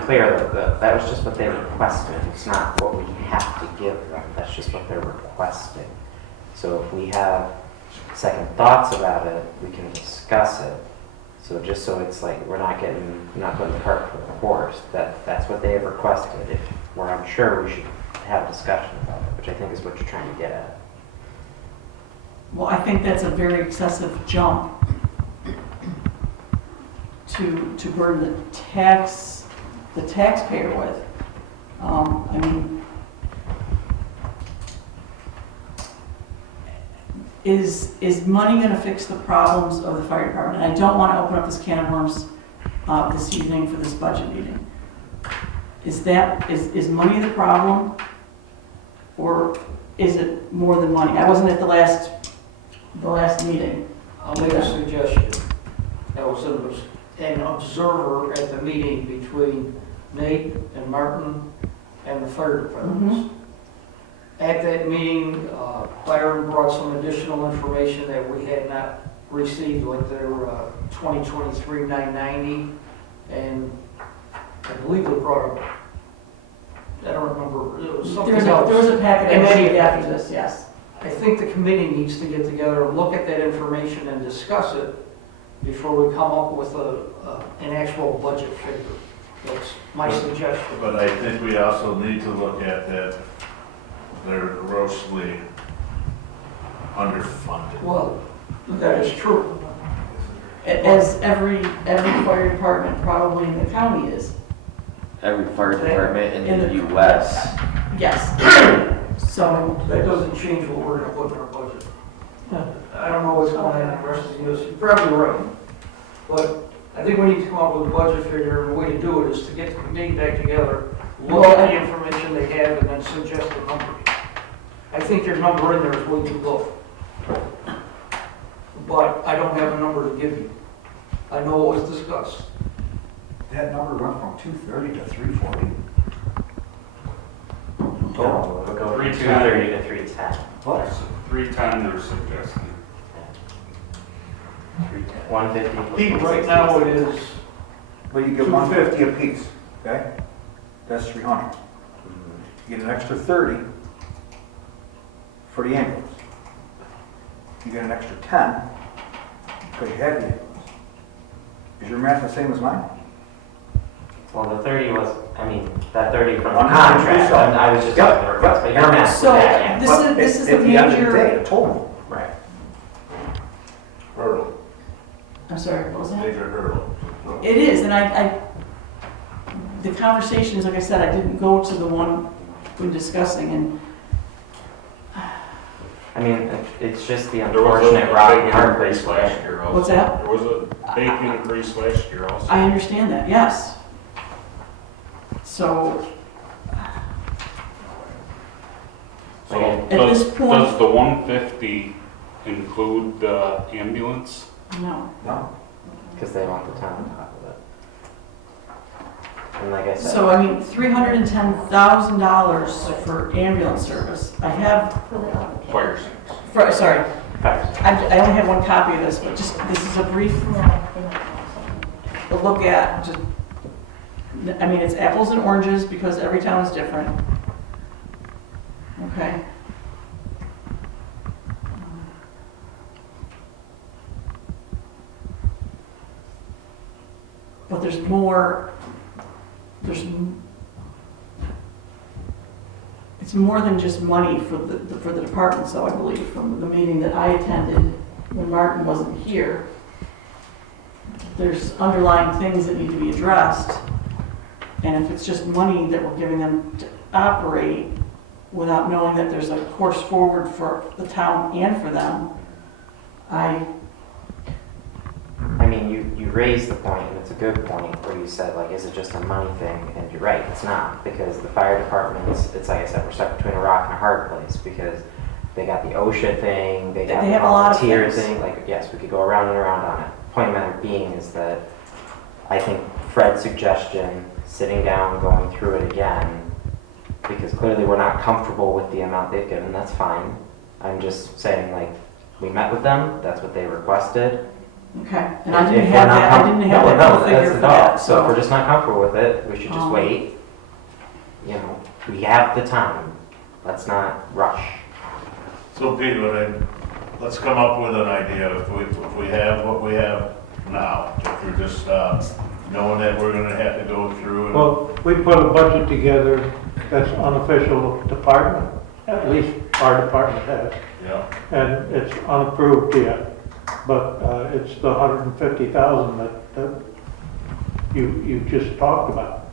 clear, that was just what they requested. It's not what we have to give them. That's just what they're requesting. So if we have second thoughts about it, we can discuss it. So just so it's like we're not putting the cart before the horse. That's what they have requested. If we're unsure, we should have a discussion about it, which I think is what you're trying to get at. well, I think that's a very excessive jump to burden the taxpayer with. I mean, is money gonna fix the problems of the fire department? And I don't wanna open up this can of worms, this evening for this budget meeting. Is money the problem? Or is it more than money? I wasn't at the last meeting. I'll make a suggestion. I was an observer at the meeting between Nate and Martin and the fire departments. At that meeting, Byron brought some additional information that we had not received, like their 2023 990, and I believe they brought up, I don't remember, it was something else. There was a packet And I then- received after this, yes. I think the committee needs to get together and look at that information and discuss it before we come up with an actual budget figure. That's my suggestion. But I think we also need to look at that they're grossly underfunded. Well, that is true. As every fire department probably in the county is. Every fire department in In the the- US. Yes. So, That doesn't change what we're gonna put in our budget. I don't know what's going on in the rest of the years. You're probably right. But I think we need to come up with a budget figure, and the way to do it is to get the committee back together, look at the information they have, and then suggest a number. I think your number in there is way too low. But I don't have a number to give you. I know it was discussed. That number went from 230 to 340. We'll go from 310. 230 to 310. What? 310 they're suggesting. 150 plus Pete, right 160. now it is, Well, you get 150 apiece, okay? That's 300. You get an extra 30 for the ambulance. You get an extra 10 because you have the ambulance. Is your math the same as mine? Well, the 30 was, I mean, that 30 from the I'm just gonna do contract, something. I was just talking the request, but your math So, was that, this yeah. is the At the end of the day, major, the total. Right. Hurdle, I'm sorry, what was that? major hurdle. It is, and the conversations, like I said, I didn't go to the one when discussing, and I mean, it's just the There was unfortunate a rock big and hard increase place. last year also. What's that? There was a big increase last year also. I understand that, yes. So, So at this does point, the 150 include the ambulance? no. No. Because they want the town on top of it. And like I said. So, I mean, $310,000 for ambulance service. I have, Fire. sorry, Fires. I only have one copy of this, but just, this is a brief look at, just, I mean, it's apples and oranges because every town is different. Okay. But there's more, it's more than just money for the department, so I believe, from the meeting that I attended when Martin wasn't here. There's underlying things that need to be addressed, and if it's just money that we're giving them to operate without knowing that there's a course forward for the town and for them, I mean, you raised the point, and it's a good point, where you said, like, is it just a money thing? And you're right, it's not, because the fire departments, it's like I said, we're stuck between a rock and a hard place, because they got the OSHA thing, they got They the have a lot of volunteer things. thing, like, yes, we could go around and around on it. Point of matter being is that I think Fred's suggestion, sitting down, going through it again, because clearly we're not comfortable with the amount they've given, that's fine. I'm just saying, like, we met with them, that's what they requested. okay, and I If didn't we're have not that, I didn't have no, that no, full figure that's for the that, dog. So if we're just not comfortable with it, we should just Um, wait. You know, we have the time. Let's not rush. So Pete, let's come up with an idea, if we have what we have now, if we're just, knowing that we're gonna have to go through and. Well, we put a budget together that's unofficial department, at least our department has, Yeah, and it's unapproved yet. But it's the 150,000 that you just talked about.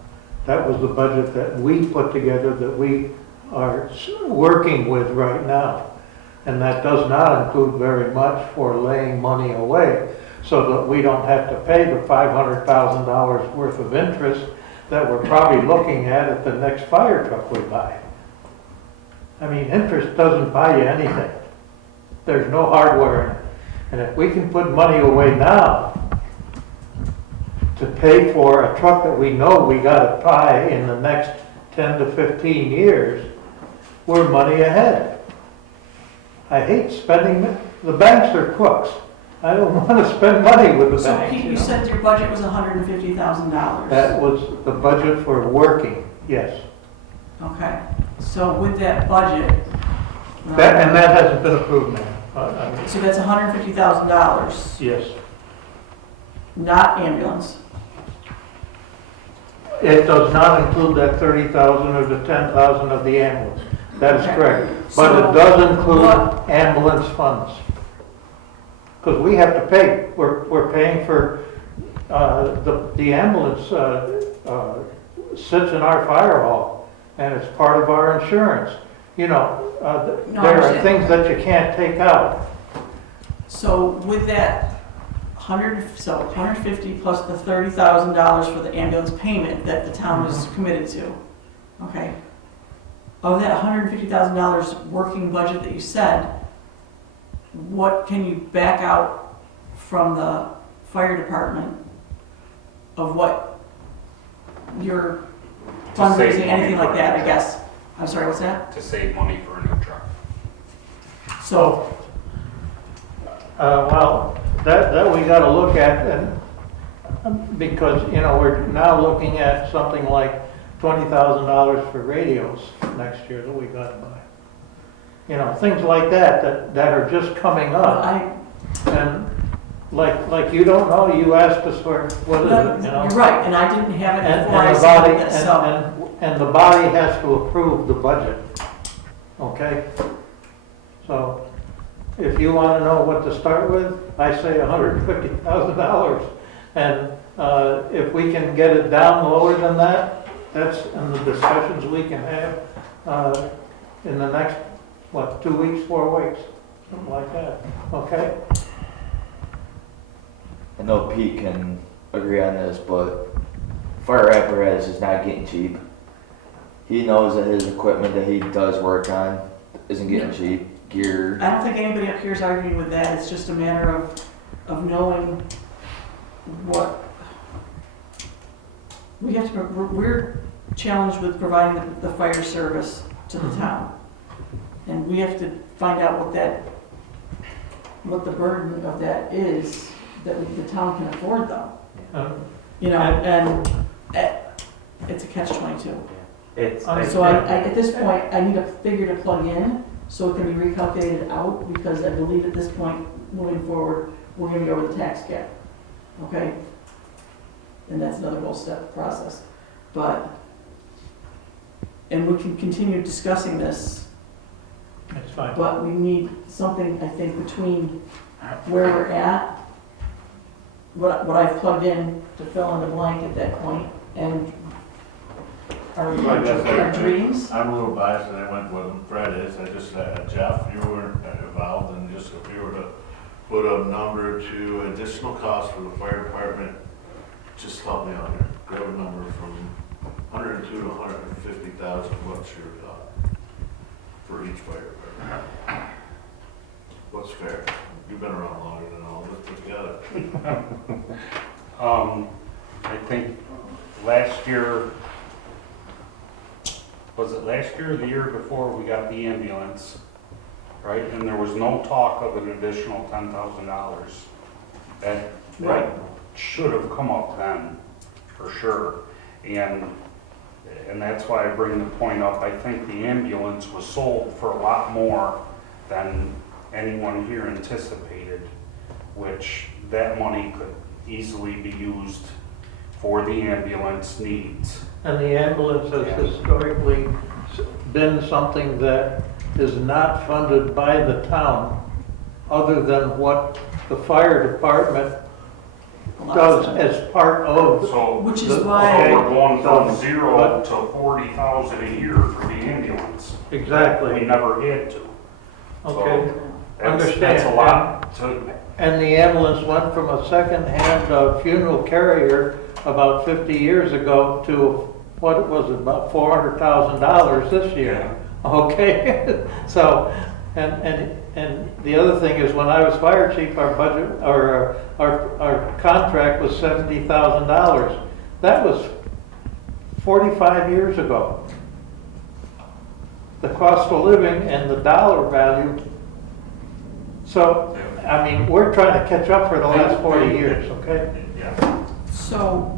That was the budget that we put together that we are working with right now. And that does not include very much for laying money away so that we don't have to pay the $500,000 worth of interest that we're probably looking at the next fire truck we buy. I mean, interest doesn't buy you anything. There's no hardware in it. And if we can put money away now to pay for a truck that we know we gotta buy in the next 10 to 15 years, we're money ahead. I hate spending, the banks are crooks. I don't want to spend money with the So banks. Pete, you you know? said your budget was $150,000. That was the budget for working, yes. Okay, so with that budget. And that hasn't been approved now. I mean, So that's $150,000, yes. not ambulance. It does not include that 30,000 or the 10,000 of the ambulance. That is Okay. correct. So But it does include what- ambulance funds. Because we have to pay. We're paying for, the ambulance sits in our fire hall and it's part of our insurance. You know, No, I there are understand. things that you can't take out. So with that 150 plus the $30,000 for the ambulance payment that the town is committed to, okay? Of that $150,000 working budget that you said, what can you back out from the fire department of what your To save fundraising, money anything for like that, a I guess? I'm sorry, what's that? To save money for a new truck. So, Well, that we gotta look at, and, because, you know, we're now looking at something like $20,000 for radios next year that we gotta buy. You know, things like that are just coming up. I, And like you don't know, you asked us what is it, you know? You're right, and I didn't have it And, before I and the body, submitted this, so. and the body has to approve the budget, okay? So, if you wanna know what to start with, I say $150,000. And, if we can get it down lower than that, that's in the discussions we can have, in the next, 2 weeks, 4 weeks, something like that, okay? I know Pete can agree on this, but fire apparatus is not getting cheap. He knows that his equipment that he does work on isn't getting cheap. Gear. I don't think anybody up here is arguing with that, it's just a matter of knowing what, we have to, we're challenged with providing the fire service to the town. And we have to find out what the burden of that is, that the town can afford though. You know, and it's a catch-22. It's, So at this point, I need a figure to plug in so it can be recalculated out, because I believe at this point, moving forward, we're gonna go with the tax cap, okay? And that's another whole step process. And we can continue discussing this, That's fine. but we need something, I think, between where we're at, what I've plugged in to fill in the blank at that point, and our dreams. I'm a little biased, and I went with Fred is, I just, Jeff, you were involved, and just if you were to put a number to additional cost for the fire department, just help me out here. Grab a number from 102 to 150,000, what's your thought for each fire department? What's fair? You've been around longer than all of us put together. I think last year, was it last year or the year before, we got the ambulance, right? And there was no talk of an additional $10,000. That should have come up then, for sure. And that's why I bring the point up. I think the ambulance was sold for a lot more than anyone here anticipated, which that money could easily be used for the ambulance needs. And the ambulance has historically been something that is not funded by the town, other than what the fire department does as part of. So, Which is so why. we're going from 0 to 40,000 a year for the ambulance. Exactly. We never had to. Okay, So understand. that's a lot to. And the ambulance went from a second-hand funeral carrier about 50 years ago to, what was it, about $400,000 this year. Okay, so, and the other thing is, when I was fire chief, our budget, or our contract was $70,000. That was 45 years ago. The cost of living and the dollar value. So, I mean, we're trying to catch up for the last 40 years, okay? Yeah. So,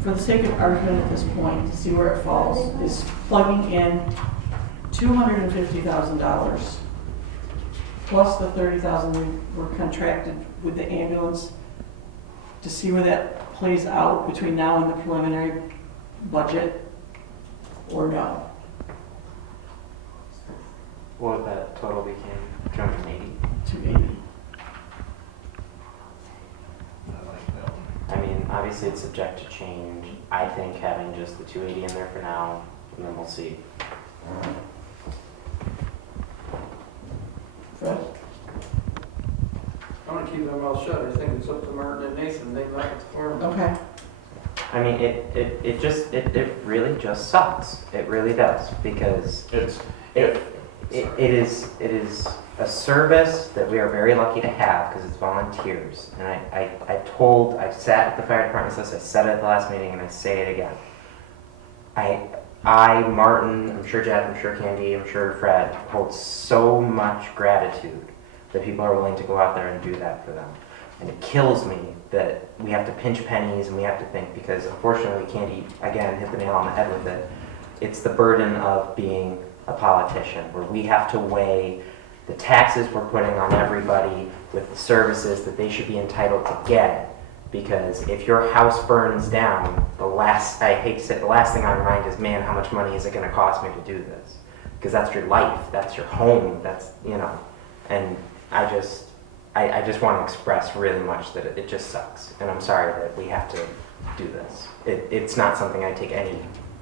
for the sake of argument at this point, to see where it falls, is plugging in $250,000 plus the $30,000 we were contracted with the ambulance, to see where that plays out between now and the preliminary budget, or no? what that total became, 280. 280. I like that one. I mean, obviously it's subject to change. I think having just the 280 in there for now, and then we'll see. Fred? I'm gonna keep my mouth shut. I think it's up to Martin and Nathan. They knock it for them. Okay. I mean, it really just sucks. It really does, because it is a service that we are very lucky to have because it's volunteers. And I sat at the fire department list, I said it at the last meeting, and I say it again. Martin, I'm sure Jeff, I'm sure Candy, I'm sure Fred, hold so much gratitude that people are willing to go out there and do that for them. And it kills me that we have to pinch pennies and we have to think, because unfortunately we can't hit the nail on the head with it. It's the burden of being a politician, where we have to weigh the taxes we're putting on everybody with the services that they should be entitled to get. Because if your house burns down, I hate to say it, the last thing on your mind is, man, how much money is it gonna cost me to do this? Because that's your life, that's your home, that's, you know, and I just want to express really much that it just sucks. And I'm sorry that we have to do this. It's not something I take any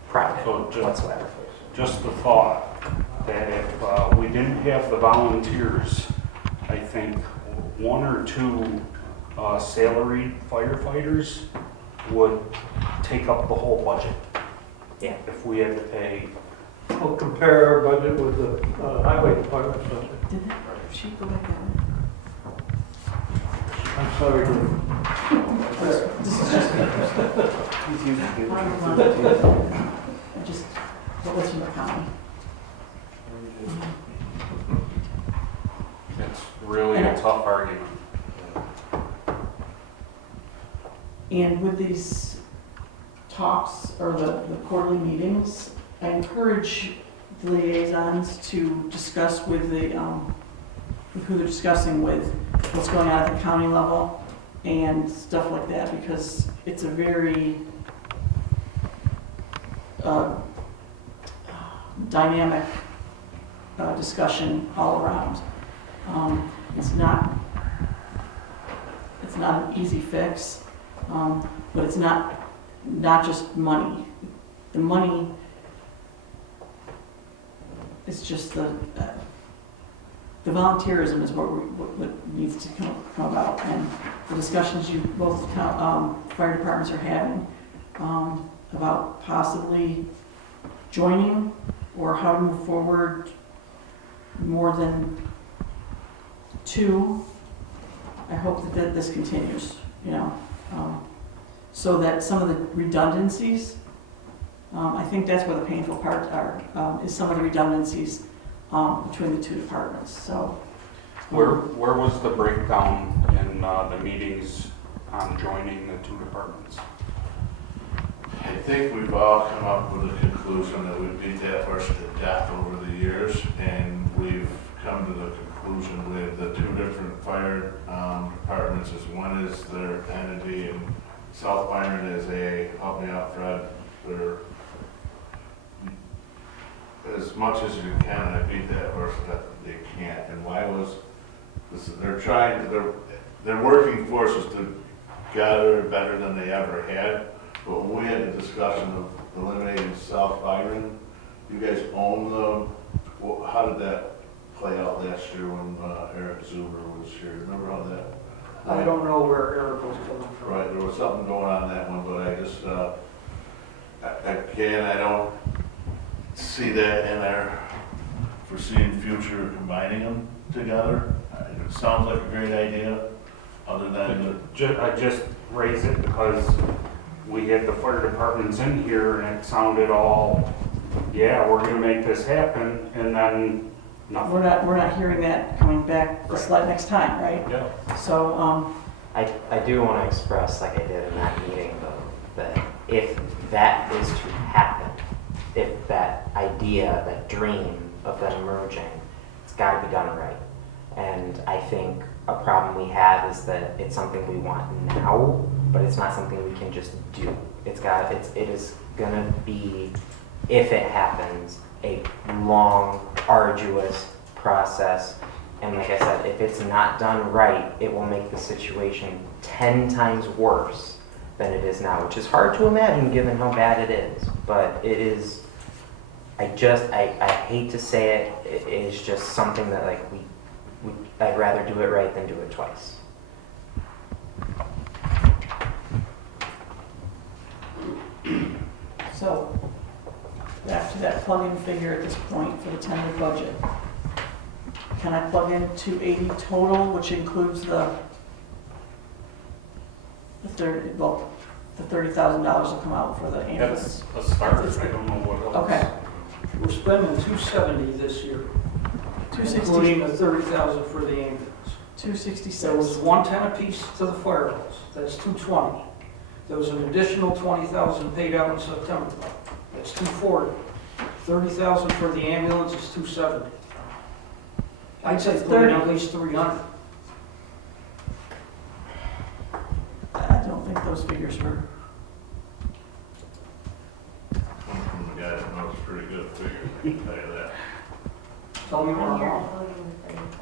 pride in whatsoever. Just the thought that if we didn't have the volunteers, I think 1 or 2 salaried firefighters would take up the whole budget. Yeah. If we had to pay. We'll compare our budget with the highway department budget. Did that sheet go back down? I'm sorry, Dave. This is just, what was from the county? It's really a tough argument. And with these talks, or the quarterly meetings, I encourage the liaisons to discuss with who they're discussing with, what's going on at the county level and stuff like that, because it's a very dynamic discussion all around. It's not an easy fix, but it's not just money. The money is just the volunteerism is what needs to come about, and the discussions you both fire departments are having about possibly joining or how to move forward more than 2. I hope that this continues, you know, so that some of the redundancies, I think that's where the painful part is some of the redundancies between the 2 departments. So, Where was the breakdown in the meetings on joining the 2 departments? I think we've all come up with a conclusion that we beat that horse to death over the years, and we've come to the conclusion with the 2 different fire departments is one is their entity, and South Byron is help me out, Fred, they're, as much as you can, I beat that horse that they can't. And why was this? Their working force is to gather better than they ever had. But when we had the discussion of eliminating South Byron, you guys own the. How did that play out last year when Eric Zuber was here? Remember how that? I don't know where Eric was coming from. Right, there was something going on that one, but I just again, I don't see that in our foreseeing future combining them together. It sounds like a great idea, other than I just raise it because we had the fire departments in here and it sounded all, yeah, we're gonna make this happen, and then nothing. we're not hearing that coming back this next time, right? Yeah. So, I do want to express, like I did in that meeting, though, that if that is to happen, if that idea, that dream of them merging, it's got to be done right. And I think a problem we have is that it's something we want now, but it's not something we can just do. It is gonna be, if it happens, a long, arduous process. And like I said, if it's not done right, it will make the situation 10 times worse than it is now, which is hard to imagine given how bad it is. But it is, I hate to say it, it is just something that like I'd rather do it right than do it twice. So, back to that plug-in figure at this point for the tentative budget. Can I plug in 280 total, which includes the $30,000 will come out for the ambulance? That's a start. I don't know what else. Okay. We're spending $270 this year, 260, including the $30,000 for the ambulance. 266. There was 110 apiece to the fire halls, that's $220. There was an additional $20,000 paid out in September, that's $240. $30,000 for the ambulance is $270. I'd say put 30. in at least 300. I don't think those figures were, Coming from the guy that knows pretty good figures, I can tell you that. Tell me where I'm And you're wrong. including the 30,000.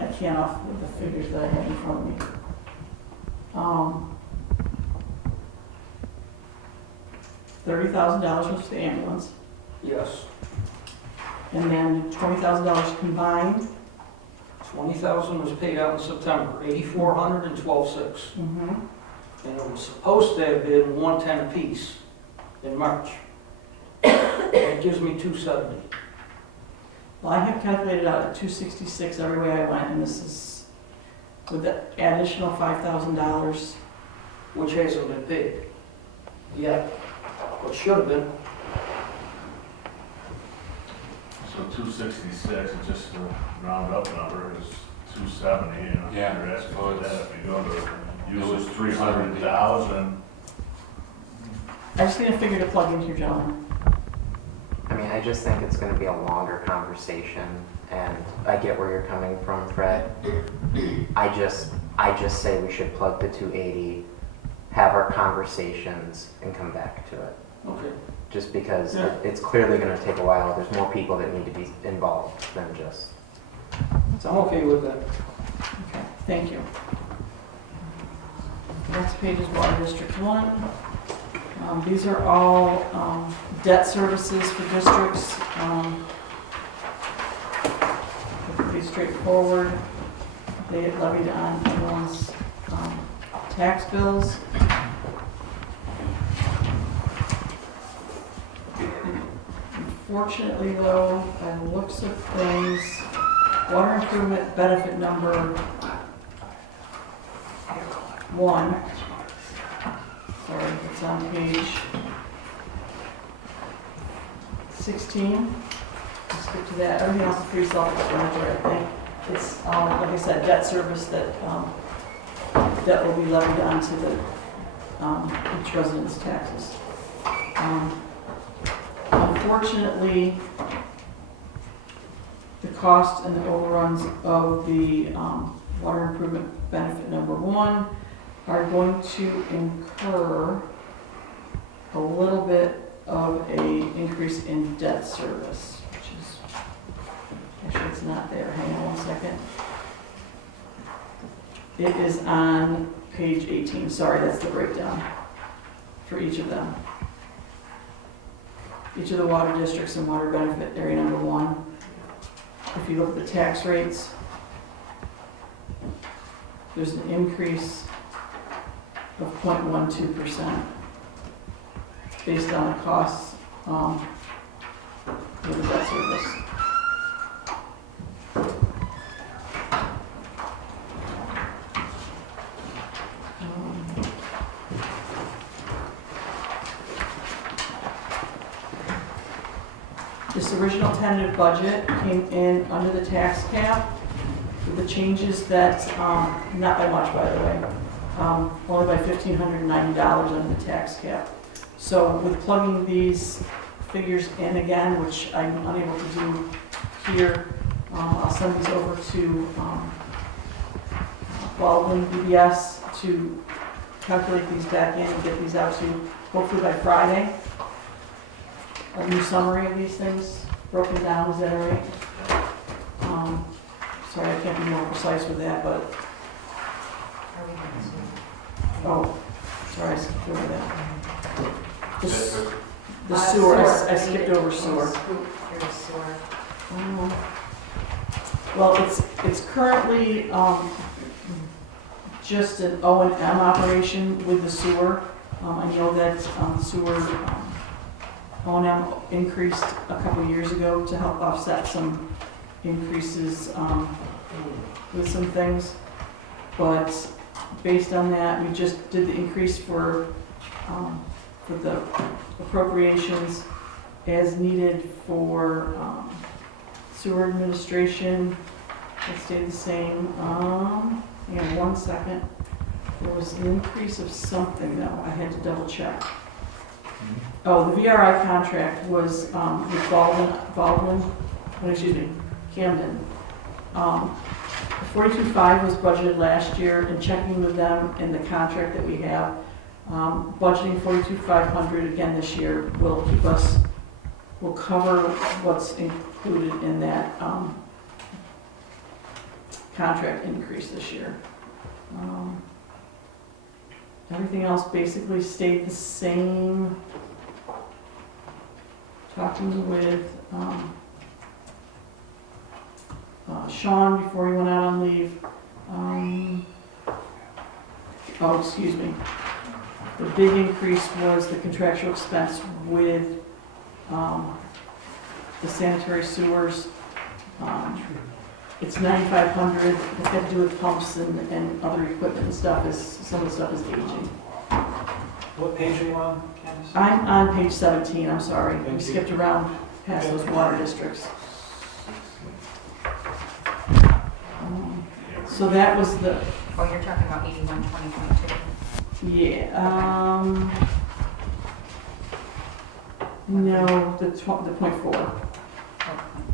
I can't off with the figures that I have in front of me. $30,000 was for the ambulance, Yes, and then $20,000 combined. 20,000 was paid out in September, 8,400 and 12,600. Mm-hmm. And it was supposed to have been 110 apiece in March. That gives me 270. Well, I have calculated out at 266 every way I went, and this is with the additional $5,000. Which hasn't been paid yet, but should have been. So 266, and just the round up number is 270, you know? Yeah, You're asking so for it's- that, if you go to It was use 300,000, I just need a figure to plug in here, gentlemen. I mean, I just think it's gonna be a longer conversation, and I get where you're coming from, Fred. I just say we should plug the 280, have our conversations, and come back to it. Okay. Just because Yeah. it's clearly gonna take a while, there's more people that need to be involved than just. I'm okay with that. Okay, thank you. Next page is Water District 1. These are all debt services for districts. Pretty straightforward. They get levied on everyone's tax bills. Unfortunately, though, by the looks of things, water improvement benefit number 1. Sorry, it's on page 16. Let's skip to that. Everything else is pretty self-explanatory, I think. It's, like I said, debt service that will be levied onto the each resident's taxes. Unfortunately, the cost and the overruns of the water improvement benefit number 1 are going to incur a little bit of a increase in debt service, which is, actually it's not there, hang on one second. It is on page 18, sorry, that's the breakdown for each of them. Each of the water districts and water benefit area number 1. If you look at the tax rates, there's an increase of 0.12% based on the costs of the debt service. This original tentative budget came in under the tax cap with the changes that, not by much, by the way, only by $1,590 under the tax cap. So with plugging these figures in again, which I'm unable to do here, I'll send these over to Baldwin BBS to calculate these back in and get these out to you hopefully by Friday. A new summary of these things broken down, is that all right? Sorry, I can't be more precise with that, but, oh, sorry, I skipped over that. The sewer, I skipped over sewer. Well, it's currently just an O&M operation with the sewer. I know that sewer O&M increased a couple years ago to help offset some increases with some things. But based on that, we just did the increase for the appropriations as needed for sewer administration. It stayed the same. Hang on one second. There was an increase of something though. I had to double check. Oh, the VRI contract was with Camden. 42.5 was budgeted last year, and checking with them in the contract that we have, budgeting 42,500 again this year will cover what's included in that contract increase this year. Everything else basically stayed the same. Talking with Sean before he went out on leave. Oh, excuse me. The big increase was the contractual expense with the sanitary sewers. It's 9,500. It's got to do with pumps and other equipment and stuff. Some of the stuff is aging. What page are you on, Candace? I'm on page 17. I'm sorry. We Thank you. skipped around past those water districts. So that was the, Oh, you're talking about 81, 2022. yeah, no, the .4.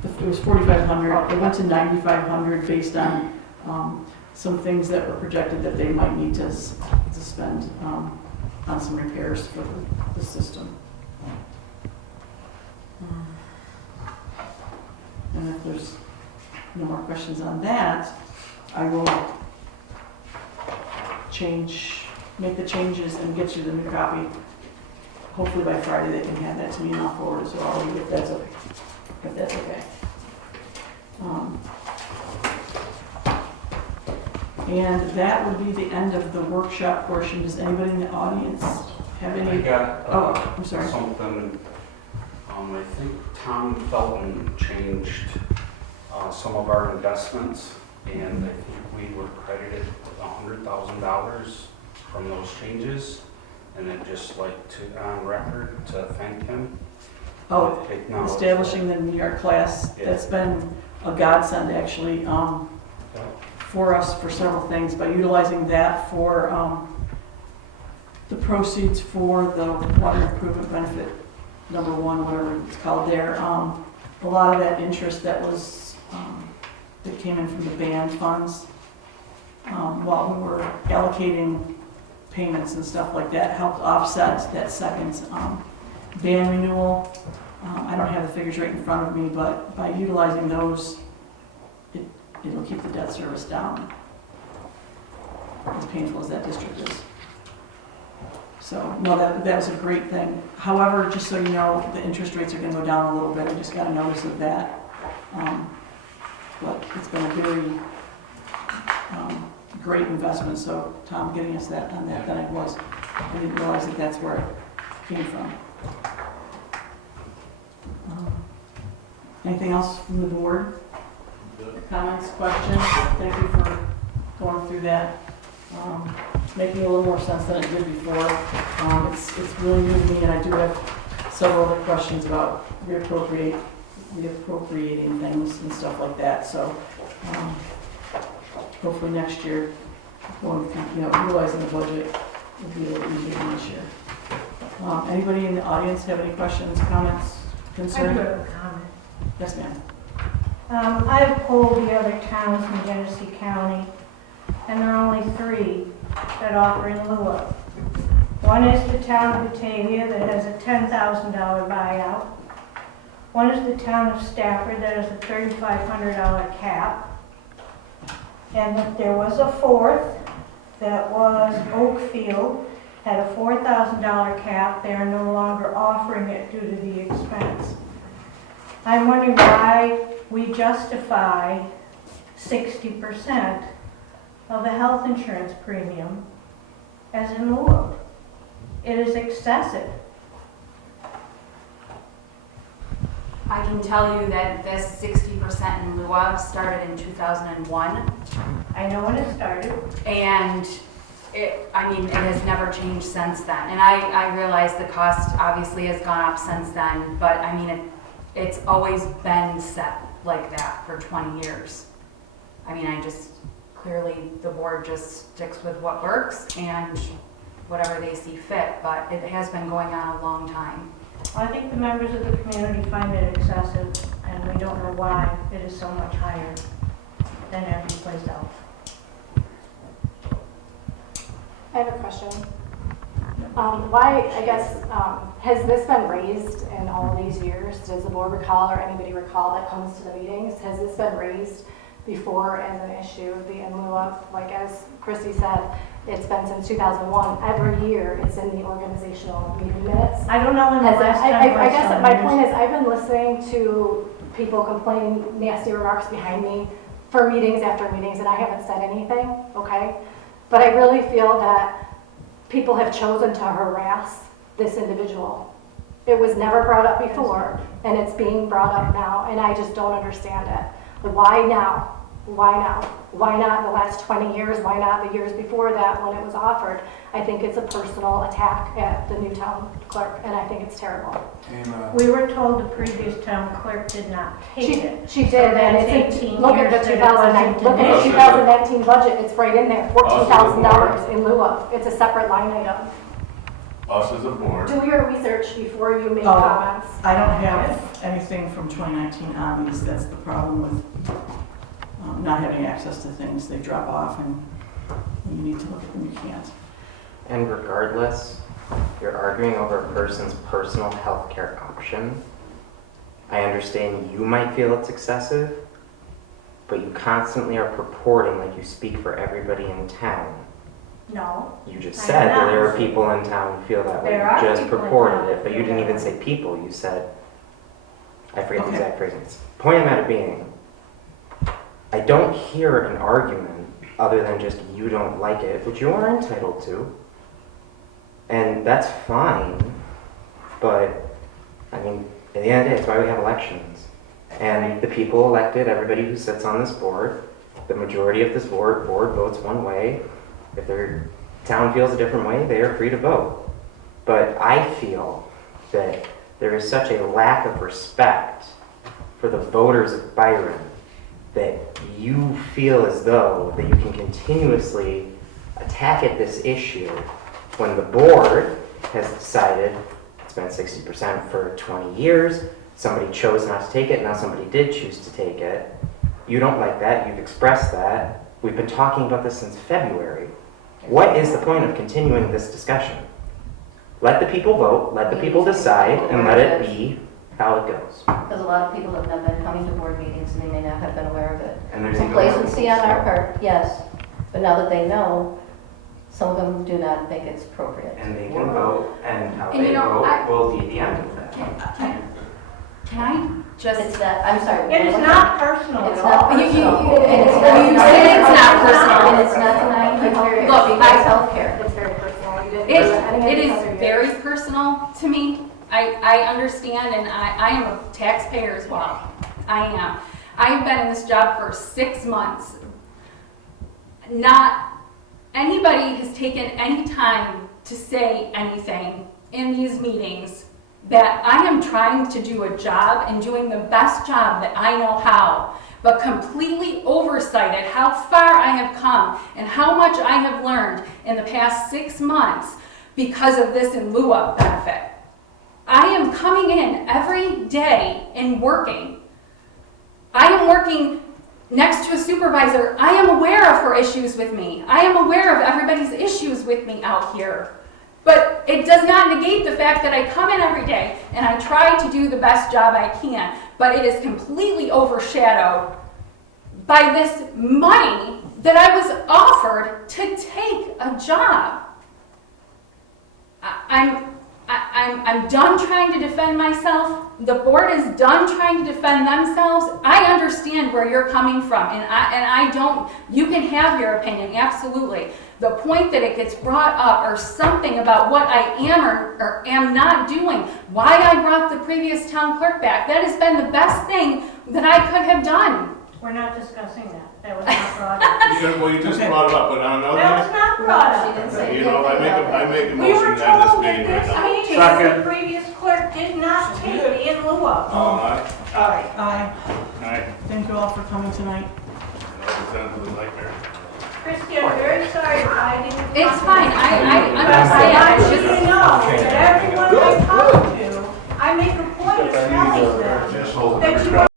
It was 4,500. It went to 9,500 based on some things that were projected that they might need to spend on some repairs for the system. And if there's no more questions on that, I will make the changes and get you the new copy. Hopefully by Friday they can hand that to me and I'll forward it to all of you if that's okay. If that's okay. And that would be the end of the workshop portion. Does anybody in the audience have any? I got, Oh, I'm sorry. something, I think Tom Felton changed some of our investments, and I think we were credited with $100,000 from those changes, and I'd just like to, on record, to thank him. Oh, Acknowledge establishing the New York class, that's been a godsend actually for us for several things, by utilizing that for the proceeds for the water improvement benefit number 1, whatever it's called there. A lot of that interest that was that came in from the band funds while we were allocating payments and stuff like that helped offset that second band renewal. I don't have the figures right in front of me, but by utilizing those, it'll keep the debt service down, as painful as that district is. So, no, that was a great thing. However, just so you know, the interest rates are going to go down a little bit. I just got a notice of that. But it's been a very great investment. So, Tom getting us that on that, I didn't realize that that's where it came from. Anything else from the board? Comments, questions? Thank you for going through that. Making a little more sense than it did before. It's really new to me, and I do have several other questions about reappropriating things and stuff like that. So hopefully next year, utilizing the budget will be a little easier than this year. Anybody in the audience have any questions, comments, concerns? I do have a comment. Yes, ma'am. I've polled the other towns in Genesee County, and there are only 3 that offer in lieu of. One is the town of Batavia that has a $10,000 buyout. One is the town of Stafford that has a $3,500 cap. And that there was a 4th that was Oakfield, had a $4,000 cap. They are no longer offering it due to the expense. I'm wondering why we justify 60% of the health insurance premium as in lieu of. It is excessive. I can tell you that this 60% in lieu of started in 2001. I know when it started. And it has never changed since then. And I realize the cost obviously has gone up since then, but it's always been set like that for 20 years. Clearly the board just sticks with what works, and whatever they see fit, but it has been going on a long time. I think the members of the community find it excessive, and we don't know why it is so much higher than every place else. I have a question. Why, I guess, has this been raised in all these years? Does the board recall or anybody recall that comes to the meetings? Has this been raised before as an issue, the in lieu of, like as Christy said, it's been since 2001. Every year it's in the organizational meeting minutes. I don't know when the last time I guess my point is I've been listening to people complain nasty remarks behind me for meetings after meetings, and I haven't said anything, okay? But I really feel that people have chosen to harass this individual. It was never brought up before, and it's being brought up now, and I just don't understand it. But why now? Why now? Why not the last 20 years? Why not the years before that when it was offered? I think it's a personal attack at the new town clerk, and I think it's terrible. We were told the previous town clerk did not take it. She So did, and that's it's 18 look at years the that it wasn't 2019, look at the today. 2019 budget, it's right in there, $14,000 in lieu of. It's a separate line item. Us as a board. Do your research before you make Oh. comments. I don't have anything from 2019 on these. That's the problem with not having access to things. They drop off, and when you need to look at them, you can't. And regardless, you're arguing over a person's personal health care option. I understand you might feel it's excessive, but you constantly are purporting like you speak for everybody in town. No. You just I said am that there not. are people in town who feel that way. There are You just people in purported town it, but who you feel didn't that even way. say people. You said, I forget the Okay. exact phrasings. Point I'm at being, I don't hear an argument other than just you don't like it, which you are entitled to. And that's fine, but I mean, at the end of the day, it's why we have elections. And the people elected everybody who sits on this board. The majority of this board votes one way. If their town feels a different way, they are free to vote. But I feel that there is such a lack of respect for the voters of Byron that you feel as though that you can continuously attack at this issue when the board has decided it's been 60% for 20 years, somebody chose not to take it, now somebody did choose to take it. You don't like that, you've expressed that. We've been talking about this since February. What is the point of continuing this discussion? Let the people vote, let the people decide, and let it be how it goes. Because a lot of people have not been coming to board meetings and they may not have been aware of it. And there's even Complacency on our part, yes, but now that they know, some of them do not think it's appropriate. And they can vote, and how And they you know, vote will be the end of that. Can I just? It's not, I'm sorry. It is not personal It's at not all. personal. And it's you not say it's not personal. And it's not denying people Look, people's healthcare. It's very personal. You didn't do any of It these is other years. very personal to me. I understand, and I am a taxpayer as well. I am. I've been in this job for 6 months. Not anybody has taken any time to say anything in these meetings that I am trying to do a job and doing the best job that I know how, but completely oversighted how far I have come and how much I have learned in the past 6 months because of this in lieu of benefit. I am coming in every day and working. I am working next to a supervisor. I am aware of her issues with me. I am aware of everybody's issues with me out here. But it does not negate the fact that I come in every day and I try to do the best job I can, but it is completely overshadowed by this money that I was offered to take a job. I'm done trying to defend myself. The board is done trying to defend themselves. I understand where you're coming from, and I don't, you can have your opinion, absolutely. The point that it gets brought up or something about what I am or am not doing, why I brought the previous town clerk back, that has been the best thing that I could have done. We're not discussing that. That was not brought up. Well, you just brought it up, but on another That was hand, not brought She up. didn't say you know, I make a We were motion to end this told meeting right at now. this meeting Second. the previous clerk did not take the in lieu of. Aye. Aye. Aye. Thank you all for coming tonight. Now it's time for the nightmare. Christie, I'm very sorry if I didn't. It's fine, I But understand, I it's want you to just,